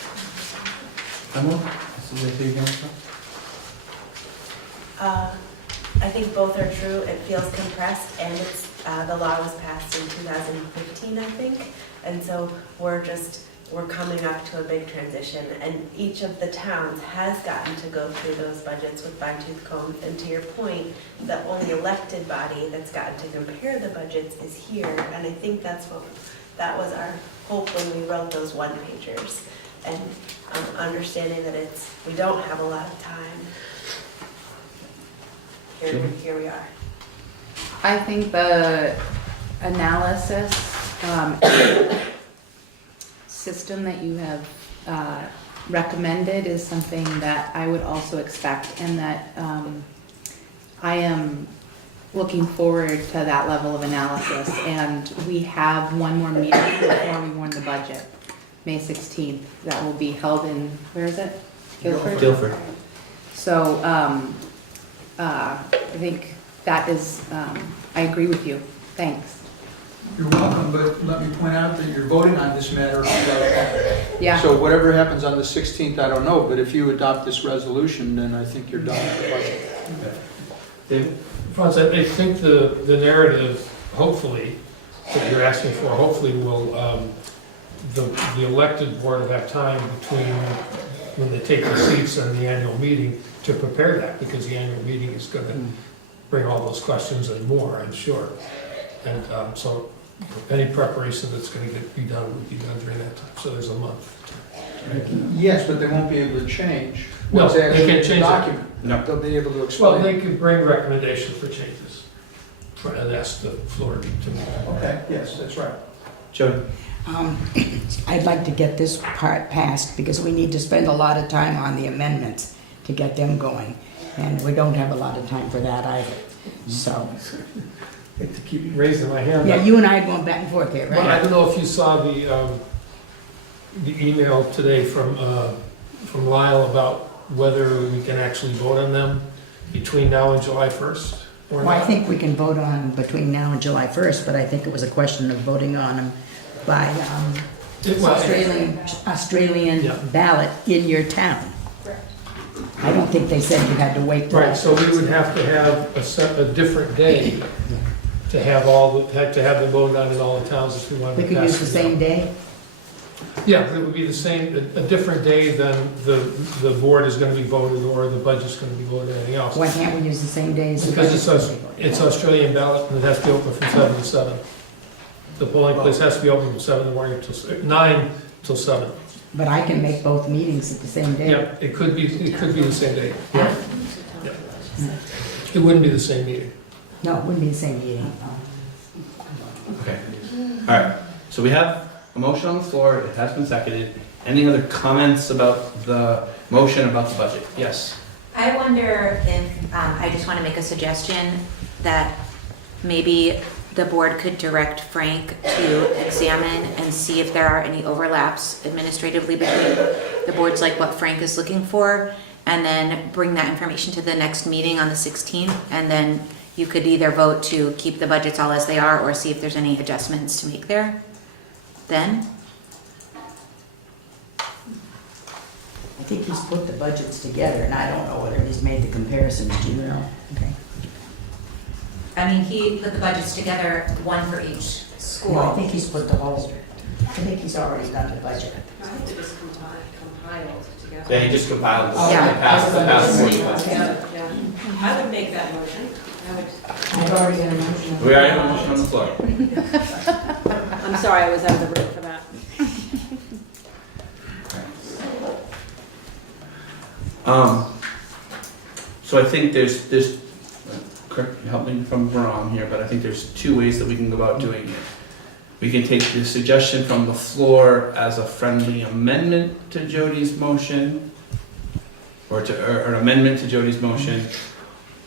Emily? This is anything you guys I think both are true. It feels compressed, and it's the law was passed in 2015, I think, and so we're coming up to a big transition, and each of the towns has gotten to go through those budgets with fine-tooth comb. And to your point, the only elected body that's gotten to compare the budgets is here, and I think that was our hope when we wrote those one-pagers, and understanding that we don't have a lot of time. Here we are. I think the analysis system that you have recommended is something that I would also expect, and that I am looking forward to that level of analysis. And we have one more meeting before we warn the budget, May 16th, that will be held in, where is it? Guilford? Guilford. So I think that is, I agree with you. Thanks. You're welcome, but let me point out that you're voting on this matter. Yeah. So whatever happens on the 16th, I don't know, but if you adopt this resolution, then I think you're done with the budget. David? Franz, I think the narrative, hopefully, that you're asking for, hopefully will, the elected board will have time between when they take their seats and the annual meeting to prepare that, because the annual meeting is going to bring all those questions and more, I'm sure. And so any preparation that's going to be done would be done during that time. So there's a month. Yes, but they won't be able to change No, what's they actually can't in the change that. document. No. They'll be able to explain. Well, they could bring recommendations for changes and ask the floor to move. Okay, yes, that's right. Jody? I'd like to get this part passed because we need to spend a lot of time on the amendments to get them going. And we don't have a lot of time for that either. So, I hate to keep raising my hand. yeah, you and I are going back and forth here, But I right? don't know if you saw the email today from Lyle about whether we can actually vote on them between now and July 1st. Or Well, I not. think we can vote on between now and July 1st, but I think it was a question of voting on them by Well, Australian Yeah. ballot in your town. I don't think they said you had to wait. till Right, so we would have to have a different day to have them voted on in all the towns if we wanted to We pass. could use the it. same day? Yeah, it would be the same, a different day than the board is gonna be voted or the budget's gonna be voted or anything else. Why can't we use the same day as the Because budget? it's Australian ballot and it has to be open from 7 to 7. The polling place has to be open from 7 in the morning till 9 till 7. But I can make both meetings at the same day. Yeah, it could be the same day. Yeah. It wouldn't be the same meeting. No, it wouldn't be the same meeting. Okay. All right. So we have a motion on the floor. It has been seconded. Any other comments about the motion about the budget? Yes. I wonder if, I just want to make a suggestion that maybe the board could direct Frank to examine and see if there are any overlaps administratively between the boards, like what Frank is looking for, and then bring that information to the next meeting on the 16th, and then you could either vote to keep the budgets all as they are or see if there's any adjustments to make there then. I think he's put the budgets together, and I don't know whether he's made the comparisons, do you know? Okay. I mean, he put the budgets together, one for each school. No, I think he's put the whole, I think he's already done the budget. I think they just compiled together. Yeah, he just compiled Oh, the past okay. budget. Yeah. I would make that motion. I've already got a motion. We already have a motion on the floor. I'm sorry, I was out of the room for that. So I think there's, correct, help me if I'm wrong here, but I think there's two ways that we can go about doing it. We can take the suggestion from the floor as a friendly amendment to Jody's motion, or an amendment to Jody's motion,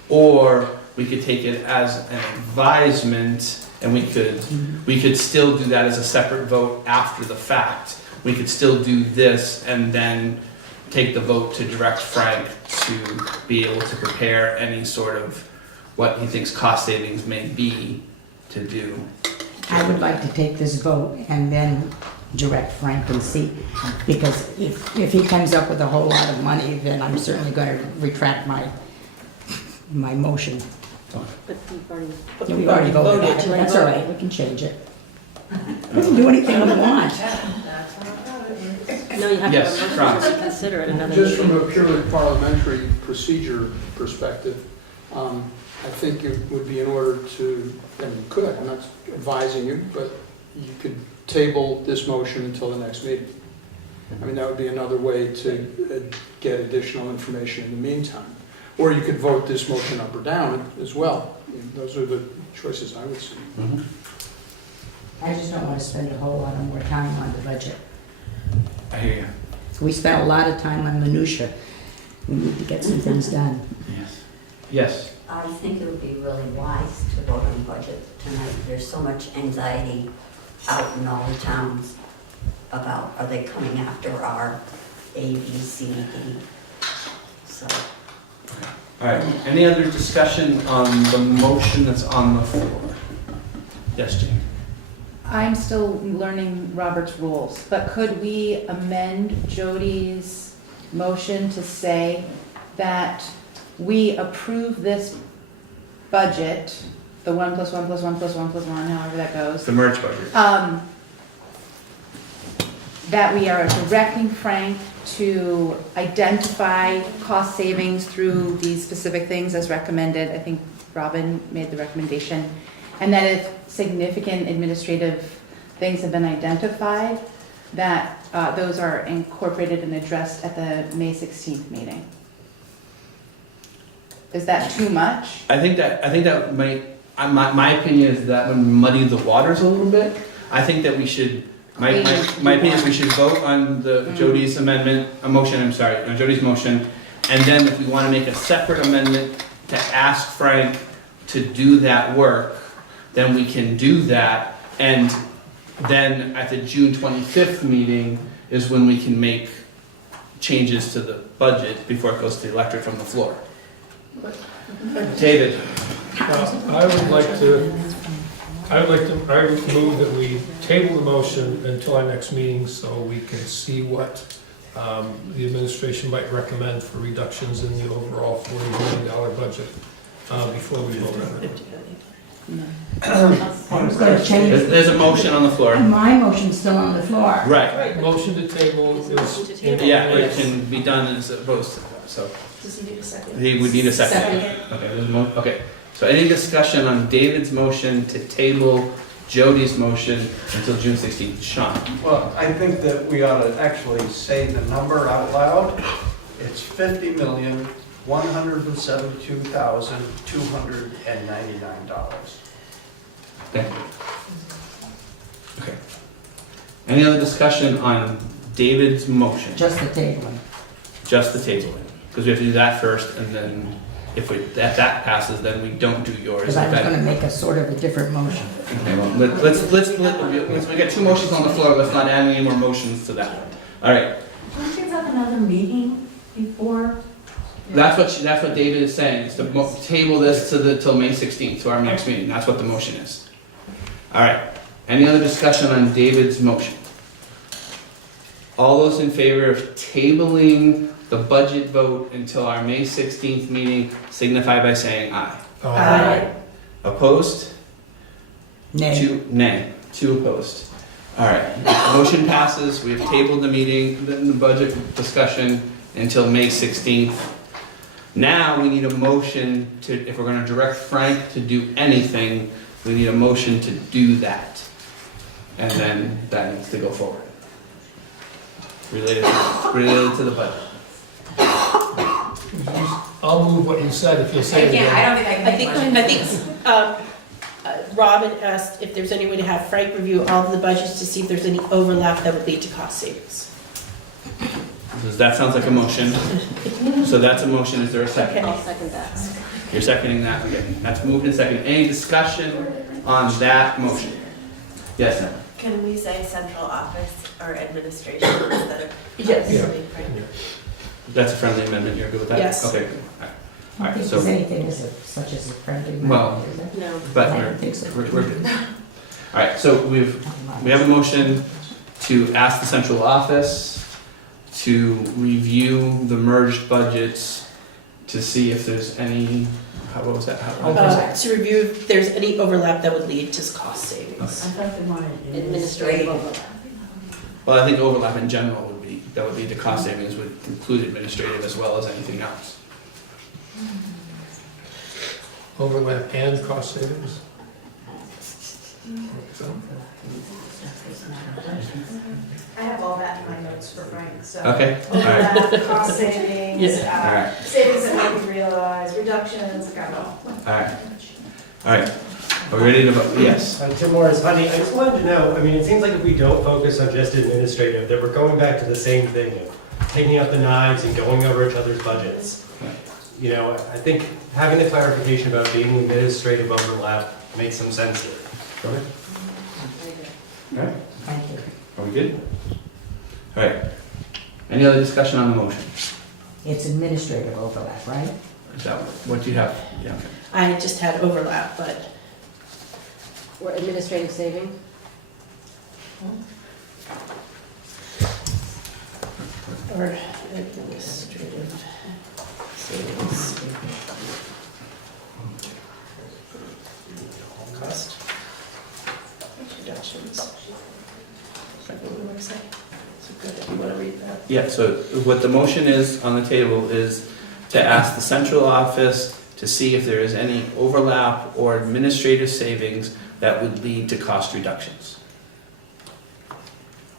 or we could take it as an advisement, and we could still do that as a separate vote after the fact. We could still do this and then take the vote to direct Frank to be able to prepare any sort of what he thinks cost savings may be to do. I would like to take this vote and then direct Frank and see, because if he comes up with a whole lot of money, then I'm certainly going to retract my motion. But we've already. Yeah, we've already voted on it. That's all right, we can change it. We can do anything we want. No, you have to Yes, have a Franz. motion to consider it another Just from meeting. a purely parliamentary procedure perspective, I think it would be in order to, and you could, I'm not advising you, but you could table this motion until the next meeting. I mean, that would be another way to get additional information in the meantime. Or you could vote this motion up or down as well. I mean, those are the choices I would see. I just don't want to spend a whole lot more time on the budget. I hear you. We spent a lot of time on minutia. We need to get some things done. Yes. Yes. I think it would be really wise to vote on budget tonight. There's so much anxiety out in all the towns about, are they coming after our A, B, C, D? So. All right, any other discussion on the motion that's on the floor? Yes, Jane? I'm still learning Robert's rules, but could we amend Jody's motion to say that we approve this budget, the 1 + 1 + 1 + 1 + 1, however that goes, The merge budget. that we are directing Frank to identify cost savings through these specific things as recommended. I think Robin made the recommendation. And that if significant administrative things have been identified, that those are incorporated and addressed at the May 16th meeting. Is that too much? I think that might, my opinion is that would muddy the waters a little bit. I think that we should, my opinion is we should vote on the Jody's amendment, on Jody's motion, and then if we want to make a separate amendment to ask Frank to do that work, then we can do that, and then at the June 25th meeting is when we can make changes to the budget before it goes to the electorate from the floor. David? I would move that we table the motion until our next meeting so we can see what the administration might recommend for reductions in the overall $40 million budget before we vote on it. I was gonna change, There's a motion on the floor. my motion's still on the floor. Right. Motion to table is. Yeah, it can be done as opposed to that, so. Does he need a second? He would need a second. Okay, there's a okay. So any discussion on David's motion to table Jody's motion until June 16th? Sean? Well, I think that we ought to actually say the number out loud. It's $50,172,299. Okay. Okay. Any other discussion on David's motion? Just the tabling. Just the tabling. Because we have to do that first, and then if that passes, then we don't do yours. Because I was gonna make a sort of a different motion. Okay, well, let's we got two motions on the floor, let's not add any more motions to that. All right, Don't you have another meeting before? that's what David is saying, is to table this till May 16th, to our next meeting, that's what the motion is. All right, any other discussion on David's motion? All those in favor of tabling the budget vote until our May 16th meeting signify by saying aye. Aye. Opposed? Nay. Nay. Two opposed. All right, motion passes, we have tabled the meeting, the budget discussion until May 16th. Now we need a motion to, if we're gonna direct Frank to do anything, we need a motion to do that. And then that needs to go forward. Related to the budget. I'll move what you said if you'll say it again. I don't think I can make a motion. I think Robin asked if there's any way to have Frank review all of the budgets to see if there's any overlap that would lead to cost savings. That sounds like a motion. So that's a motion, is there a second? I'll second that. You're seconding that, okay. That's moved and seconded. Any discussion on that motion? Yes, ma'am. Can we say central office or administration instead of? Yes. Yeah. That's a friendly amendment, you're good with that? Yes. Okay, good. I All don't right, think so, there's anything such as a friendly Well, amendment, is it? No. but I don't think so. we're good. All right, so we have a motion to ask the central office to review the merged budgets to see if there's any, what was that? To review if there's any overlap that would lead to cost savings. I thought they wanted Administrative overlap. Well, I think overlap in general would be, that would lead to cost savings, would include administrative as well as anything else. Overlap and cost savings? I have all that in my notes for Frank, so. Okay, all right. Overlap, cost savings, All right. savings that might be realized, reductions, got it all. All right. All right. Are we ready to vote? Yes. Tim Morris, honey, I just wanted to know, I mean, it seems like if we don't focus on just administrative, that we're going back to the same thing of taking up the knives and going over each other's budgets. You know, I think having the clarification about being administrative overlap makes some sense here. Okay. All right. Thank you. Are we good? All right. Any other discussion on the motion? It's administrative overlap, right? Is that what you have? Yeah. Okay. I just had overlap, but Or administrative saving? or administrative savings. Cost reductions. Is that what we want to say? So good if you want to read that. Yeah, so what the motion is on the table is to ask the central office to see if there is any overlap or administrative savings that would lead to cost reductions.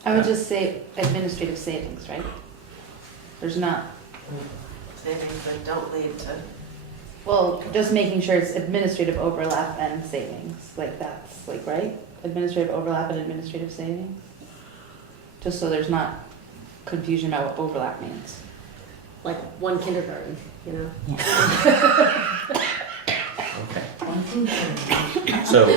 I would just say administrative savings, right? There's not, Savings that don't lead to. well, just making sure it's administrative overlap and savings, like that's, like, right? Administrative overlap and administrative savings? Just so there's not confusion about what overlap means. Like one kindergarten, you know? Okay. So,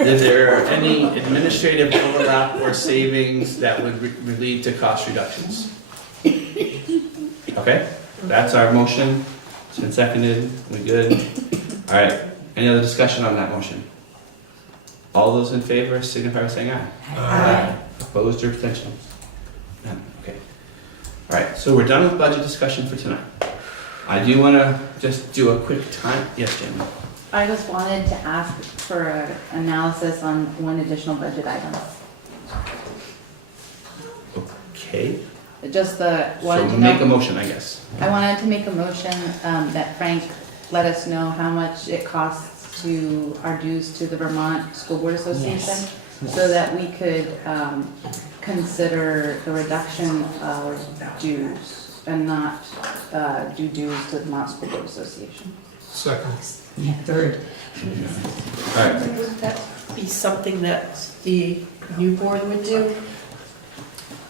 is there any administrative overlap or savings that would lead to cost reductions? Okay, that's our motion. It's been seconded. We good? All right. Any other discussion on that motion? All those in favor signify by saying aye. Aye. Opposed or abstentions? None. Okay. right, so we're done with budget discussion for tonight. I do want to just do a quick time. Yes, Jamie. I just wanted to ask for an analysis on one additional budget item. Okay. Just wanted So to make a know, motion, I guess. I wanted to make a motion that Frank let us know how much it costs to our dues to the Vermont School Board Association, Yes. so that we could consider the reduction of dues and not do dues to the Vermont School Board Association. Second. Yeah, third. All right. Would that be something that the new board would do?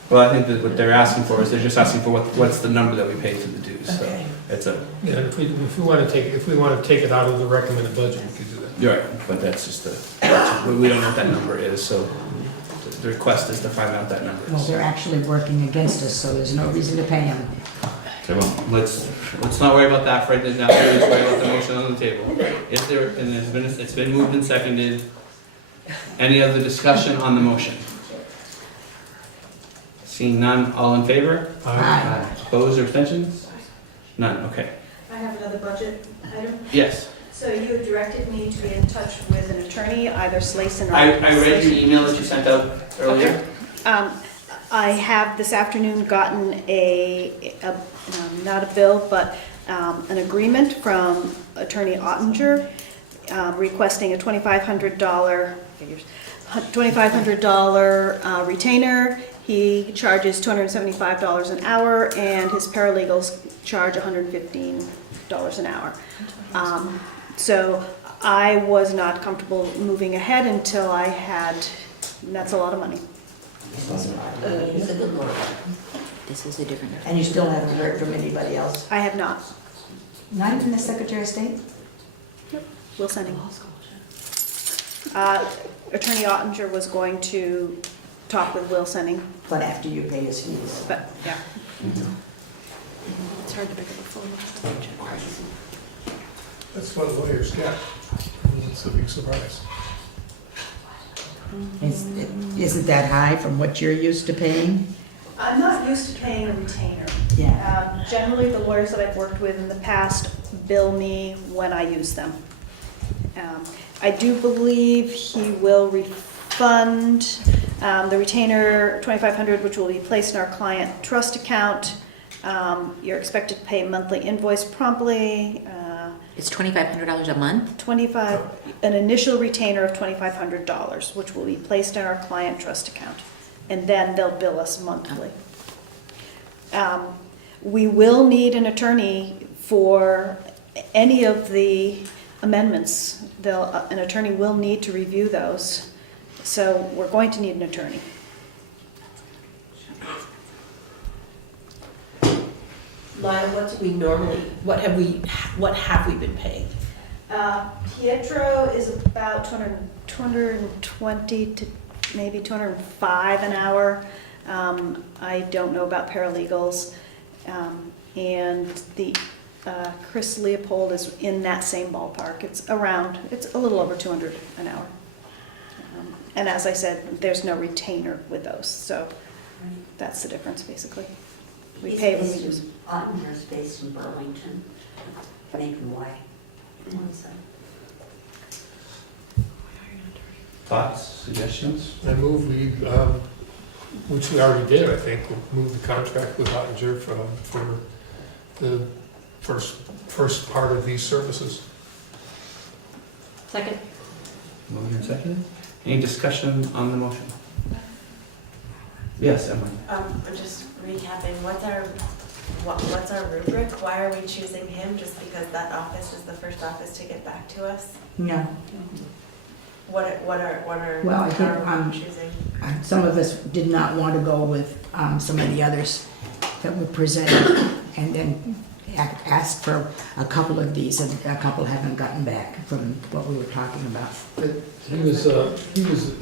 Well, I think that what they're asking for is they're just asking for what's the number that we pay for the dues. So Okay. it's a. Yeah, if we want to take it out of the recommended budget, we could do that. You're right, but that's just we don't know what that number is, so the request is to find out that number Well, is. they're actually working against us, so there's no reason to pay them. Okay, well, let's not worry about that right now. Let's worry about the motion on the table. Is there, and it's been moved and seconded. Any other discussion on the motion? Seeing none, all in favor? Aye. Opposed or abstentions? None, okay. I have another budget item. Yes, So you directed me to be in touch with an attorney, either Slayson or... I read your email that you sent out earlier. I have this afternoon gotten not a bill, but an agreement from Attorney Ottinger requesting a $2,500 retainer. He charges $275 an hour, and his paralegals charge $115 an hour. So I was not comfortable moving ahead until I had, and that's a lot of money. This is a different. And you still haven't heard from anybody else? I have not. Not even the Secretary of State? Will sending. Attorney Ottinger was going to talk with Will Senning, But after you pay his fees. but yeah. It's hard to pick up the phone. That's what lawyers get. It's a big surprise. Isn't that high from what you're used to paying? I'm not used to paying a retainer. Yeah. Generally, the lawyers that I've worked with in the past bill me when I use them. I do believe he will refund the retainer $2,500, which will be placed in our client trust account. You're expected to pay a monthly invoice promptly. It's $2,500 a month? An initial retainer of $2,500, which will be placed in our client trust account, and then they'll bill us monthly. We will need an attorney for any of the amendments. An attorney will need to review those, so we're going to need an attorney. Lyle, what have we been paying? Pietro is about 220 to maybe 205 an hour. I don't know about paralegals. And the Chris Leopold is in that same ballpark. It's a little over 200 an hour. And as I said, there's no retainer with those, so that's the difference basically. We pay when we use. Ottinger's based in Burlington, maybe why. Thoughts, suggestions? I move which we already did, I think, we'll move the contract with Ottinger for the first part of these services. Second. Moved and seconded. Any discussion on the motion? Yes, Emily. I'm just recapping, what's our rubric? Why are we choosing him? Just because that office is the first office to get back to us? No. What are, Well, I think, how are we choosing? Some of us did not want to go with some of the others that were presented, and then asked for a couple of these, and a couple haven't gotten back from what we were talking about. He was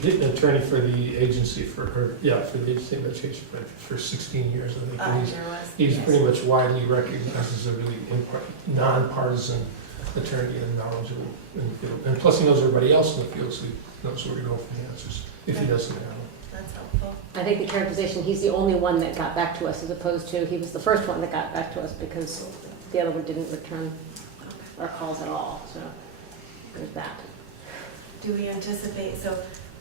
the attorney for the agency for the agency of education for 16 years, I think. And he's Yes. pretty much widely recognized as a really nonpartisan attorney and knowledgeable in the field. And plus he knows everybody else in the field, so he knows where to go for the answers, if he doesn't have them. That's helpful. I think the characterization, he's the only one that got back to us, as opposed to, he was the first one that got back to us because the other one didn't return our calls at all, so there's that. Do we anticipate, so,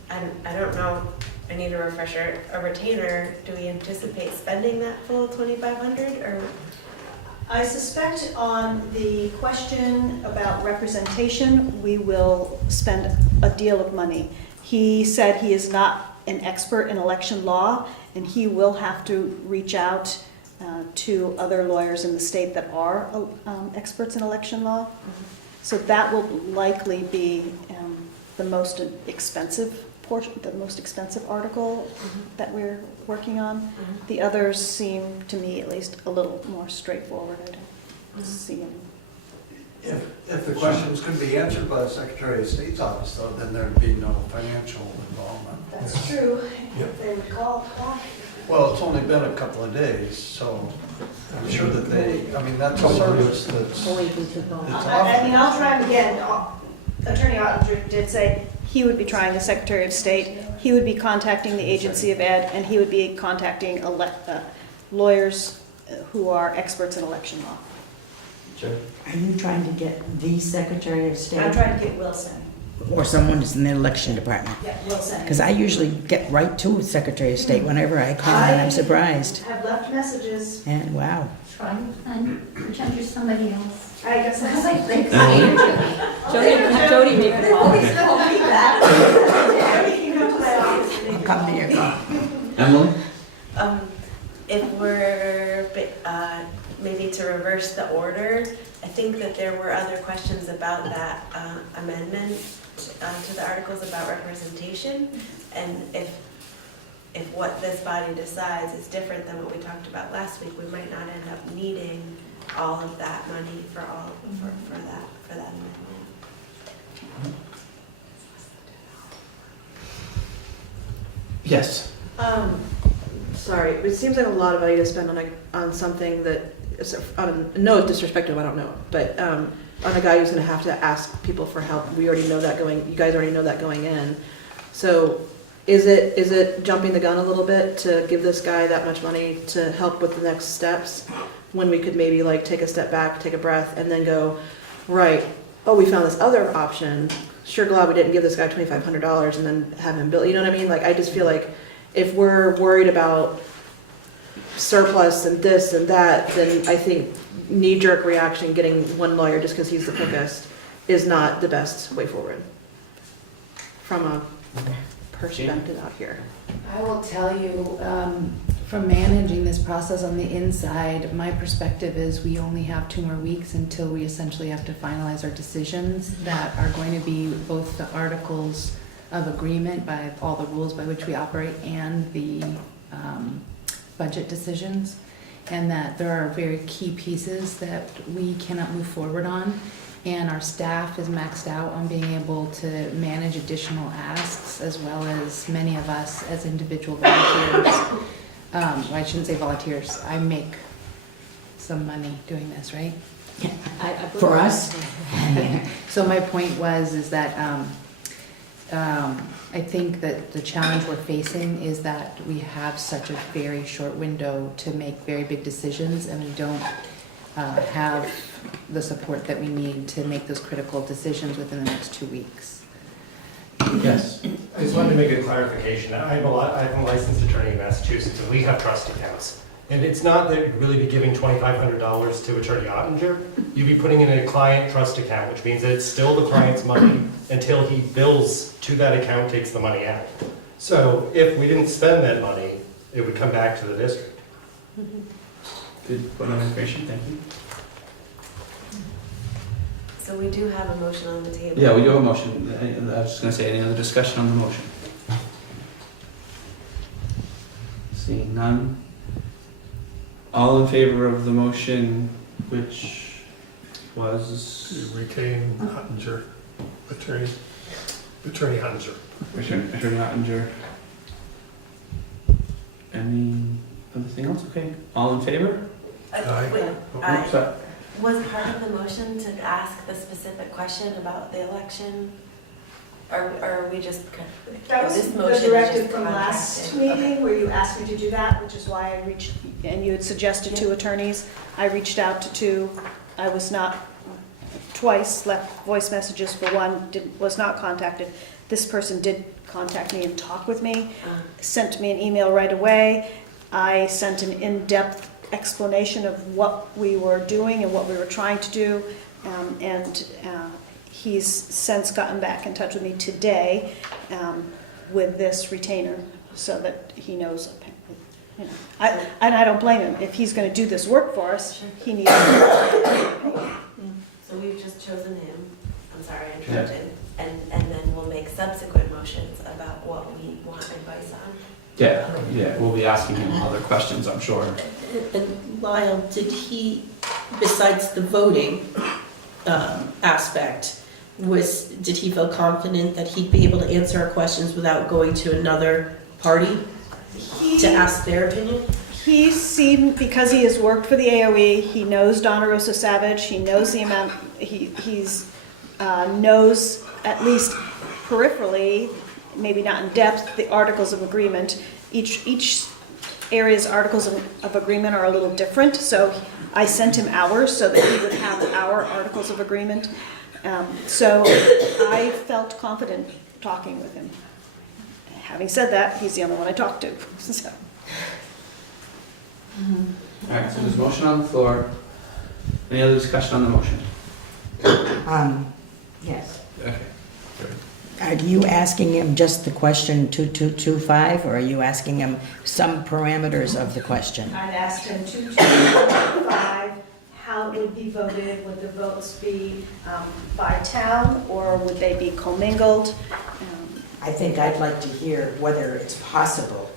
I don't know, I need a refresher, a retainer, do we anticipate spending that full 2,500 or? I suspect on the question about representation, we will spend a deal of money. He said he is not an expert in election law, and he will have to reach out to other lawyers in the state that are experts in election law. So that will likely be the most expensive portion, the most expensive article that we're working on. The others seem, to me at least, a little more straightforward. I don't see them. If the questions could be answered by the Secretary of State's office, though, then there'd be no financial involvement. That's true. Yep. If they would call. Well, it's only been a couple of days, so I'm sure that they, I mean, that's a service that's, Only from 2 calls. I mean, I'll try him again. Attorney Ottinger did say he would be trying the Secretary of State, he would be contacting the Agency of Ed, and he would be contacting lawyers who are experts in election law. Are you trying to get the Secretary of State? I'm trying to get Wilson. Or someone who's in the election department? Yeah, Wilson. Because I usually get right to Secretary of State whenever I call, and I'm surprised. Have left messages. And wow. Try and put under somebody else. I guess that's I think Jody made the call. I'll come to your call. Emily? If we're, maybe to reverse the order, I think that there were other questions about that amendment to the articles about representation. And if what this body decides is different than what we talked about last week, we might not end up needing all of that money for that amendment. Yes. Sorry, it seems like a lot of money to spend on something that, no disrespectful, I don't know, but on a guy who's gonna have to ask people for help. We already know that you guys already know that going in. So is it jumping the gun a little bit to give this guy that much money to help with the next steps, when we could maybe like take a step back, take a breath, and then go, right, oh, we found this other option. Sure glad we didn't give this guy $2,500 and then have him bill, you know what I mean? Like, I just feel like if we're worried about surplus and this and that, then I think knee-jerk reaction, getting one lawyer just because he's the quickest, is not the best way forward from a perspective out here. I will tell you, from managing this process on the inside, my perspective is we only have 2 more weeks until we essentially have to finalize our decisions that are going to be both the articles of agreement by all the rules by which we operate and the budget decisions, and that there are very key pieces that we cannot move forward on. And our staff is maxed out on being able to manage additional asks, as well as many of us as individual volunteers. I shouldn't say volunteers. I make some money doing this, right? For us? So my point is that I think that the challenge we're facing is that we have such a very short window to make very big decisions, and we don't have the support that we need to make those critical decisions within the next 2 weeks. Yes. I just wanted to make a clarification. I'm a licensed attorney in Massachusetts, and we have trust accounts. And it's not that you'd really be giving $2,500 to Attorney Ottinger. You'd be putting it in a client trust account, which means that it's still the client's money until he bills to that account, takes the money out. So if we didn't spend that money, it would come back to the district. Good point of information, thank you. So we do have a motion on the table. Yeah, we do have a motion. I was just gonna say, any other discussion on the motion? Seeing none. All in favor of the motion, which was? Retain Ottinger, Attorney Ottinger. Attorney Ottinger. Anything else? Okay. All in favor? Aye. Was part of the motion to ask the specific question about the election Are we just, That was this the motion is directive just from last contracted? meeting where you asked me to do that, which is why I reached, and you had suggested two attorneys. I reached out to two. I was not, twice left voice messages for one, was not contacted. This person did contact me and talk with me, sent me an email right away. I sent an in-depth explanation of what we were doing and what we were trying to do, and he's since gotten back in touch with me today with this retainer so that he knows. You know, and I don't blame him. If he's going to do this work for us, he needs to. So we've just chosen him, I'm sorry, I interrupted, and then we'll make subsequent motions about what we want advice on. Yeah, we'll be asking him other questions, I'm sure. And Lyle, did he, besides the voting aspect, did he feel confident that he'd be able to answer our questions without going to another party to ask their opinion? He seemed, because he has worked for the AOE, he knows Donna Rosa Savage, he knows the amount, he's knows at least peripherally, maybe not in depth, the articles of agreement. Each area's articles of agreement are a little different, so I sent him ours so that he would have our articles of agreement. So I felt confident talking with him. Having said that, he's the only one I talked to. So. All right, so there's a motion on the floor. Any other discussion on the motion? Yes. Okay. Are you asking him just the question 2225, or are you asking him some parameters of the question? I'd asked him 2225, how it would be voted. Would the votes be by town, or would they be commingled? I think I'd like to hear whether it's possible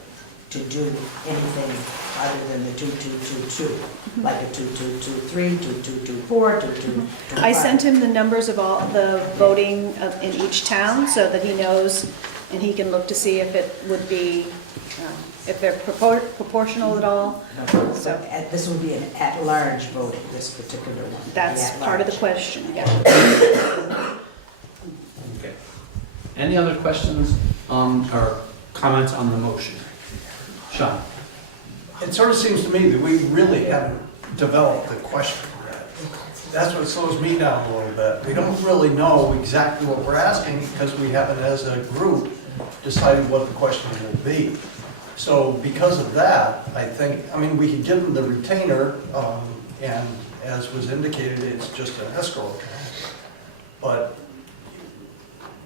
to do anything other than the 2222, like a 2223, 2224, 2225. I sent him the numbers of all the voting in each town so that he knows, and he can look to see if it would be, if they're proportional at all. So this would be an at-large voting, this particular one. That's part of the question, yeah. Okay. Any other questions or comments on the motion? Sean? It sort of seems to me that we really haven't developed the question yet. That's what slows me down a little bit. We don't really know exactly what we're asking because we haven't, as a group, decided what the question will be. So because of that, I think, I mean, we could give them the retainer, and as was indicated, it's just an escrow account. But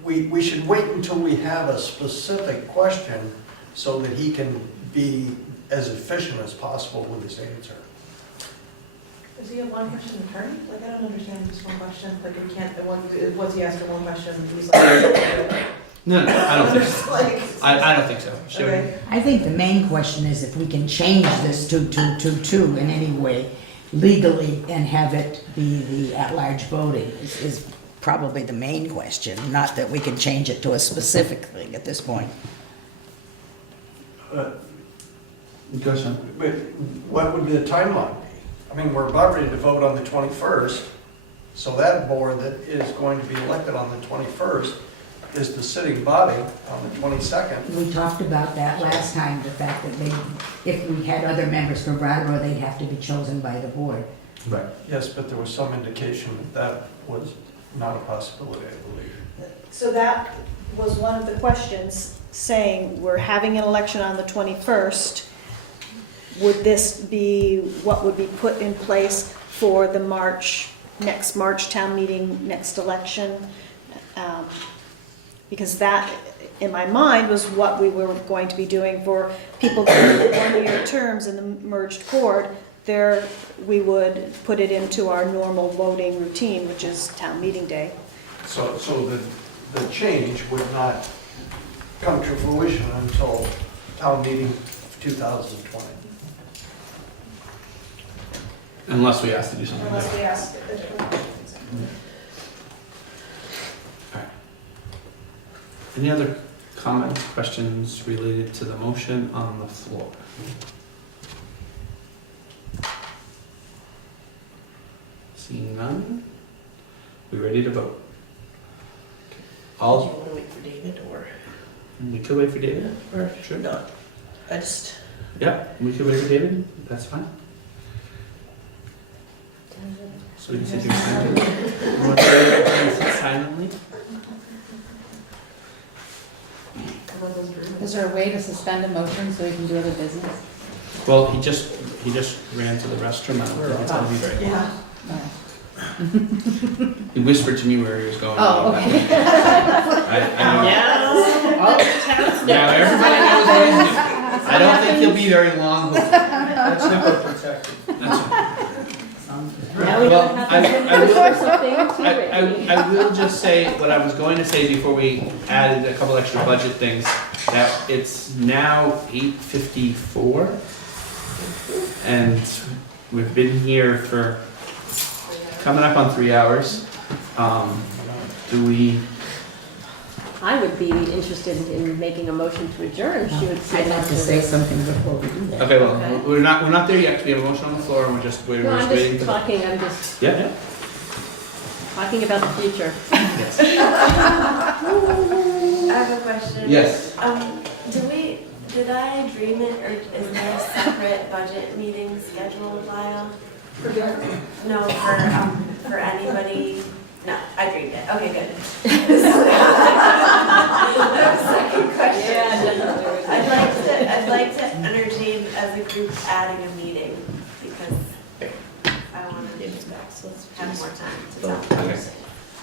we should wait until we have a specific question so that he can be as efficient as possible with his answer. Does he have one question a turn? Like, I don't understand this one question, like, we can't, once he asks her one question, he's like. No, I don't think so. Like, I don't think so. Should we? okay. I think the main question is if we can change this 2222 in any way legally and have it be the at-large voting is probably the main question, not that we can change it to a specific thing at this point. Go, Sean. But what would be the timeline? I mean, we're about ready to vote on the 21st, so that board that is going to be elected on the 21st is the sitting body on the 22nd. We talked about that last time, the fact that if we had other members from Brattleboro, they'd have to be chosen by the board. Right. Yes, but there was some indication that that was not a possibility, I believe. So that was one of the questions, saying we're having an election on the 21st. Would this be what would be put in place for the next March town meeting, next election? Because that, in my mind, was what we were going to be doing for people who had one-year terms in the merged board. There, we would put it into our normal voting routine, which is town meeting day. So the change would not come to fruition until town meeting 2020. Unless we ask to do something Unless different. we ask. All right. Any other comments, questions related to the motion on the floor? Seeing none, we ready to vote? All, Do you want to wait for for David, or We could wait for David, or sure. not. I just, Yeah, we could wait for David, that's fine. So you said you're silent. You want to sit silently? Is there a way to suspend a motion so we can do other business? Well, he just ran to the restroom, I don't think it's gonna be very long. He whispered to me where he was going. Oh, okay. I know. all the towns Yeah, everybody knows what he's doing. I don't think he'll be very long, hopefully. That's HIPAA protected. That's right. Now we Well, don't have I to enforce a thing too, Ricky. I will just say what I was going to say before we added a couple extra budget things, that it's now 8:54, and we've been here for coming up on 3 hours. Do we? I would be interested in making a motion to adjourn. She would say I'd like to say something before we do that. Okay, well, we're not there yet. We have a motion on the floor, and we're just No, waiting I'm for just the. talking, I'm just Yeah. talking about the future. Yes. I have a question. Yes. Did I dream it, or is there a separate budget meeting scheduled, Lyle? No, for anybody? No, I dreamed it. Okay, good. Second question. I'd like to entertain as a group adding a meeting, because I want to have more time to talk. Okay.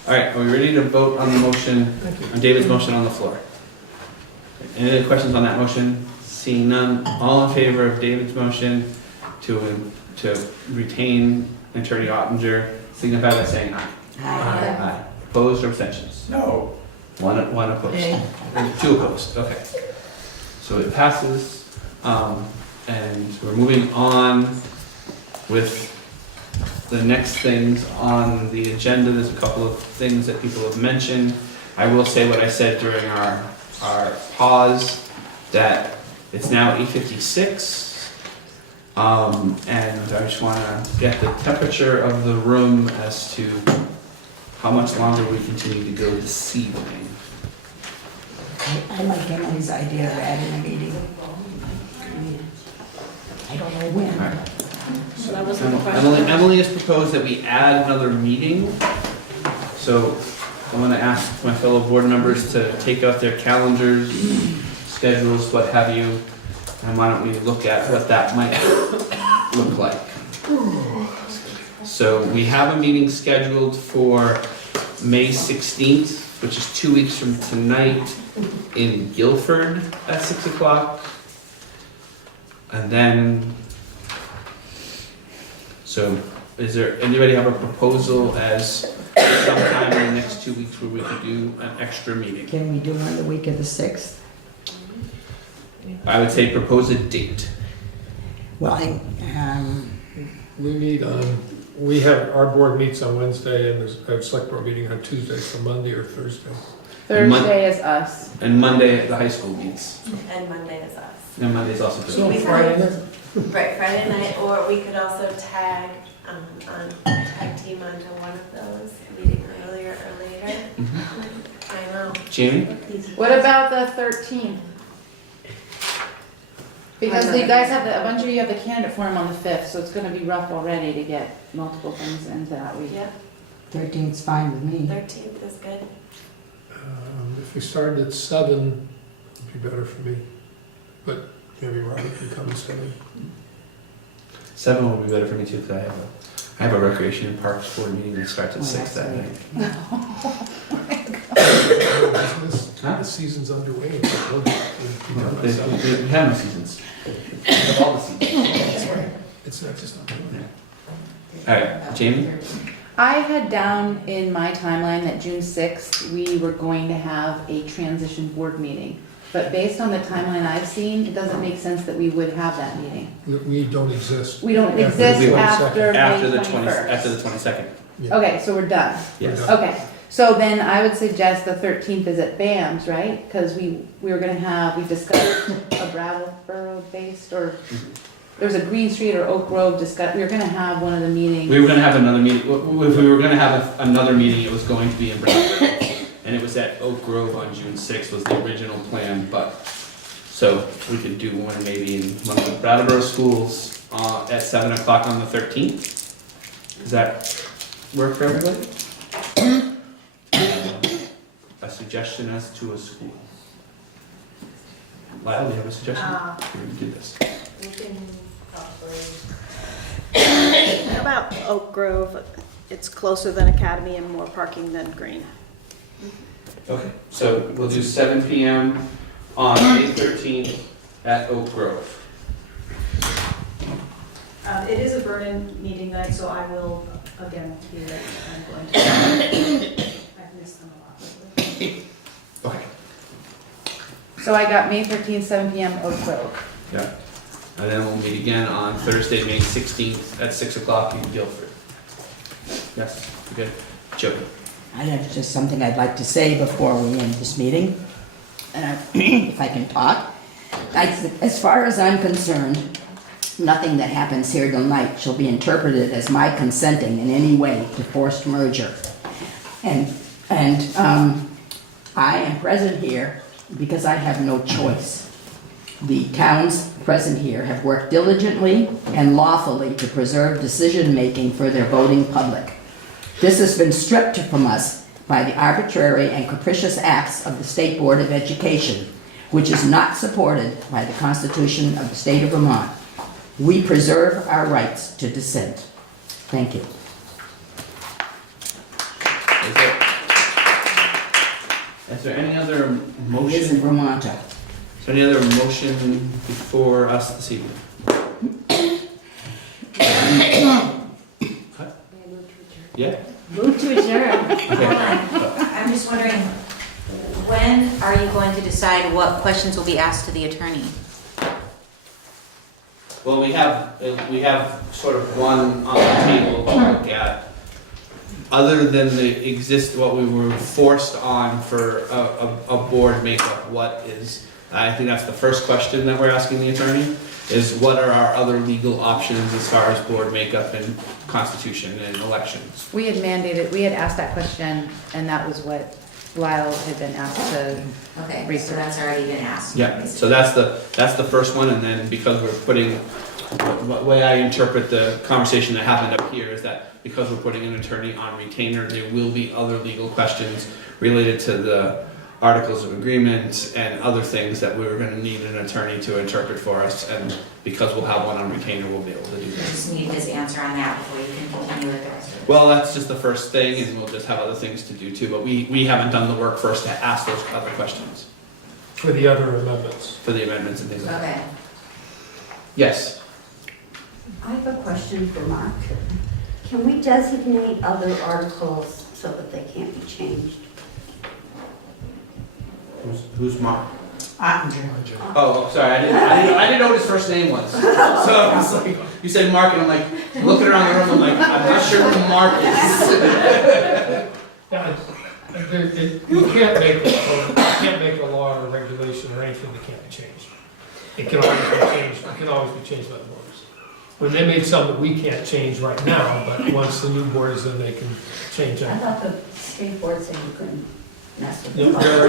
All right, are we ready to vote on the motion, on David's motion on the floor? Any other questions on that motion? Seeing none, all in favor of David's motion to retain Attorney Ottinger, signify by saying aye. Aye. Opposed or abstentions? No. One opposed. Two opposed, okay. So it passes, and we're moving on with the next things on the agenda. There's a couple of things that people have mentioned. I will say what I said during our pause, that it's now 8:56. And I just want to get the temperature of the room as to how much longer we continue to go this evening. I like Emily's idea of adding a meeting. I don't know when. All right. So that wasn't the question. Emily has proposed that we add another meeting. So I want to ask my fellow board members to take out their calendars, schedules, what have you, and why don't we look at what that might look like. So we have a meeting scheduled for May 16th, which is 2 weeks from tonight, in Guilford at 6 o'clock. And then, so is there, anybody have a proposal as sometime in the next 2 weeks where we could do an extra meeting? Can we do it on the week of the 6th? I would say propose a date. Well, We meet on, we have, our board meets on Wednesday and there's a select board meeting on Tuesday, so Monday or Thursday. Thursday is us. And Monday the high school meets. And Monday is us. And Monday's also good. So We could- Friday night? Right, Friday night, or we could also tag team onto one of those, meeting earlier or later. Mhm. I know. Jamie? What about the 13th? Because you guys have, a bunch of you have the candidate forum on the 5th, so it's gonna be rough already to get multiple things into that week. Yep, 13th's fine with me. 13th is good. If we started at 7, it'd be better for me, but maybe Robert can come instead of. 7 would be better for me too, because I have a recreation and parks board meeting that starts at 6 that night. The season's underway. We'll be done by 7. We have no seasons. We have all the seasons. It's not just not. All right, Jamie? I had down in my timeline that June 6th, we were going to have a transition board meeting. But based on the timeline I've seen, it doesn't make sense that we would have that meeting. We don't exist. We don't After the exist 22nd. after May After the 21st. 22nd. Okay, so we're done. Yes. Okay, so then I would suggest the 13th is at BAM's, right? Because we were gonna have, we discussed a Brattleboro-based, or there was a Green Street or Oak Grove discuss, we were gonna have one of the meetings. We were going to have another meeting. If we were going to have another meeting, it was going to be in Brattleboro. and it was at Oak Grove on June 6th was the original plan, but, so we could do one maybe in one of the Brattleboro schools at 7 o'clock on the 13th. Does that work for everybody? A suggestion as to a school. Lyle, do you have a suggestion? We can do this. We can probably. How about Oak Grove? It's closer than Academy and more parking than Green. Okay, so we'll do 7 p.m. on May 13th at Oak Grove. It is a Vernon meeting night, so I will, again, be late. I'm going to, I've missed them a lot lately. Okay. So I got May 13th, 7 PM, Oak Grove. Yeah. And then we'll meet again on Thursday, May 16th at 6 o'clock in Guilford. Yes, good. Joe. I have just something I'd like to say before we end this meeting, if I can talk. As far as I'm concerned, nothing that happens here tonight shall be interpreted as my consenting in any way to forced merger. And I am present here because I have no choice. The towns present here have worked diligently and lawfully to preserve decision-making for their voting public. This has been stripped from us by the arbitrary and capricious acts of the State Board of Education, which is not supported by the Constitution of the State of Vermont. We preserve our rights to dissent. Thank you. Is there any other motion? It is in Vermont. Is there any other motion before us this evening? Yeah? Move to adjourn. Okay. Hold on. I'm just wondering, when are you going to decide what questions will be asked to the attorney? Well, we have sort of one on the table to look at. Other than what we were forced on for a board makeup, what is, I think that's the first question that we're asking the attorney, is what are our other legal options as far as board makeup and constitution and elections? We had asked that question, and that was what Lyle had been asked to Okay, so research. that's already been asked. Yeah, so that's the first one, and then because we're putting, the way I interpret the conversation that happened up here is that because we're putting an attorney on retainer, there will be other legal questions related to the articles of agreement and other things that we're gonna need an attorney to interpret for us, and because we'll have one on retainer, we'll be able to do You that. just need his answer on that before you can continue with the rest of it. Well, that's just the first thing, and we'll just have other things to do too, but we haven't done the work first to ask those other questions For the other amendments. for the amendments and things like that. Okay. Yes? I have a question for Mark. Can we designate other articles so that they can't be changed? Who's Mark? Ottinger. Oh, sorry, I didn't know what his first name was. So I was like, you said Mark, and I'm like, looking around the room, I'm like, I'm not sure who Mark is. Yeah, you can't make a law or a regulation or anything that can't be changed. It can always be changed, it can always be changed by the voters. When they made some that we can't change right now, but once the new board is in, they can change I that. thought the state board said you couldn't mess with There them. there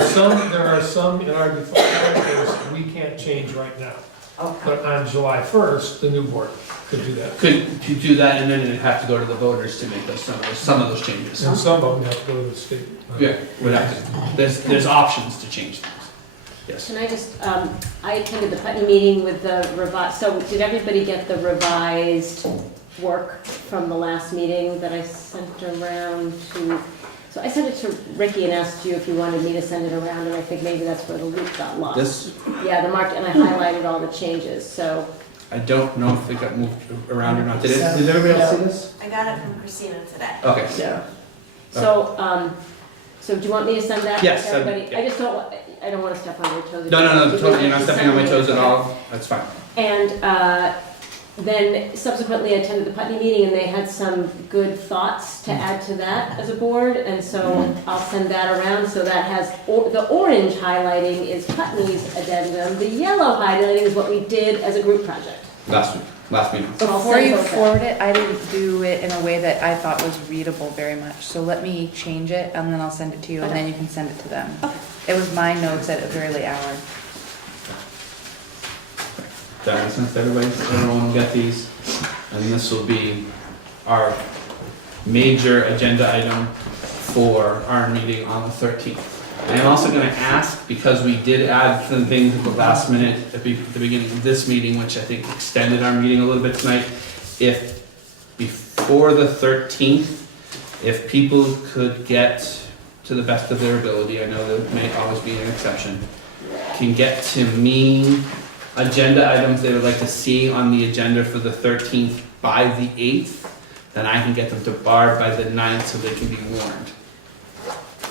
are some in our default articles that we can't change right now. Okay. But on July 1st, the new board could do that. Could you do that, and then it'd have to go to the voters to make some of those changes? And some of them have to go to the state. Yeah, would have to. There's options to change things. Yes. Can I just, I attended the Putney meeting with the revised, so did everybody get the revised work from the last meeting that I sent around to, so I sent it to Ricky and asked you if you wanted me to send it around, and I think maybe that's where the loop got lost. This, Yeah, the mark, and I highlighted all the changes, so. I don't know if it got moved around or not. Did everybody else see this? I got it from Christina today. Okay. Yeah. So, so do you want me to send that Yes, to send- everybody? yeah. I don't want to step on your toes. No, totally, you're not stepping on my toes at all. That's fine. And then subsequently I attended the Putney meeting, and they had some good thoughts to add to that as a board, and so I'll send that around. So that has, the orange highlighting is Putney's addendum, the yellow highlighting is what we did as a group project. Last week. last meeting. Before you forward it, I didn't do it in a way that I thought was readable very much. So let me change it and then I'll send it to you and then you can send it to them. It was my notes at a very late hour. That makes sense to everybody? Everyone will get these? And this will be our major agenda item for our meeting on the 13th. I am also going to ask, because we did add some things at the last minute at the beginning of this meeting, which I think extended our meeting a little bit tonight, if before the 13th, if people could get, to the best of their ability, I know there may always be an exception, can get to me agenda items they would like to see on the agenda for the 13th by the 8th, then I can get them to Barb by the 9th so they can be warned.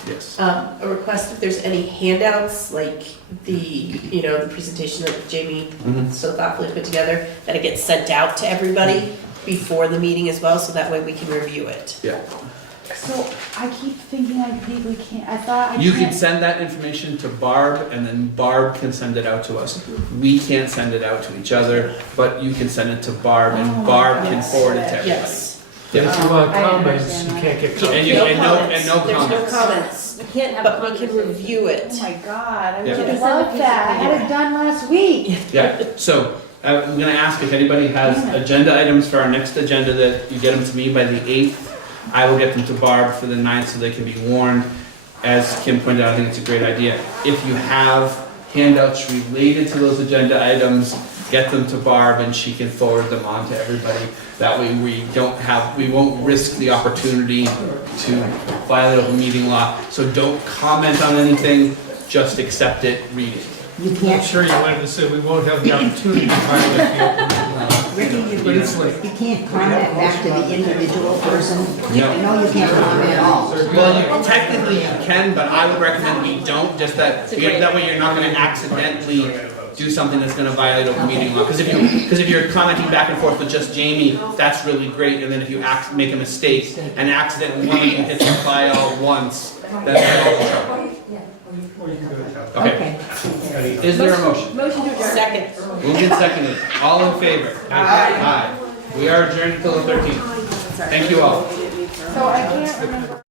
Yes. A request if there's any handouts, like the presentation that Jamie so thoughtfully put together, that it gets sent out to everybody before the meeting as well, so that way we can review it. Yeah. So I keep thinking I legally can't, I thought I You can can't. send that information to Barb, and then Barb can send it out to us. We can't send it out to each other, but you can send it to Barb, and Barb can forward it to everybody. Yes. If you want I comments, understand you that. can't get And comments. you- No and no- comments. and no There's no comments. comments, We can't have but we can conversations. review it. Oh my God, I Yeah. would love that. I had it done last week. Yeah, so I'm gonna ask if anybody has agenda items for our next agenda that you get them to me by the 8th. I will get them to Barb for the 9th so they can be warned. As Kim pointed out, I think it's a great idea. If you have handouts related to those agenda items, get them to Barb and she can forward them on to everybody. That way we won't risk the opportunity to violate open meeting law. So don't comment on anything, just accept it, read it. You I'm can't, sure you wanted to say we won't have the opportunity to violate the open meeting law. Ricky, But it's like, you can't comment back to the individual person. No. No, you can't comment at all. Well, you technically you can, but I would recommend we don't, just that way you're not gonna accidentally do something that's gonna violate open meeting law. Because if you're commenting back and forth with just Jamie, that's really great, and then if you make a mistake and accidentally one of you hits reply all once, that's all in trouble. Okay, is there a motion? Motion to adjourn. Second. Moved and seconded, all in favor? Aye. We are adjourned until the 13th. Thank you all. So I can't remember.